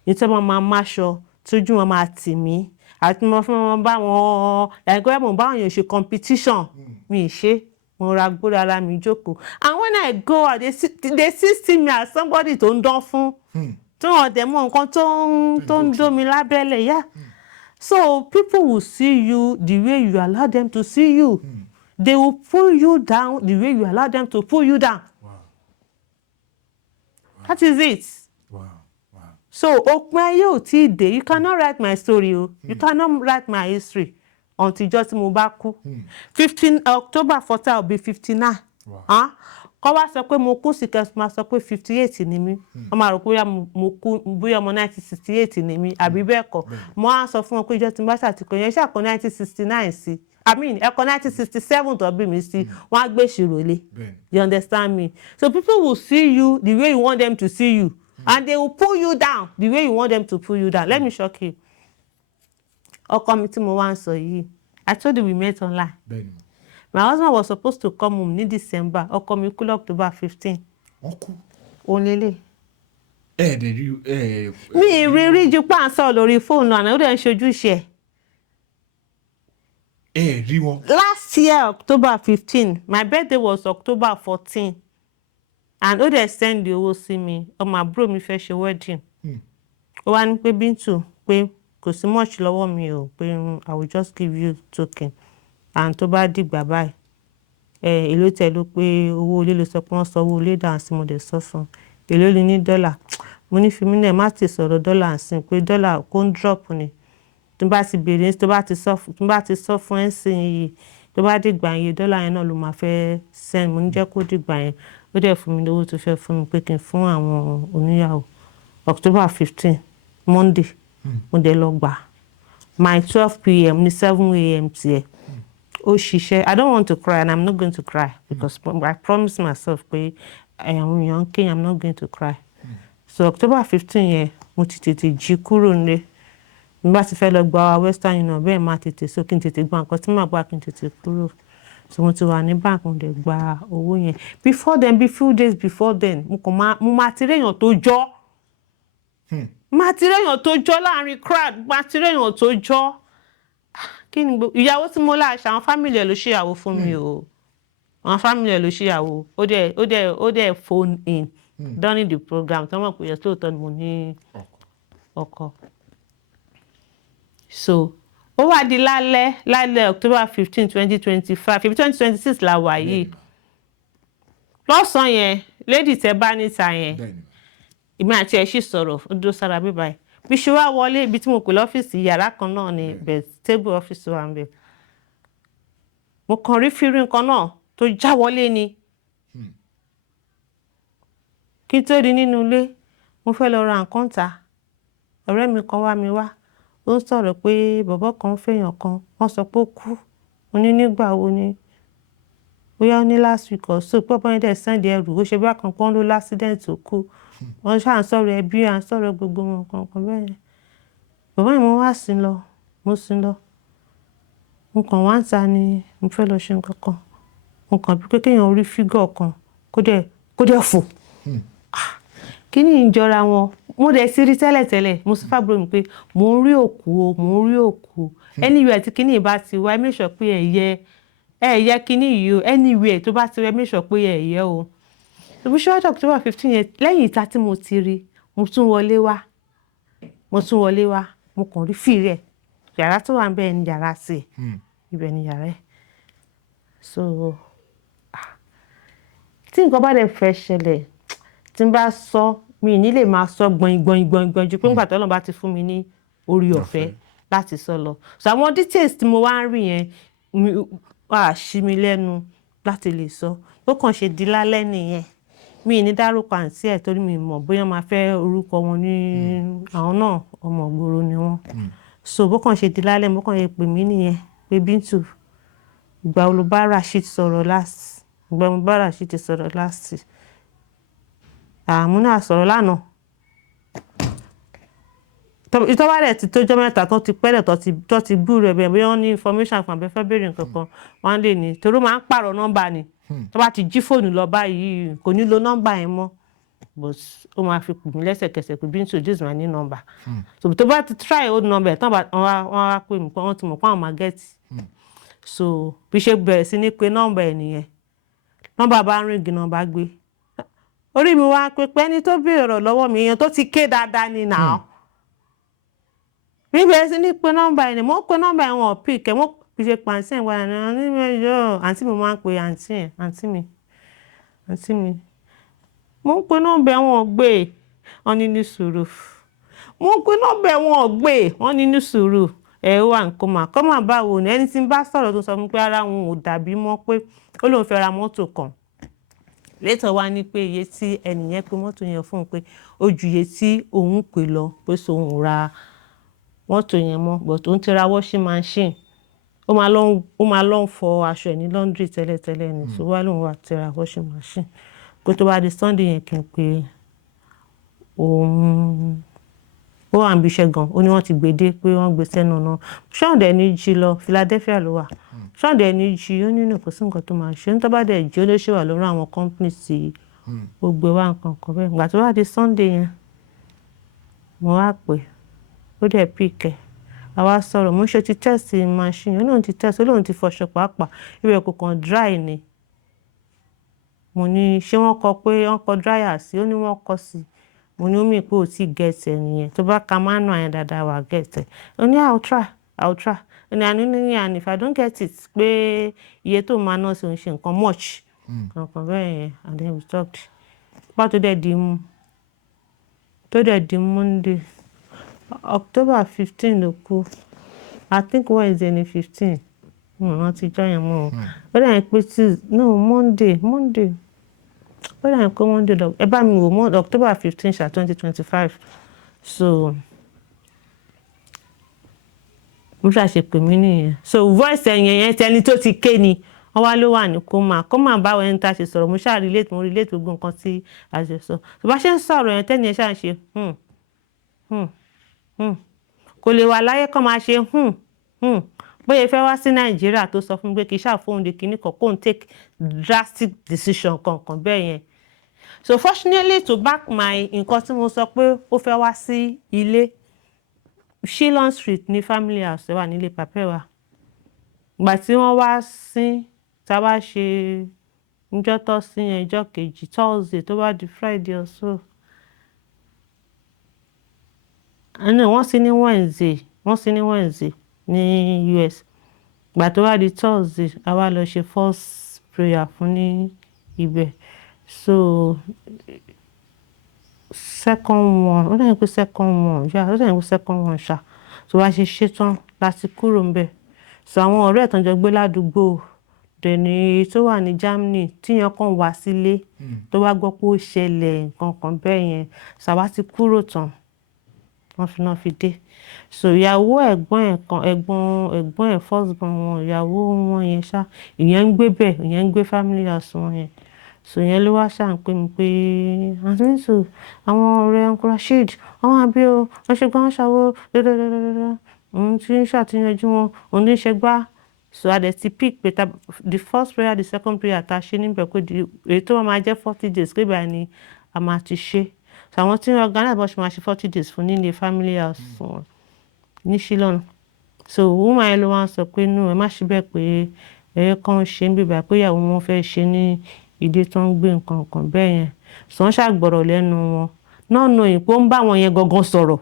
Ní tí wọ́n máa máṣọ, tójú wọn máa tì mí. Àti mo fún wọn bá wọn, like mo bá wọn yàn ṣe competition. Mi ṣe, mo ra gbóra ara mi jókòó. And when I go out, they see me as somebody tó ń dán fún. Tí wọ́n dẹ̀ mọ̀ nǹkan tó ń dó mi lábẹ́lẹ̀, yeah. So people will see you the way you allow them to see you. They will pull you down the way you allow them to pull you down. Wow. That is it. Wow. So òpin ayé ò tí ì dé. You cannot write my story. You cannot write my history until just mo bá kú. 15 October 14 I'll be 59. Wow. Kọ́ wá sọ pé mo kú sí kẹ́sì máa sọ pé 58 ni mí. Wọ́n máa rò pé mo kú bóyá ọmọ 1968 ni mí àbí bẹ́ẹ̀ kọ́. Mo á sọ fún wọn pé ìjọ tí mo bá ṣàtìkọ yẹn ṣàkó 1969 sí. I mean, ẹ̀kọ́ 1967 tó bí mi sí, wọ́n á gbé ìṣirò lé. You understand me? So people will see you the way you want them to see you. And they will pull you down the way you want them to pull you down. Let me shock you. Ọkọ mi tí mo wá ń sọ yìí. I told you we met online. My husband was supposed to come home in December. Ọkọ mi kú October 15. Ọkú. Olele. Mi rí ju pa ń sọ lórí fóònù àná ó dẹ̀ ń ṣojú iṣẹ́. Rí wọn. Last year October 15, my birthday was October 14. And ó dẹ̀ send owó sí mi. Ọmọ àbúrò mi fẹ́ ṣe wedding. Ó wá ní pé Bintu pé kò sí much lọ́wọ́ mi o pé I will just give you token. And tó bá dìgbà báyìí èló tẹ̀ ló pé owó ilé ló sọ pé wọ́n sọ owó ilé dà sí mo dẹ̀ sọ fún èló ló ní dọ́là mo ní fi mí náà má ti sọ̀rọ̀ dọ́là sí pé dọ́là kó ń drop ni tó bá ti bèrè tó bá ti sọ fún ẹ̀ sìn yìí tó bá dìgbà yẹn dọ́là yẹn náà ló máa fẹ́ send mo ní jẹ́ kó dìgbà yẹn ó dẹ̀ fún mi lówó tó fẹ́ fún mi pé kí n fún àwọn oníyàwó October 15 Monday mo dẹ̀ lọ gbà my 12 p.m. ní 7 a.m. tiẹ̀. Oh, I don't want to cry and I'm not going to cry because I promised myself pé I'm young king, I'm not going to cry. So October 15 yẹn mo ti tètè jí kúrò nílé. Mo bá ti fẹ́ lọ gba Western Union bẹ́ẹ̀ máa tètè so kí n tètè gba nǹkan tí màá gbà kí n tètè kúrò. So mo ti wà ní bank mo dẹ̀ gba owó yẹn. Before then, be few days before then, mo máa ti réyàn tó jọ́. Máa ti réyàn tó jọ́ láàrin crowd, máa ti réyàn tó jọ́. Kí ni ìyàwó tí mo láṣà àwọn family ẹ̀ ló ṣèyàwó fún mi o. Àwọn family ẹ̀ ló ṣèyàwó. Ó dẹ̀ phone in during the program. Tí wọ́n mọ̀ pé yẹn lóòótọ́ ni mo ní ọkọ. So ó wá di lálẹ́ October 15, 2025, 2026 la wà yìí. Lọ́sàn-án yẹn, lady tẹ bá níta yẹn. Èmi àti ẹ̀ ṣì sọ̀rọ̀ ó dúró sára bíbáyìí. Bí ṣe wá wọlé ibi tí mo pè lọ́fíìsì yàrá kan náà ni table office wa ń bẹ. Mo kàn rí fírí nǹkan náà tó já wọlé ni. Kí n tó di nínú ilé, mo fẹ́ lọ ra nǹkan ta. Ọ̀rẹ́ mi kan wá mi wá. Ó ń sọ̀rọ̀ pé bọ̀bọ́ kan fẹ́yàn kan. Wọ́n sọ pé ó kú. Mo ní nígbà wo ni? Bóyá ó ní last week or so. Pé ọ̀pọ̀ yẹn dẹ̀ send ẹrù. Ó ṣe bí àkàn pọ́n ló l'accident tó kú. Wọ́n ṣáà ń sọ̀rọ̀ ẹbí à ń sọ̀rọ̀ gbogbo wọn kankan bẹ́ẹ̀ yẹn. Bàbá mi mo wá sí lọ. Mo sí lọ. Mo kàn wá ń ta ni mo fẹ́ lọ ṣe nǹkan kan. Mo kàn bí pé kéèyàn orí fígọ̀ kan kó dẹ̀ fò. Kí ni ìjọra wọn? Mo dẹ̀ sí rí tẹ́lẹ̀tẹ́lẹ̀. Mo sọ fábùrò mi pé mo ń rí òkú o, mo ń rí òkú. Anywhere tí kíní ìbá ti wá, make sure pé ẹ̀yẹ kíní yìí o. Anywhere tó bá ti rẹ, make sure pé ẹ̀yẹ o. Ibi ṣe wá October 15 yẹn lẹ́yìn ìta tí mo ti rí, mo tún wọlé wá. Mo kàn rí fìrí ẹ̀. Yàrá tó wà níbẹ̀ ni yàrá sí. Ibẹ̀ ni yàrá ẹ̀. So tí nǹkan bá dẹ̀ fẹ́ ṣẹlẹ̀, tí n bá sọ, mi ní lè máa sọ gbọ̀n ju pé nígbà tí Ọlọ́run bá ti fún mi ní orí ọ̀fẹ́ láti sọ lọ. So àwọn details tí mo wá ń rí yẹn wà ṣí mi lẹ́nu láti lè sọ. Ó kàn ṣe di lálẹ́ nìyẹn. Mi ní dárúkọ àǹtí ẹ̀ torí mi mọ̀ bóyá máa fẹ́ orúkọ wọn ní àwọn náà ọmọ ìgboro ni wọ́n. So bó kàn ṣe di lálẹ́ mo kàn yẹ pè mí nìyẹn pé Bintu ìgbà wo ló bá Rashid sọ̀rọ̀ last. Ìgbà mo bá Rashid sọ̀rọ̀ last. Mo náà sọ̀rọ̀ lánàá. Ìtọ́wá rẹ̀ ti tójọ́ mẹ́ta tó ti pẹ́lẹ̀ tó ti gbú rẹ̀ bẹ́ẹ̀ bóyá wọ́n ní information fún abẹ́fẹ́ béèrè nǹkan kan wọ́n lè ní torí máa ń pààrọ̀ nọ́mbà ni. Tó bá ti jí fóònù lọ báyìí kò ní lo nọ́mbà yẹn mọ́. but ó máa fi pè mí lẹ́sẹ̀kẹsẹ̀ pé Bintu, this is my new number. So tó bá ti try old number tán wọ́n wá pè mí pé wọ́n ti mọ̀ pé àwọn máa get. So bí ṣe bẹ̀rẹ̀ sí ní pé nọ́mbà ẹ̀ nìyẹn. Nọ́mbà bá ń ríngì nọ́mbà gbé. Orí mi wá pé ẹni tó béèrè ọ̀rọ̀ lọ́wọ́ mi èèyàn tó ti ké dáadáa ni now. Mi bẹ̀rẹ̀ sí ní pé nọ́mbà ẹ̀ ni mo pé nọ́mbà ẹ̀ wọn pick ẹ̀ mo fi ṣe pàǹsẹ̀ wà ní àǹtí mi máa ń pe àǹtí mi. Mo ń pe nọ́mbà ẹ̀ wọn gbé wọ́n ní sùúrù. Mo ń pe nọ́mbà ẹ̀ wọn gbé wọ́n ní sùúrù. Ẹ wà ń kọ́mà báwo ni ẹni tí ń bá sọ̀rọ̀ tó sọ fún pé ara wọn ò dàbí mọ́ pé ó lóun fẹ́ ra mọ́tò kan. Later wá ní pé iye tí ẹnìyẹn pé mọ́tò yẹn fún un pé ó ju iye tí òun pè lọ pé so òun ra mọ́tò yẹn mọ́ but òun ti ra washing machine. Ó máa lọ fọ aṣọ ẹ̀ ní laundry tẹ́lẹ̀tẹ́lẹ̀ ni so wá lóun wá ti ra washing machine. Kó tó bá di Sunday yẹn kí n pe òun ó wà níbi iṣẹ́ gan ó ní wọ́n ti gbé dé pé wọ́n gbé sẹ́nu náà ṣọ́ọ̀dẹ̀ ní jí lọ Philadelphia ló wà ṣọ́ọ̀dẹ̀ ní jí ó nínú kò sí nǹkan tó máa ṣe tó bá dẹ̀ jí ó lè ṣe wà lórí àwọn company tí ó gbé wá nǹkan kan bẹ́ẹ̀ ìgbà tó wá di Sunday yẹn mo wá pè ó dẹ̀ pick ẹ̀ àwa sọ̀rọ̀ mo ṣe ti test machine ó lóun ti test ó lóun ti fọṣọ pàápàá ibẹ̀ kò kàn dry ni mo ní ṣé wọ́n kọ pé wọ́n kọ dryer sí ó ní wọ́n kọ sí mo ní omi pé ò tí get ẹ̀ nìyẹn tó bá ka manual yẹn dáadáa wà get ẹ̀ ó ní I'll try ó ní àní and if I don't get it pé iye tó máa ná sí òun ṣe nǹkan much nǹkan bẹ́ẹ̀ yẹn and then we talked bá tó dẹ̀ di Monday October 15 ló kú I think Wednesday ni 15 wọ́n ti jọ yẹn mọ́ ó dẹ̀ pé Monday ó dẹ̀ pé Monday ẹ bá mi wò mọ́ October 15 2025 so mo ṣàṣe pè mí nìyẹn so voice yẹn tẹni tó ti ké ni wọ́n wá ló wà ní kọ́mà báwo ẹni tá a ṣe sọ̀rọ̀ mo ṣáà relate gbogbo nǹkan tí a ṣe sọ tó bá ṣe ń sọ̀rọ̀ yẹn tẹ́ni ẹ ṣáà ṣe kò lè wà láyé kọ́ máa ṣe bóyá fẹ́ wá sí Nàìjíríà tó sọ fún mi pé kì í ṣàfóhùn de kìíní kan kó n take drastic decision kankan bẹ́ẹ̀ yẹn so fortunately to back my nǹkan tí mo sọ pé ó fẹ́ wá sí ilé Shillong Street ní family house wà nílé pàpẹ́ wa ìgbà tí wọ́n wá sí tá a bá ṣe níjọ́ tó sí yẹn ìjọ́ kejì Thursday tó bá di Friday or so wọ́n sí ní Wednesday ní US ìgbà tó wá di Thursday a wá lọ ṣe first prayer fún ní ibẹ̀ so second one ó dẹ̀ pé second one ṣá tó wá ṣe tán láti kúrò ńbẹ̀ so àwọn ọ̀rẹ́ tó ń jọ gbé ládùúgbò dẹ̀ni tó wà ní Germany tíyan kan wá sílé tó wá gbọ́ pé ó ṣẹlẹ̀ nǹkan kan bẹ́ẹ̀ yẹn ṣàwá ti kúrò tán wọ́n fi dé so ìyàwó ẹ̀gbọ́n ẹ̀ first born wọn ìyàwó wọn yẹn ṣá ìyẹn ń gbé bẹ́ẹ̀ ìyẹn ń gbé family house wọn yẹn so ìyẹn ló wá ṣà ń pè mí pé àǹtí Bintu àwọn ọ̀rẹ́ Uncle Rasheed àwọn àbí o wọ́n ṣe gbọ́n ṣàwó dáadáa òun ti ń ṣàtìyànjú wọn òun ní ṣe gbá so a dẹ̀ ti pick pé the first prayer the second prayer ta ṣe níbẹ̀ pé èyí tó máa jẹ́ 40 days pé báyìí ni a máa ti ṣe so àwọn tí wọ́n organize bọ́ ṣe máa ṣe 40 days fún nílé family house wọn ní Shillong so woman yẹn ló wá sọ pé no ẹ má ṣe bẹ́ẹ̀ pé ẹ̀yẹ kan ṣe ń bíbá pé ìyàwó wọn fẹ́ ṣe ní ìdí tó ń gbé nǹkan kan bẹ́ẹ̀ yẹn so wọ́n ṣàgbọ̀rọ̀ lẹ́nu wọn náà nù yìí pé ó ń bá wọn yẹn gangan sọ̀rọ̀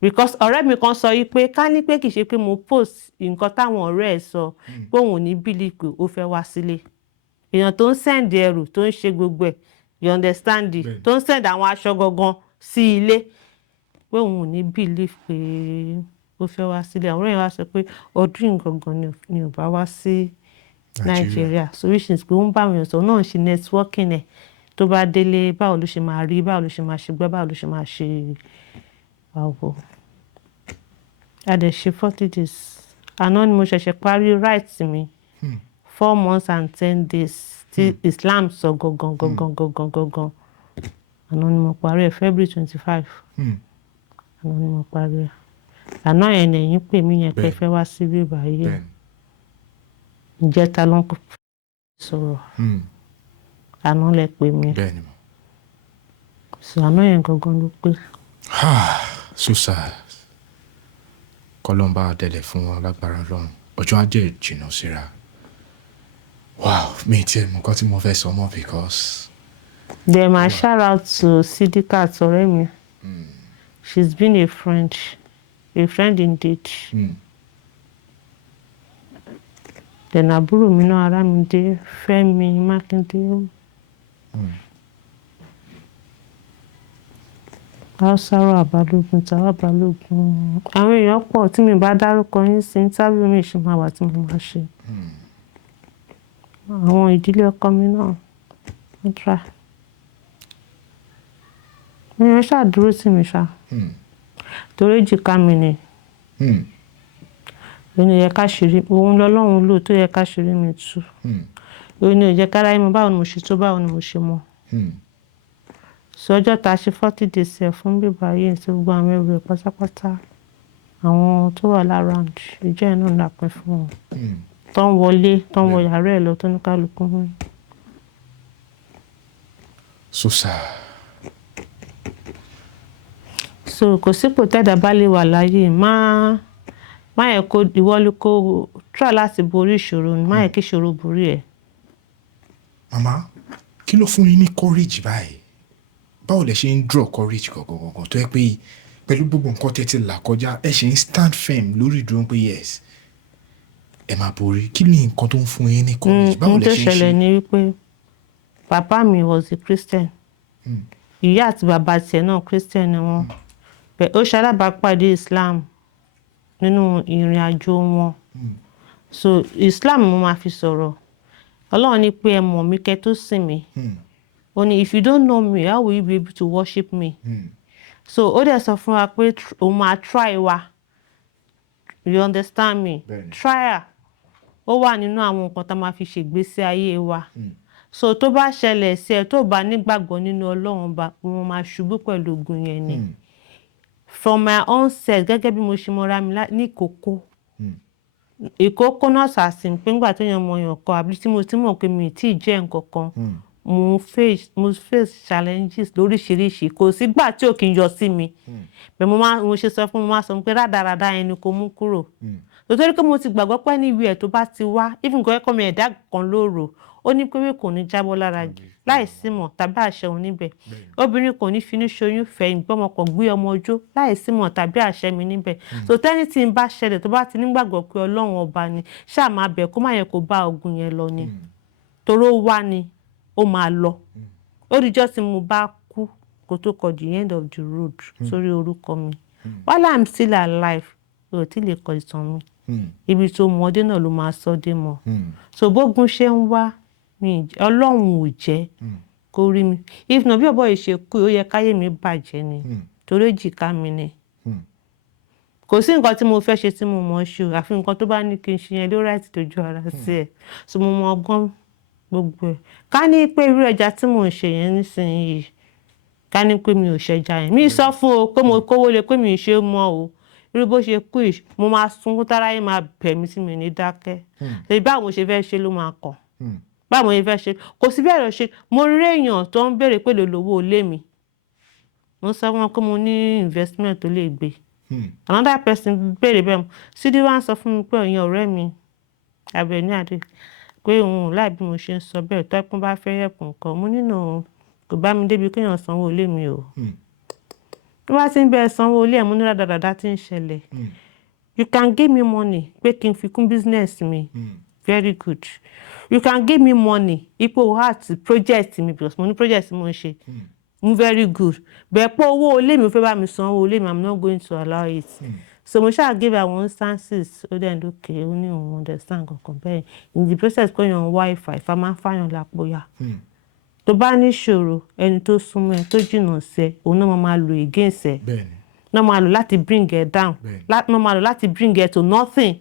because ọ̀rẹ́ mi kan sọ yìí pé ká ní pé kì í ṣe pé mo post nǹkan táwọn ọ̀rẹ́ ẹ̀ sọ pé òun ò ní believe pé ó fẹ́ wá sílé èèyàn tó ń send ẹrù tó ń ṣe gbogbo ẹ̀ you understand it tó ń send àwọn aṣọ gangan sí ilé pé òun ò ní believe pé ó fẹ́ wá sílé àwọn ọ̀rẹ́ yẹn wá sọ pé ọdún gangan ni ò bá wá sí Nàìjíríà so which is pé ó ń bá àwọn èèyàn sọ náà ṣe networking ẹ̀ tó bá délé báwo ló ṣe máa rí báwo ló ṣe máa ṣe gbẹ́ báwo ló ṣe máa ṣe àwọ̀ a dẹ̀ ṣe 40 days àná ni mo ṣẹ̀ṣẹ̀ parí right mi 4 months and 10 days tí Islam sọ gangan àná ni mo parí ẹ̀ February 25 àná ni mo parí ẹ̀ àná yẹn lẹ́yìn pè mí yẹn pé fẹ́ wá síbí báyìí ìjẹta ló ń sọ̀rọ̀ àná lẹ pè mí So àná yẹn gangan ló pé. So sad. Kọ́lọ́mbà dẹ̀lẹ̀ fún wọn lágbára Ọlọ́run. Ọjọ́ ajé jìnnà síra. Wow, mi tiẹ̀ mọ̀ nǹkan tí mo fẹ́ sọ mọ́ because. Then my shout out to Sidikat ọ̀rẹ́ mi. She's been a friend indeed. Then àbúrò mi náà Arámidé, Fẹ́mi, Mákindé. Haúsáwà Balogun, Tàwà Balogun. Àwọn èèyàn pọ̀ tí mi bá dárúkọ yín sí interview mi ṣe máa wà tí mo máa ṣe. Àwọn ìdílé ọkọ mi náà ń try. Èèyàn ṣàdúró sí mi ṣá. Torí èjìká mi ni. Òun yẹ ká ṣeré, òun lọ́lọ́run lò tó yẹ ká ṣeré mi tú. Òun yẹ ká ráyé mi báwo ni mo ṣe tó báwo ni mo ṣe mọ̀. So ọjọ́ tá a ṣe 40 days ẹ̀ fún bíbá yìí tí gbogbo àwọn ẹrù ẹ̀ pátápátá àwọn tó wà l'around ìjọ ẹ̀ náà lápẹ́ fún wọn. Tó ń wọlé, tó ń wọ yàrá ẹ̀ lọ tó ní kálukú mú. So sad. So kò sípò tẹ́dà bá lè wà láyé má yẹ kó ìwọ́lú kó try láti borí ìṣòro ni má yẹ kí ìṣòro borí ẹ̀. Màmá, kí ló fún yín ní courage báyìí? Báwo lẹ ṣe ń draw courage gọ̀gọ̀gọ̀gọ̀ tó yẹ pé pẹ̀lú gbogbo nǹkan tẹ́ ti là kọjá ẹ ṣe ń stand firm lórí ìdúró pé yes ẹ máa borí. Kí ni nǹkan tó ń fún yín ní courage? Báwo lẹ ṣe ń ṣe? Ohun tó ṣẹlẹ̀ ni wípé bàbá mi was a Christian. Ìyá àti bàbá tiẹ̀ náà Christian ni wọ́n. Ó ṣalábàápàdé Islam nínú ìrìn àjò wọn. So Islam mo máa fi sọ̀rọ̀. Ọlọ́run ní pé ẹ mọ̀ mí kẹ́ tó sìn mí. Ó ní if you don't know me, how will you be able to worship me? So ó dẹ̀ sọ fún wa pé òun máa try wa. You understand me? Try. Ó wà nínú àwọn nǹkan tá máa fi ṣègbésí ayé wa. So tó bá ṣẹlẹ̀ sí ẹ tó bá nígbàgbọ́ nínú Ọlọ́run bá wọn máa ṣubú pẹ̀lú ogun yẹn ni. From my own self gẹ́gẹ́ bí mo ṣe mọra mi ní ìkókó. Ìkókó náà ṣàṣìn pé nígbà tó yan mọ yàn kọ àbí tí mo ti mọ̀ pé mi ì tí ì jẹ́ nǹkan kan. Mo face challenges lóríṣiríṣi kò sígbà tí ò kí n yọ sí mi. Bẹ́ẹ̀ mo ṣe sọ fún mo máa sọ pé rádaràda yẹn ni kò mú kúrò. Nítorí pé mo ti gbàgbọ́ pé ní ìwé ẹ̀ tó bá ti wá even kò ẹ̀kọ́ mi ẹ̀dá kan lóru ó ní pé kò ní jábọ́ lára jù láìsí mọ̀ tàbí àṣẹ òun níbẹ̀. Obìnrin kò ní finú ṣoyún fẹ̀yìn gbọ́mọkàn gbé ọmọ ọjọ́ láìsí mọ̀ tàbí àṣẹ mi níbẹ̀. So tẹ́ni tí ń bá ṣẹlẹ̀ tó bá ti nígbàgbọ́ pé Ọlọ́run ọba ni ṣáà máa bẹ̀ kó má yẹ kó bá ogun yẹn lọ ni. Toró wá ni ó máa lọ. Ó dijọ́ tí mo bá kú kó tó kọ the end of the road sórí orúkọ mi. While I'm still alive ò tí lè kọ ìtàn mi. Ibi tó mọdé náà ló máa sọ dé mọ́. So bógun ṣe ń wá Ọlọ́run ò jẹ́ kó rí mi. If no bí ọ̀bọ̀ yìí ṣe kú ó yẹ káyé mi bàjẹ́ ni torí èjìká mi ni. Kò sí nǹkan tí mo fẹ́ ṣe tí mo mọ̀ ṣe o àfi nǹkan tó bá ní kí n ṣe yẹn ló right tó ju ara sí ẹ̀. So mo mọ ọgbọ́n gbogbo ẹ̀. Ká ní pé irú ẹja tí mò ń ṣe yẹn nísìnyí ká ní pé mi ò ṣẹja yẹn. Mi sọ fún o pé mo kówó lé pé mi ì ṣe mọ́ o. Irú bó ṣe kú yìí mo máa sunkún tára yín máa bẹ̀ mí sí mi ní dákẹ́. Ṣé báwo mo ṣe fẹ́ ṣe ló máa kàn. Báwo mo ṣe fẹ́ ṣe kò sí bẹ́ẹ̀ lọ ṣe. Mo rí èèyàn tó ń béèrè pé lówó ilé mi. Mo sọ fún wọn pé mo ní investment tó lè gbé. Another person béèrè bẹ́ẹ̀ Sídí wá ń sọ fún mi pé ẹ̀yin ọ̀rẹ́ mi Àbẹ̀ní Adé pé òun láì bí mo ṣe ń sọ bẹ́ẹ̀ tó ẹkún bá fẹ́ yẹ̀kùn kan mo nínú kò bá mi débi kéèyàn sanwó ilé mi o. Bí wọ́n ti ń bẹ̀rẹ̀ sanwó ilé ẹ̀ mo ní rádaràdá tí ń ṣẹlẹ̀. You can give me money pé kí n fi kún business mi. Very good. You can give me money ipò heart project mi because mo ní project mo ń ṣe. Very good. Bẹ́ẹ̀ pé owó ilé mi fẹ́ bá mi sanwó ilé mi I'm not going to allow it. So mo ṣáà give àwọn instances ó dẹ̀ ń lókè ó ní òun understand kankan bẹ́ẹ̀. In the process kó yan wifi ìfà máa ń fàyàn lápò ya. Tó bá ní ìṣòro ẹni tó súnmọ́ ẹ tó jìnnà sí ẹ òun náà máa lo against ẹ. Náà máa lò láti bring ẹ down. Náà máa lò láti bring ẹ to nothing.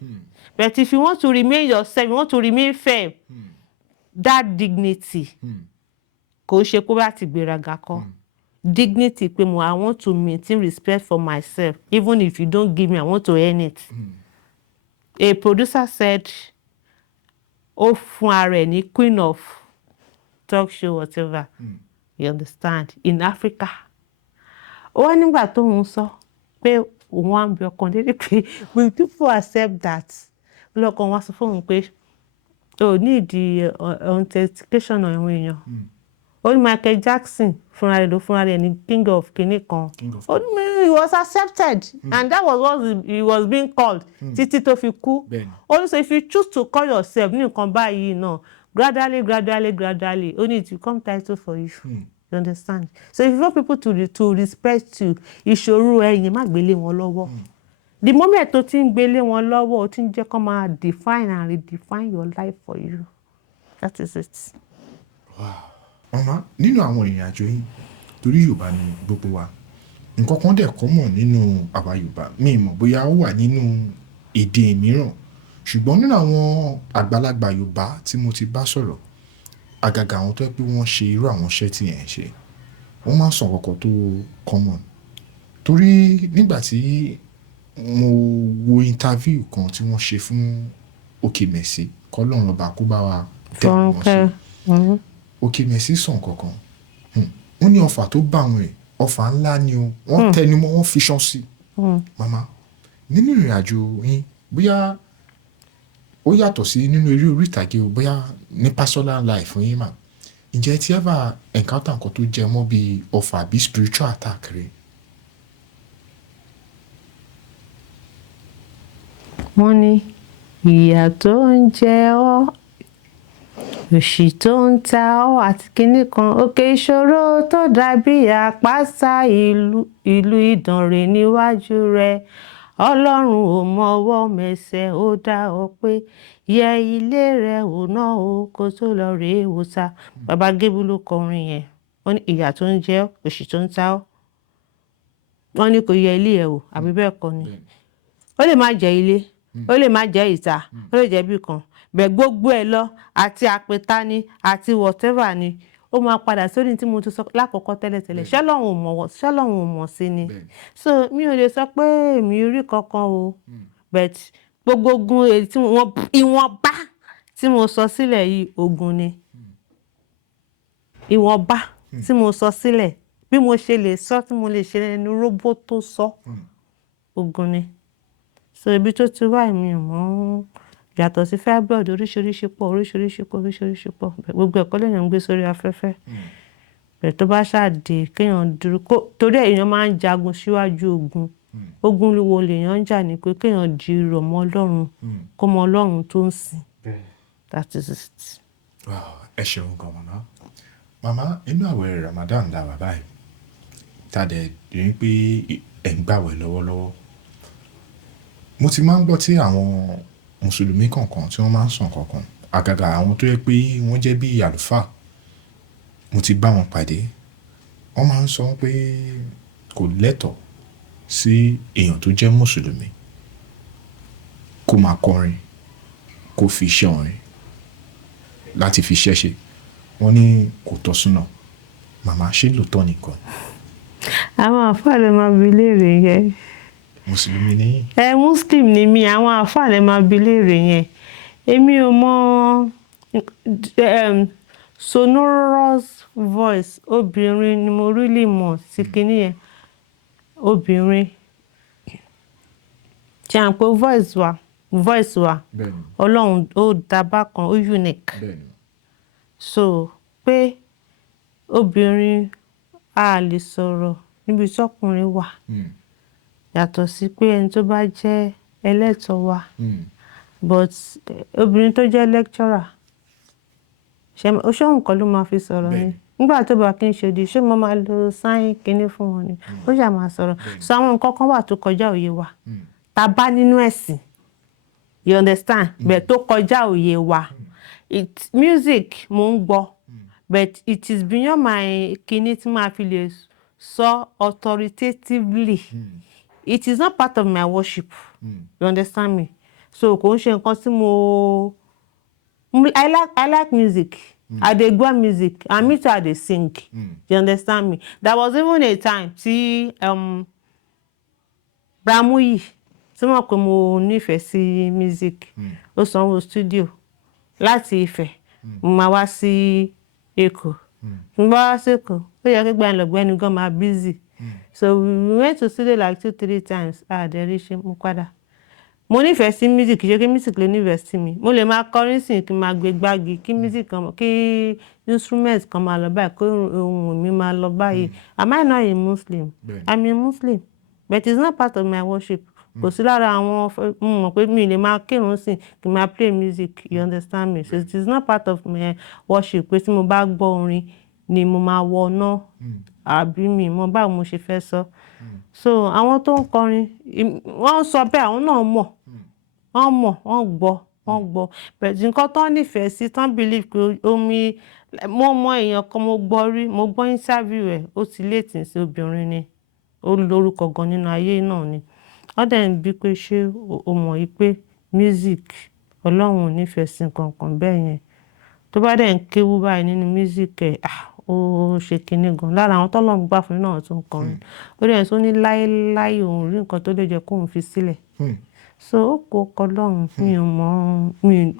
But if you want to remain yourself, you want to remain firm, that dignity kò ṣe kó bá ti gbéraga kọ́. Dignity pé I want to maintain respect for myself even if you don't give me I want to earn it. A producer said ó fún ara ẹ̀ ní queen of talk show whatever. You understand? In Africa ó wá nígbà tó ń sọ pé òun á ń bẹ ọkàn dédé pé will people accept that lọ́kàn wá sọ fún òun pé o ní ìdí authentication àwọn èèyàn ó ní Michael Jackson fúnra rẹ̀ ní king of kinní kan ó ní he was accepted and that was what he was being called títí tó fi kú ó ní so if you choose to call yourself ní nǹkan báyìí náà gradually ó ní it will come title for you. You understand? So if you want people to respect you, ìṣòro ẹ̀yin má gbélé wọn lọ́wọ́. The moment tó ti ń gbélé wọn lọ́wọ́, ó ti ń jẹ́ kó máa define and redefine your life for you. That is it. Wow. Mama, nínú àwọn ìrìn àjò yín, torí Yorùbá ni gbogbo wa, nǹkan kan dẹ̀ common nínú àwa Yorùbá, mi mọ̀ bóyá ó wà nínú èdè mìíràn, ṣùgbọ́n nínú àwọn àgbàlagbà Yorùbá tí mo ti bá sọ̀rọ̀, àgàgà àwọn tó yẹ pé wọ́n ṣe irú àwọn iṣẹ́ tí ẹ̀ ń ṣe wọ́n máa ń sọ kọ̀kọ̀ tó common torí nígbà tí mo wo interview kan tí wọ́n ṣe fún Òkè Mẹ́sì kọ́lọ́run ọba kó bá wa tẹ̀ wọ́n sí Òkè Mẹ́sì sàn kankan wọ́n ní ọfà tó bá wọn rẹ̀ ọfà ńlá ni o wọ́n tẹnu mọ́ wọ́n fi ṣán sí màmá nínú ìrìn àjò yín bóyá ó yàtọ̀ sí nínú eré orí ìtàgé o bóyá ní personal life fún yín mà ǹjẹ́ tí ever encounter nǹkan tó jẹ mọ́ bíi ọfà àbí spiritual attack rẹ̀. wọ́n ní ìyà tó ń jẹ ọ́ òṣì tó ń ta ọ́ àti kinní kan òkè ìṣòro tó dàbí àpáta ìlú Ìdànrè níwájú rẹ̀ Ọlọ́run ò mọwọ́ mẹsẹ̀ ó dá ọ pé yẹ ilé rẹ̀ wò náà o kó tó lọ rèé wò ta bàbá Gébú ló kọrin yẹn wọ́n ní ìyà tó ń jẹ ọ́ òṣì tó ń ta ọ́ wọ́n ní kò yẹ ilé ẹ̀ wò àbí bẹ́ẹ̀ kọ́ ni ó lè má jẹ́ ilé ó lè má jẹ́ ìta ó lè jẹ́ bí kan bẹ́ẹ̀ gbogbo ẹ̀ lọ àti àpẹta ni àti whatever ni ó máa padà sórí tí mo ti sọ lákọ̀ọ́kọ́ tẹ́lẹ̀tẹ́lẹ̀ ṣọ́lọ́run ò mọ̀ sí ni so mi ò lè sọ pé èmi rí kankan o but gbogbo ogun èyí tí ìwọ̀nba tí mo sọ sílẹ̀ yìí ogun ni ìwọ̀nba tí mo sọ sílẹ̀ bí mo ṣe lè sọ tí mo lè ṣe ẹni róbó tó sọ ogun ni so ibi tó ti wá mi ò mọ̀ yàtọ̀ sí fibroid oríṣiríṣi pọ̀ gbogbo ẹ̀kọ́ lèèyàn ń gbé sórí afẹ́fẹ́ bẹ́ẹ̀ tó bá ṣáàdé kéèyàn dúró torí èèyàn máa ń jagun síwájú ogun wo lèèyàn ń jà ní pé kéèyàn di rọ̀ mọ́ Ọlọ́run kó mọ Ọlọ́run tó ń sìn that is it. ẹ ṣeun gan màmá màmá inú àwẹ̀ Ramadan la wà báyìí tá a dẹ̀ rí pé ẹ̀ ń gbàwẹ̀ lọ́wọ́lọ́wọ́ mo ti máa ń gbọ́ tí àwọn mùsùlùmí kọ̀ọ̀kan tí wọ́n máa ń sàn kọ̀ọ̀kan àgàgà àwọn tó yẹ pé wọ́n jẹ́ bí àlùfáà mo ti bá wọn pàdé wọ́n máa ń sọ pé kò lẹ́tọ̀ọ́ sí èèyàn tó jẹ́ mùsùlùmí kó máa kọrin kó fi iṣẹ́ orin láti fi iṣẹ́ ṣe wọ́n ní kò tọ́ súnà màmá ṣé lóòótọ́ nìkan. àwọn àfáà lè máa bi léèrè yẹn. Mùsùlùmí ni yín. Muslim ni mi àwọn àfáà lè máa bi léèrè yẹn èmi ò mọ sonorous voice obìnrin ni mo really mọ̀ sí kinní yẹn obìnrin tí à ń pè voice wa Ọlọ́run ó dábàá kan ó unique so pé obìnrin a lè sọ̀rọ̀ níbi tí ọkùnrin wà. Yàtọ̀ sí pé ẹni tó bá jẹ́ ẹlẹ́tọ̀ wa but obìnrin tó jẹ́ lecturer ó ṣóhun kan ló máa fi sọ̀rọ̀ ni nígbà tó bá kí n ṣòdì ṣé mo máa lo sáyìn kinní fún wọn ni ó ṣáà máa sọ̀rọ̀ so àwọn nǹkan kan wà tó kọjá òye wa tá a bá nínú ẹ̀sìn you understand bẹ́ẹ̀ tó kọjá òye wa music mo ń gbọ́ but it is beyond my kinní tí máa fi lè sọ authoritatively. It is not part of my worship. You understand me? So kò ń ṣe nǹkan tí I like music. I dey gbọ́ music and me too I dey sing. You understand me? There was even a time tí Bramuyi tí wọ́n pè mo nífẹ̀ẹ́ sí music ó sanwó studio láti Ifẹ̀ mo máa wá sí Èkó mo bá wá sí Èkó ó yẹ kí gbàǹlọ̀gbẹ́ni gan máa busy So we went to studio like 2-3 times. Dẹ̀ rí ṣe mú padà. Mo nífẹ̀ẹ́ sí music, ṣe kí music ló nífẹ̀ẹ́ sí mi. Mo lè máa kọrin sìn kí n máa gbé gbági, kí music kan, kí instrument kan máa lọ báyìí, kí ohùn mi máa lọ báyìí. Am I not a Muslim? I'm a Muslim, but it's not part of my worship. Kò sí lára àwọn mọ̀ pé mi lè máa kírun sìn kí n máa play music, you understand me? So it is not part of my worship pé tí mo bá gbọ́ orin ni mo máa wọná àbí mi mọ̀ báwo mo ṣe fẹ́ sọ. So àwọn tó ń kọrin wọ́n sọ bẹ́ẹ̀, àwọn náà mọ̀, wọ́n gbọ́. But nǹkan tó nífẹ̀ẹ́ sí, tán believe pé mo mọ èèyàn kan, mo gbọ́ interview ẹ̀, ó ti late sí obìnrin ni, ó lórúkọ gan nínú ayé náà ni. Wọ́n dẹ̀ ń bí pé ṣé o mọ̀ yìí pé music Ọlọ́run ò nífẹ̀ẹ́ sí nǹkan kan bẹ́ẹ̀ yẹn. Tó bá dẹ̀ ń kéwú báyìí nínú music ẹ̀, ó ṣe kinní gan. Lára àwọn tọ́lọ́run gbà fún náà tó ń kọrin. Ó dẹ̀ sọ ní láéláé òun rí nǹkan tó lè jẹ́ kóun fi sílẹ̀. So ó kó ọkọ lọ́run, mi ò mọ̀, mi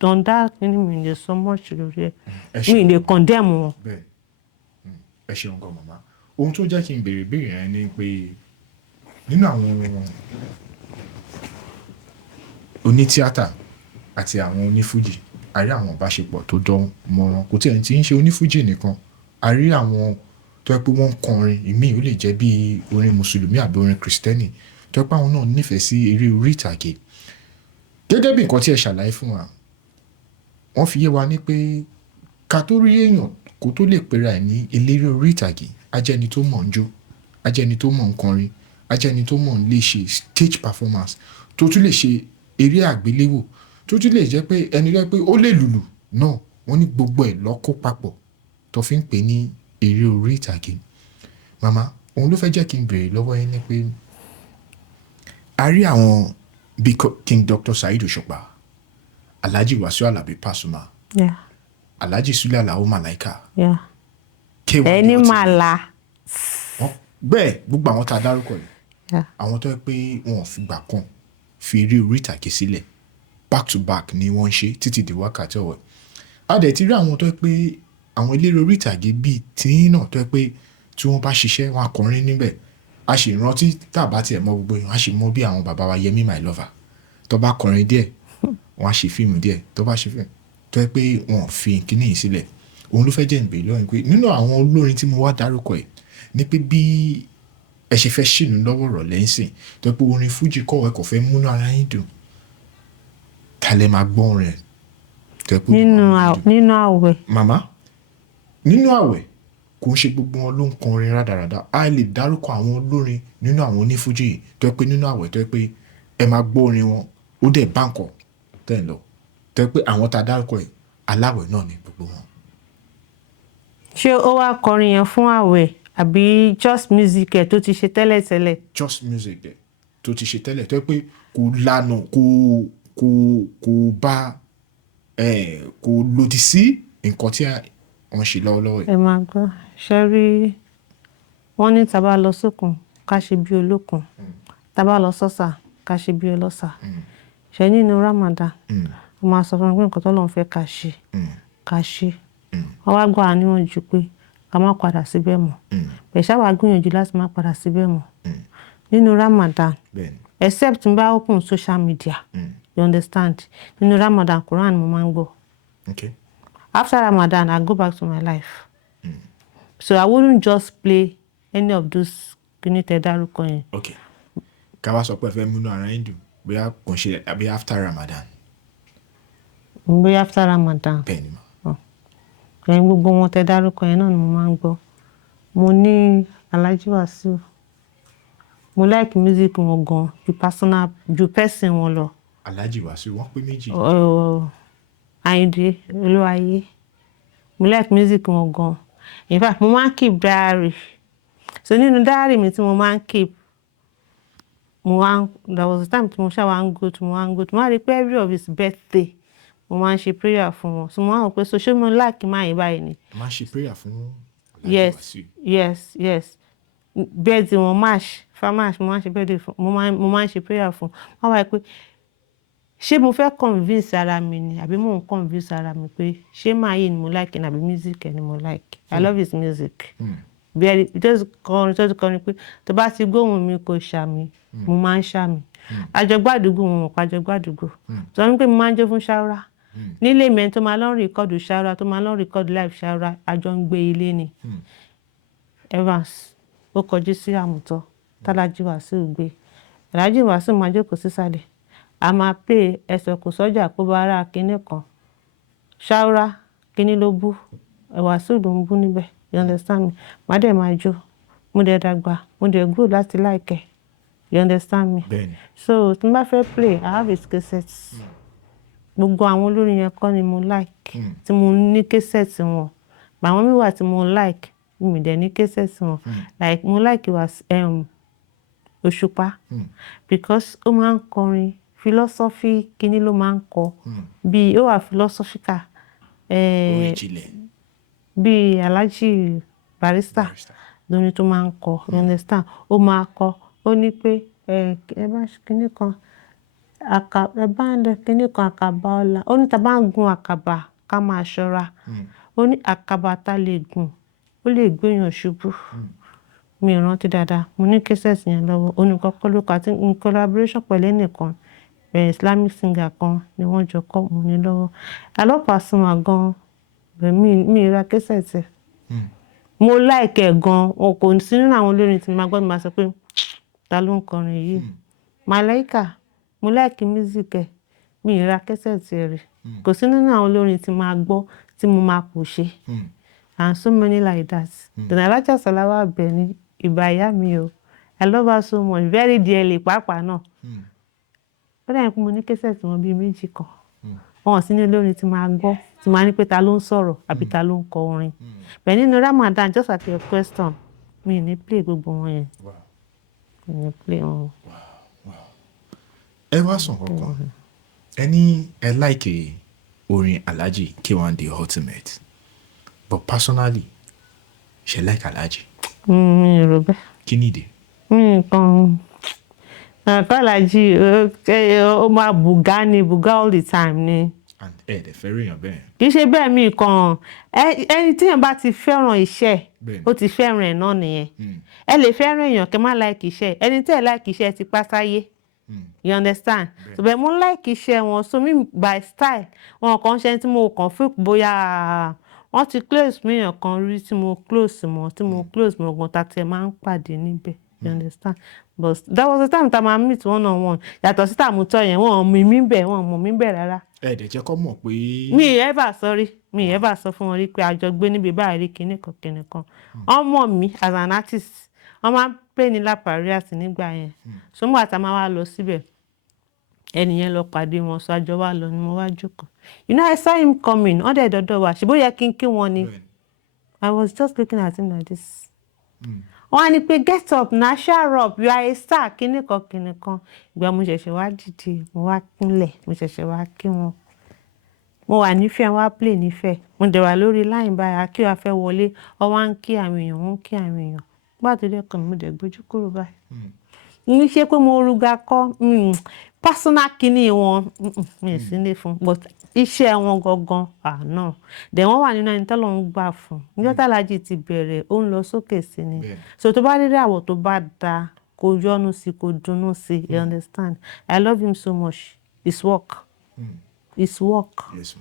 dọ̀ndá kíní mi lè sọ much lórí ẹ̀. Mi lè condemn wọn. Ẹ ṣeun gan màmá. Ohun tó jẹ́ kí n béèrè yẹn ni pé nínú àwọn onítíátà àti àwọn onífújì, a rí àwọn ìbáṣepọ̀ tó dán mọ́rán. Kò tí ẹ̀ tí ń ṣe onífújì nìkan, a rí àwọn tó yẹ pé wọ́n ń kọrin, ìmíì ó lè jẹ́ bí orin mùsùlùmí àbí orin kìrìsìtẹ́nì, tó yẹ pé àwọn náà nífẹ̀ẹ́ sí eré orí ìtàgé. Gẹ́gẹ́ bí nǹkan tí ẹ ṣàlàyé fún wa, wọ́n fi yé wa ní pé ká tó rí èèyàn kó tó lè pera ẹ̀ ní eléré orí ìtàgé, á jẹ́ ẹni tó mọ̀ ń jó, á jẹ́ ẹni tó mọ̀ ń kọrin, á jẹ́ ẹni tó mọ̀ ń lè ṣe stage performance, tó tún lè ṣe eré àgbéléwò, tó tún lè jẹ́ pé ẹni rẹ́ pé ó lè lùlù náà. Wọ́n ní gbogbo ẹ̀ ló kó papọ̀ tó fi ń pè ní eré orí ìtàgé. Màmá, òun ló fẹ́ jẹ́ kí n béèrè lọ́wọ́ yín ní pé a rí àwọn bíi King Dr. Saheed Òṣùpá, Alhaji Wasiu Alabi Pasuma, Alhaji Sule Alao Malaika, ẹni máa la. Bẹ́ẹ̀ gbogbo àwọn tá a dárúkọ yìí, àwọn tó yẹ pé wọn ò fìgbà kan fi eré orí ìtàgé sílẹ̀, back to back ni wọ́n ń ṣe títí di wákàtí ọ̀wọ̀. A dẹ̀ ti rí àwọn tó yẹ pé àwọn eléré orí ìtàgé bíi tiyín náà tó yẹ pé tí wọ́n bá ṣiṣẹ́ wọn akọrin níbẹ̀. A sì rántí tàbá tiẹ̀ mọ gbogbo yẹn, a sì mọ bí àwọn bàbá wa Yẹmí My Lover tó bá kọrin díẹ̀, wọ́n á ṣe fíìmù díẹ̀, tó bá ṣe fíìmù tó yẹ pé wọn ò fi kíní yìí sílẹ̀. Òun ló fẹ́ jẹ́ ìbéèrè lọ́wọ́ pé nínú àwọn olórin tí mo wá dárúkọ ẹ̀ ní pé bí ẹ ṣe fẹ́ ṣìnú lọ́wọ́ rọ̀ lẹ́sìn tó yẹ pé orin fújì kọ̀wé kò fẹ́ múnú ara yín dùn, ta lẹ máa gbọ́ orin ẹ̀ tó yẹ pé nínú àwẹ̀. Màmá, nínú àwẹ̀ kò ń ṣe gbogbo wọn ló ń kọrin rádaràda. A lè dárúkọ àwọn olórin nínú àwọn onífújì tó yẹ pé nínú àwẹ̀ tó yẹ pé ẹ máa gbọ́ orin wọn ó dẹ̀ báǹkọ̀ tẹ̀ lọ, tó yẹ pé àwọn tá a dárúkọ yìí aláwẹ̀ náà ni gbogbo wọn. Ṣé ó wá kọrin yẹn fún àwẹ̀ àbí just music ẹ̀ tó ti ṣe tẹ́lẹ̀tẹ́lẹ̀? Just music ẹ̀ tó ti ṣe tẹ́lẹ̀ tó yẹ pé kò lànà kò bá kò lòdì sí nǹkan tí wọ́n ṣe lọ́wọ́lọ́wọ́ yìí. Ẹ máa gbọ́, ṣe rí wọ́n ní tá bá lọ sókun ká ṣe bí olókun, tá bá lọ sọ́sà ká ṣe bí ọlọ́sà. Ṣé nínú Ramadan wọ́n máa sọ fún mi pé nǹkan t'Ọlọ́run fẹ́ ká ṣe ká ṣe. Wọ́n wá gbà á níwọ̀njú pé ká má padà síbẹ̀ mọ́. Bẹ̀ ṣá wàá gbìyànjú láti má padà síbẹ̀ mọ́. Nínú Ramadan, except n bá open social media, you understand? Nínú Ramadan, Quran mo máa ń gbọ́. After Ramadan, I go back to my life. So I wouldn't just play any of those kíní tẹ́ dárúkọ yẹn. Ká wá sọ pé ẹ fẹ́ múnú ara yín dùn, bóyá kò ń ṣe àbí after Ramadan. Bóyá after Ramadan. Bẹ́ẹ̀ni ma. Ẹ̀yin gbogbo wọn tẹ́ dárúkọ yẹn náà ni mo máa ń gbọ́. Mo ní Alhaji Wasiu. Mo like music wọn gan ju person wọn lọ. Alhaji Wasiu wọ́n pé méjì. Àyìndé Olúwayé. Mo like music wọn gan. In fact, mo máa ń keep diary. So nínú diary mi tí mo máa ń keep, there was a time tí mo ṣá wá ń go to, mo máa rí pé every of his birthday mo máa ń ṣe prayer fún wọn. So mo máa ń rò pé so ṣé mo like máa yín báyìí ni. Máa ṣe prayer fún Alhaji Wasiu. Yes. Birthday wọn March mo máa ń ṣe birthday fún, mo máa ń ṣe prayer fún. Wọ́n wá pé ṣé mo fẹ́ convince ara mi ni àbí mo ń convince ara mi pé ṣé máa yìí ni mo like ni àbí music ẹ̀ ni mo like. I love his music. very just kọrin pé tó bá ti gbóhùn mi kò ṣàmì mo máa ń ṣàmì àjọgbàdúgbò wọn mọ̀ pé àjọgbàdúgbò sọ wípé mo máa ń jó fún ṣáúrà nílé mi ẹni tó máa lọ rìkọ́dù ṣáúrà tó máa lọ rìkọ́dù live ṣáúrà àjọ ń gbé ilé ni Evans ó kọjú sí àmùtọ́ tálájí Wàsíù gbé Alhaji Wàsíù máa jókòó sísàlẹ̀ a máa pè ẹsẹ̀ kò sọ́jà kó bá ara kinní kan ṣáúrà kinní ló bú Wàsíù ló ń bú níbẹ̀ you understand me má dẹ̀ máa jó mo dẹ̀ dàgbà mo dẹ̀ grow láti like you understand me so tí n bá fẹ́ play I have his cassettes gbogbo àwọn olórin yẹn kọ́ ni mo like tí mo ní cassettes wọn àwọn mi wà tí mo like mi dẹ̀ ní cassettes wọn like mo like was Òṣùpá because ó máa ń kọrin philosophy kíní ló máa ń kọ bí ó wà philosophical bí Alhaji Barrister lóní tó máa ń kọ you understand ó máa kọ ó ní pé ẹ bá kíní kan ẹ bá ń lọ kíní kan àkàbà ọlá ó ní tá bá ń gun àkàbà ká máa ṣọ́ra ó ní àkàbà tá lè gùn ó lè gbéyàn ṣubú mi ò rántí dáadáa mo ní cases yẹn lọ́wọ́ ó ní kọ́kọ́ ló kọ àti in collaboration pẹ̀lú ẹnìkan Islamic singer kan ni wọ́n jọ kọ́ mo ní lọ́wọ́ alọ́pàásùnmọ̀ gan mi ra cases ẹ̀ mo like ẹ̀ gan wọn kò sí nínú àwọn olórin tí máa gbọ́ mi máa sọ pé ta ló ń kọrin yìí Malaika mo like music ẹ̀ mi ra cases ẹ̀ rẹ̀ kò sí nínú àwọn olórin tí máa gbọ́ tí mo máa kò ṣe and so many like that then Alhaja Salawa Abeni ìbà ìyá mi o I love her so much very dearly pàápàá náà ó dẹ̀ pé mo ní cases wọn bíi méjì kan wọn sí ní olórin tí máa gbọ́ tí máa ní pé ta ló ń sọ̀rọ̀ àbí ta ló ń kọ orin bẹ́ẹ̀ nínú Ramadan just like your question mi ní play gbogbo wọn yẹn mi ní play wọn. ẹ wá sàn kankan ẹni ẹ like orin Alhaji K1 The Ultimate but personally ṣe like Alhaji. mi rò bẹ́ẹ̀. kí nìdí. mi kàn Alhaji ó máa bùgá all the time ni. and ẹ dẹ̀ fẹ́ ríyàn bẹ́ẹ̀. kì í ṣe bẹ́ẹ̀ mi kàn ẹni tíyẹn bá ti fẹ́ràn iṣẹ́ ó ti fẹ́ràn ẹ̀ náà nìyẹn ẹ lè fẹ́ràn èèyàn kẹ́ má like iṣẹ́ ẹni tí ẹ like iṣẹ́ ti pa sáyé you understand so bẹ́ẹ̀ mo like iṣẹ́ wọn so mi by style wọn kàn ṣe tí mo kàn fún bóyá wọ́n ti close mi èèyàn kan rí tí mo close mọ́ ọgbọ̀n tá tiẹ̀ máa ń pàdé níbẹ̀ you understand but that was the time tá máa meet one on one yàtọ̀ sí tàmútọ́ yẹn wọ́n mọ̀ mí bẹ̀ rárá. ẹ dẹ̀ jẹ́ kó mọ̀ pé. mi ever sọ fún wọn rí pé àjọ gbé níbi báyìí rí kinní kan wọ́n mọ̀ mí as an artist wọ́n máa ń pè ní lapariat nígbà yẹn so nígbà tá a máa wá lọ síbẹ̀ ẹnìyẹn lọ pàdé wọn sọ àjọ wa lọ ni mo wá jókòó you know I saw him coming wọ́n dẹ̀ dọ́dọ̀ wá ṣùgbọ́n yẹ kí wọn ni I was just looking at him like this wọ́n á ní pé get up na shower up you are a star kinní kan ìgbà mo ṣẹ̀ṣẹ̀ wá dìde mo wá kúnlẹ̀ mo ṣẹ̀ṣẹ̀ wá kí wọn mo wà nífẹ̀ẹ́ wá play nífẹ̀ẹ́ mo dẹ̀ wà lórí line báyìí kí wàá fẹ́ wọlé ọ wá ń kí àwọn èèyàn wọ́n ń kí àwọn èèyàn gbà tó dé kan mo dẹ̀ gbójú kúrò báyìí ní ṣe pé mo rúgà kọ́ personal kinní wọn mi ì sí ní fún but iṣẹ́ wọn gangan náà dẹ̀ wọ́n wà nínú ẹni tọ́lọ́ ń gbà fún níjọ́ tàlájì ti bẹ̀rẹ̀ ó ń lọ sókè sí ni so tó bá rí àwọ̀ tó bá da kó yọ́nú sí kó dunnú sí you understand I love him so much his work. Yes,